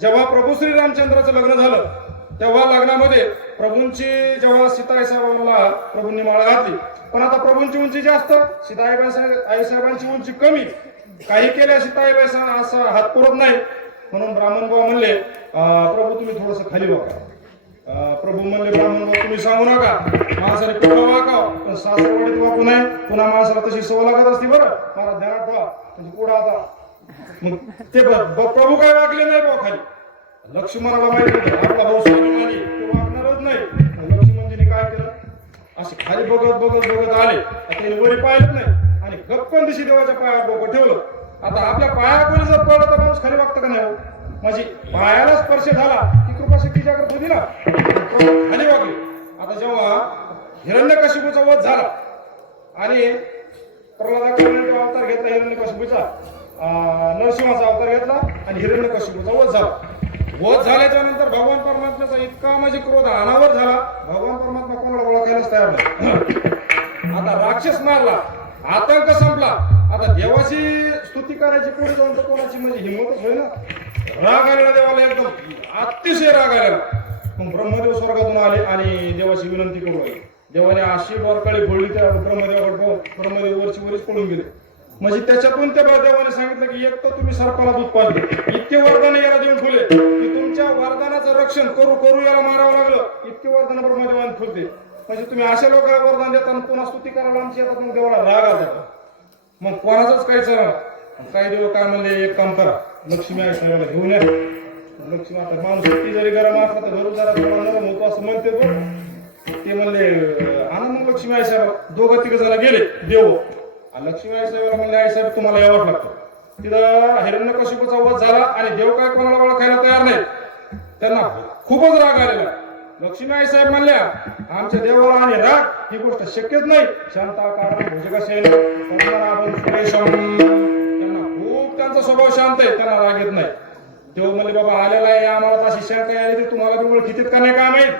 जेव्हा प्रभू श्री रामचंद्राचं लग्न झालं तेव्हा लग्नामध्ये प्रभूंची जेव्हा सीताई साहेबांना प्रभूंनी माळ घातली, पण आता प्रभूंची उंची जास्त, आई साहेबांची उंची कमी. काही केल्या सीताईबाई असं हात पुरत नाही. म्हणून ब्राह्मणबाबा म्हणले प्रभू तुम्ही थोडस खाली वाका. प्रभू म्हणले ब्राह्मणबाबा तुम्ही सांगू नका, माणसाने पुढं वाकाव पण सासरवाडीत वाकू नये. पुन्हा माणसाला तशी सवय लागत असती. बरं मला ध्यानात ठेवा म्हणजे पुढं आता मग ते प्रभू काय वाकले नाही बाबा खाली. लक्ष्मणाला माहिती होतं आपला भाऊ स्वाभिमानी तो वाकणारच नाही. लक्ष्मणजीने काय केलं, असे खाली बघत बघत बघत आले. त्याने वरी पाहिलं नाही आणि गप्पन दिशी देवाच्या पायावर डोकं ठेवलं. आता आपल्या पायावर जर पडलं तर माणूस खाली वागतं का नाही हो? माझी पायाला स्पर्श झाला ती कृपा शक्ती जागृत होती ना, खाली वागली. आता जेव्हा हिरण्यकशिपूचा वध झाला आणि प्रल्हादाने तो अवतार घेतला, हिरण्यकशिपूचा नरसिंहाचा अवतार घेतला आणि हिरण्यकशिपूचा वध झाला. वध झाल्याच्या नंतर भगवान परमात्म्याचा इतका म्हणजे क्रोध अनावर झाला, भगवान परमात्मा कोणाला ओळखायलाच तयार नाही. आता राक्षस मारला, आतंक संपला. आता देवाची स्तुती करायची पुढे जाऊन तर कोणाची म्हणजे हिंमतच होय ना. राग आलेला देवाला, एकदम अतिशय राग आलेला. मग ब्रह्मदेव स्वर्गातून आले आणि देवाची विनंती करू लागले. देवाने अशी बरकळी फोडली त्या ब्रह्मदेवाकडे, ब्रह्मदेव वरची वरीच पडून गेले. म्हणजे त्याच्यातून त्या देवाने सांगितलं की एक तर तुम्ही सर्पाला दूध पाजले, इतके वरदान याला देऊन ठेवले की तुमच्या वरदानाचं रक्षण करू करू याला मारावं लागलं. इतके वरदान ब्रह्मदेवाने ठेवते. म्हणजे तुम्ही अशा लोकांना वरदान देताना पुन्हा स्तुती करायला आमची येतात, मग देवाला राग आला. मग कोणाचंच काही चालणार. काही देव काय म्हणले, एक काम करा, लक्ष्मी आई साहेबाला घेऊन या. लक्ष्मी आता माणूस किती जरी गरम असला तर घरून जरा थोडा नरम होतो असं म्हणते. ते म्हणले आणा मग लक्ष्मी आई साहेब. दोघं तिघ जण गेले देव. लक्ष्मी आई साहेबाला म्हणले आई साहेब तुम्हाला यावंच लागतं. तिथं हिरण्यकशिपूचा वध झाला आणि देव काय कोणाला ओळखायला तयार नाही. त्यांना खूपच राग आलेला. लक्ष्मी आई साहेब म्हणल्या आमच्या देवाला आणि राग ही गोष्ट शक्यच नाही. शांताकार भुजगशयन पद्मनाभं सुरेशम. त्यांना खूप त्यांचा स्वभाव शांत आहे, त्यांना राग येत नाही. देव म्हणले बाबा आलेला आहे, आम्हाला अशी शंका आली ती तुम्हाला बी ओळखीत का नाही काय माहित.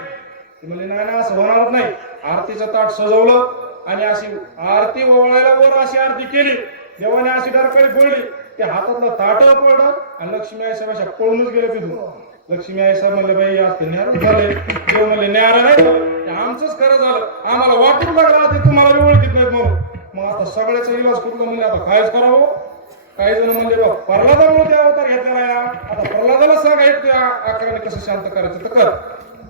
म्हणले नाही ना असं होणारच नाही. आरतीचं ताट सजवलं आणि अशी आरती ओवाळायला वर अशी आरती केली. देवाने अशी डरकळी फोडली, त्या हातातलं ताट पडलं आणि लक्ष्मी आई साहेबाच्या पळूनच गेले तिथून. लक्ष्मी आई साहेब म्हणले बाई आज ते न्यार झाले. देव म्हणले न्यार नाही झालं, ते आमचंच खरं झालं. आम्हाला वाटून लागला ते तुम्हाला बी ओळखीत नाहीत म्हणून. मग आता सगळ्याचा इलाज कुठलं म्हणले आता कायच करावं. काही जण म्हणले बघ प्रल्हादामुळे ते अवतार घेतलेला आहे ना, आता प्रल्हादाला सांगा त्या आकाराने कसं शांत करायचं तर कर.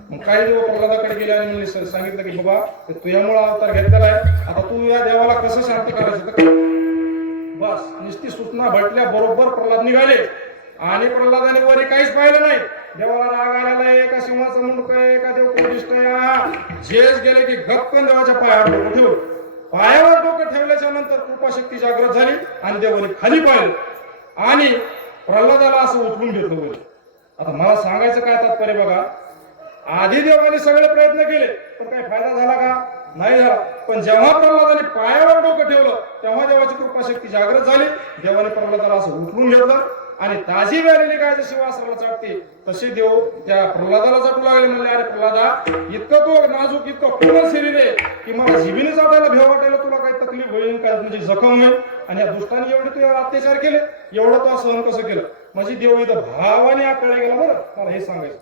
मग काही दिवस प्रल्हादाकडे गेले आणि म्हणले सांगितलं की बाबा ते तुझ्यामुळे अवतार घेतलेला आहे, आता तू या देवाला कसं शांत करायचं तर कर. बस निस्ती सूचना भेटल्या बरोबर प्रल्हाद निघाले आणि प्रल्हादाने वरी काहीच पाहिलं नाही. देवाला राग आलेला आहे का सिंहाचं मुंडक आहे का देव कोणिष्ठ आहे, जेच गेले की गप्पन देवाच्या पायावर डोकं ठेवलं. पायावर डोकं ठेवल्याच्या नंतर कृपाशक्ती जागृत झाली आणि देवाने खाली पाहिलं आणि प्रल्हादाला असं उचलून घेतलं वरी. आता मला सांगायचं काय तात्पर्य बघा, आधी देवाने सगळे प्रयत्न केले पण काही फायदा झाला का, नाही झाला. पण जेव्हा प्रल्हादाने पायावर डोकं ठेवलं तेव्हा देवाची कृपाशक्ती जागृत झाली. देवाने प्रल्हादाला असं उचलून घेतलं आणि ताजी वेळेली काय जशी वासराला चाटते तसे देव त्या प्रल्हादाला चाटू लागले. म्हणले अरे प्रल्हादा इतकं तो नाजूक इतकं कोमल शरीर आहे की मला जिबीने चाटायला भेव वाटायला, तुला काही तकलीफ होईल काय म्हणजे जखम होईल आणि या दुष्टाने एवढे तुझ्यावर अत्याचार केले, एवढं तो सहन कसं केलं. म्हणजे देव इथं भावाने आकळला गेला. बरं मला हे सांगायचं,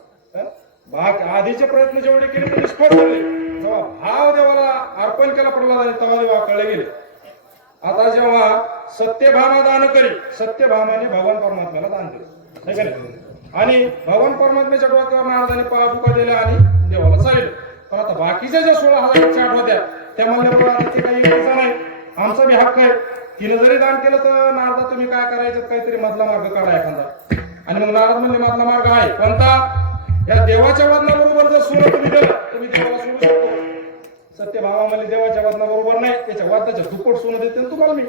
आधीचे प्रयत्न जेवढे केले ते निष्फळ ठरले. जेव्हा भाव देवाला अर्पण केला प्रल्हादाने तेव्हा देव आकळले गेले. आता जेव्हा सत्यभामा दान करी, सत्यभामाने भगवान परमात्म्याला दान केलं आणि भगवान परमात्म्याच्या डोक्यावर नारदाने पादुका दिल्या आणि देवाला चालले. पण आता बाकीच्या ज्या 16,000 चाट होत्या त्या म्हणल्या ते काही इच्छा नाही, आमचा बी हक्क आहे. तिने जरी दान केलं तर नारदा तुम्ही काय करायचं काहीतरी मधला मार्ग काढा एखादा. आणि मग नारद म्हणले मधला मार्ग आहे कोणता, या देवाच्या वदनाबरोबर जर सोनं तुम्ही दिलं तुम्ही देवाला सोडू शकतो. सत्यभामा म्हणले देवाच्या वदना बरोबर नाही, त्याच्या वादाच्या दुप्पट सोनं देते ना तुम्हाला मी.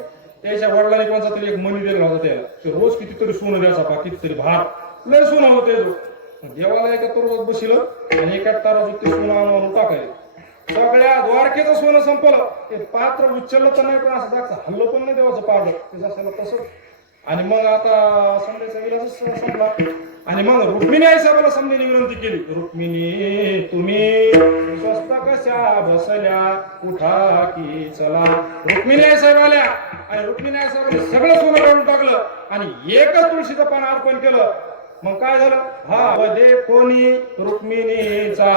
त्याच्या वडिलांनी कोणता तरी एक मणी दिला होता त्याला, ते रोज कितीतरी सोनं द्यायचा पा कितीतरी भार लय सोनं होते जो. देवाला एका तरुणात बसिलं आणि एका तारात ते सोनं आणून टाकायचं. सगळ्या द्वारकेचं सोनं संपलं, ते पात्र उचललं तर नाही पण असं जागचं हल्लं पण नाही देवाचं पारलं ते जसं तसं. आणि मग आता समजायचा विलासच संपला. आणि मग रुक्मिणी आई साहेबाला समजेने विनंती केली, रुक्मिणी तुम्ही स्वस्त कशा बसल्या उठा की चला. रुक्मिणी आई साहेब आल्या आणि रुक्मिणी आई साहेबांनी सगळं सोनं काढून टाकलं आणि एकच तुळशीचं पान अर्पण केलं. मग काय झालं, हा वदे कोणी रुक्मिणीचा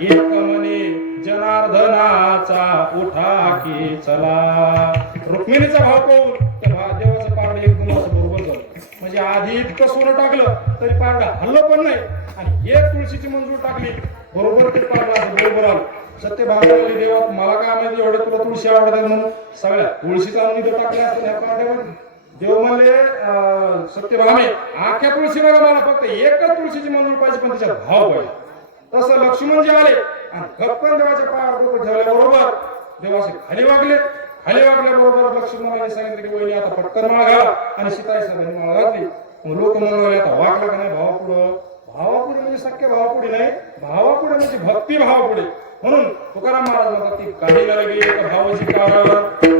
एक म्हणे जनार्दनाचा उठा की चला. रुक्मिणीचा भाव पाहून त्या देवाचं पारडं एकदम असं बरोबर झालं. म्हणजे आधी इतकं सोनं टाकलं तरी पारडा हल्लं पण नाही आणि एक तुळशीची मंजूर टाकली बरोबर ते पारडा असं बरोबर आलं. सत्यभामाने देवा मला काय माहिती एवढे तुला तुळशी आवडतात म्हणून सगळ्या तुळशीचा निधी टाकल्या असतात ह्या पारड्यामध्ये. देव म्हणले सत्यभामे आख्या तुळशी बघा मला फक्त एकच तुळशीची मंजूर पाहिजे पण त्याच्यात भाव पाहिजे. तसं लक्ष्मणजी आले आणि गप्पन देवाच्या पायावर डोकं ठेवल्याबरोबर देवाचे खाली वागले. खाली वागल्याबरोबर लक्ष्मणाने सांगितलं की वहिनी आता पटकन माळ घाला आणि सीताई साहेबांनी माळ घातली. लोक म्हणून आता वागला का नाही भावापुढं, भावापुढे म्हणजे सख्या भावापुढे नाही, भावापुढे म्हणजे भक्ती भावापुढे. म्हणून तुकाराम महाराज म्हणतात की काही गेली एका भावाची कारण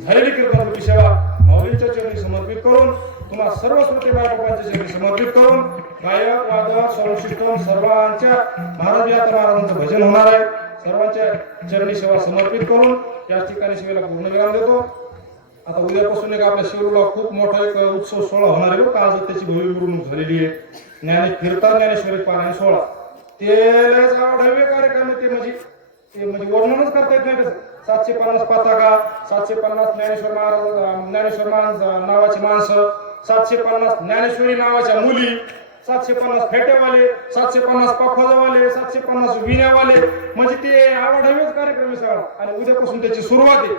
झालेली कीर्तनाची सेवा माऊलींच्या चरणी समर्पित करून तुम्हाला सर्व श्रोते बाळाबापांच्या चरणी समर्पित करून गायक वादक संशिष्टम सर्वांच्या महाराज आता महाराजांचं भजन होणार आहे. सर्वांच्या चरणी सेवा समर्पित करून या ठिकाणी सेवेला पूर्णविराम देतो. आता उद्यापासून एक आपल्या शिरूरला खूप मोठा एक उत्सव सोहळा होणार आहे बघा. आज त्याची भव्य मिरवणूक झालेली आहे. कीर्तन ज्ञानेश्वरी पारायण सोहळा ते लयच आवडवे कार्यक्रम ते म्हणजे वर्णनच करता येत नाही. 750 पताका, 750 ज्ञानेश्वर महाराज ज्ञानेश्वर महाराज नावाची माणसं, 750 ज्ञानेश्वरी नावाच्या मुली, 750 फेटेवाले, 750 पाखोजावाले, 750 विण्यावाले, म्हणजे ते आवडवेच कार्यक्रम आहे सगळा. आणि उद्यापासून त्याची सुरुवात आहे.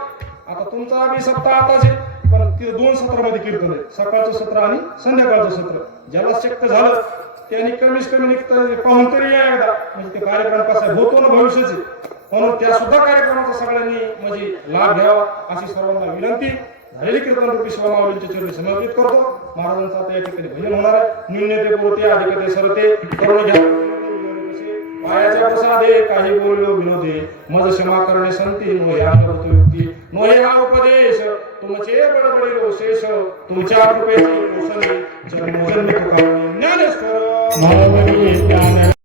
आता तुमचा आम्ही सप्ताह आताच आहे पण ते 2 सत्रामध्ये कीर्तन आहे, सकाळचं सत्र आणि संध्याकाळचं सत्र. ज्याला शक्य झालं त्यांनी कमीत कमी पाहून तरी या एकदा, म्हणजे ते कार्यक्रम कसा होतो ना भविष्याचे. म्हणून त्या सुद्धा कार्यक्रमाचा सगळ्यांनी म्हणजे लाभ घ्यावा अशी सर्वांना विनंती. झालेली कीर्तन रूपी शिवा माऊलींच्या चरणी समर्पित करतो. महाराजांचा आता या ठिकाणी भजन होणार आहे. न्यूनते पुरते अधिकते सरते करुण घ्या पायाच्या प्रसादे काही बोललो विनोदे मज क्षमा करणे संती नो या युक्ती नो हा उपदेश तुमचे बडबडी शेष तुमच्या कृपेची पोषणे जन्मोजन्मी ज्ञानेश्वर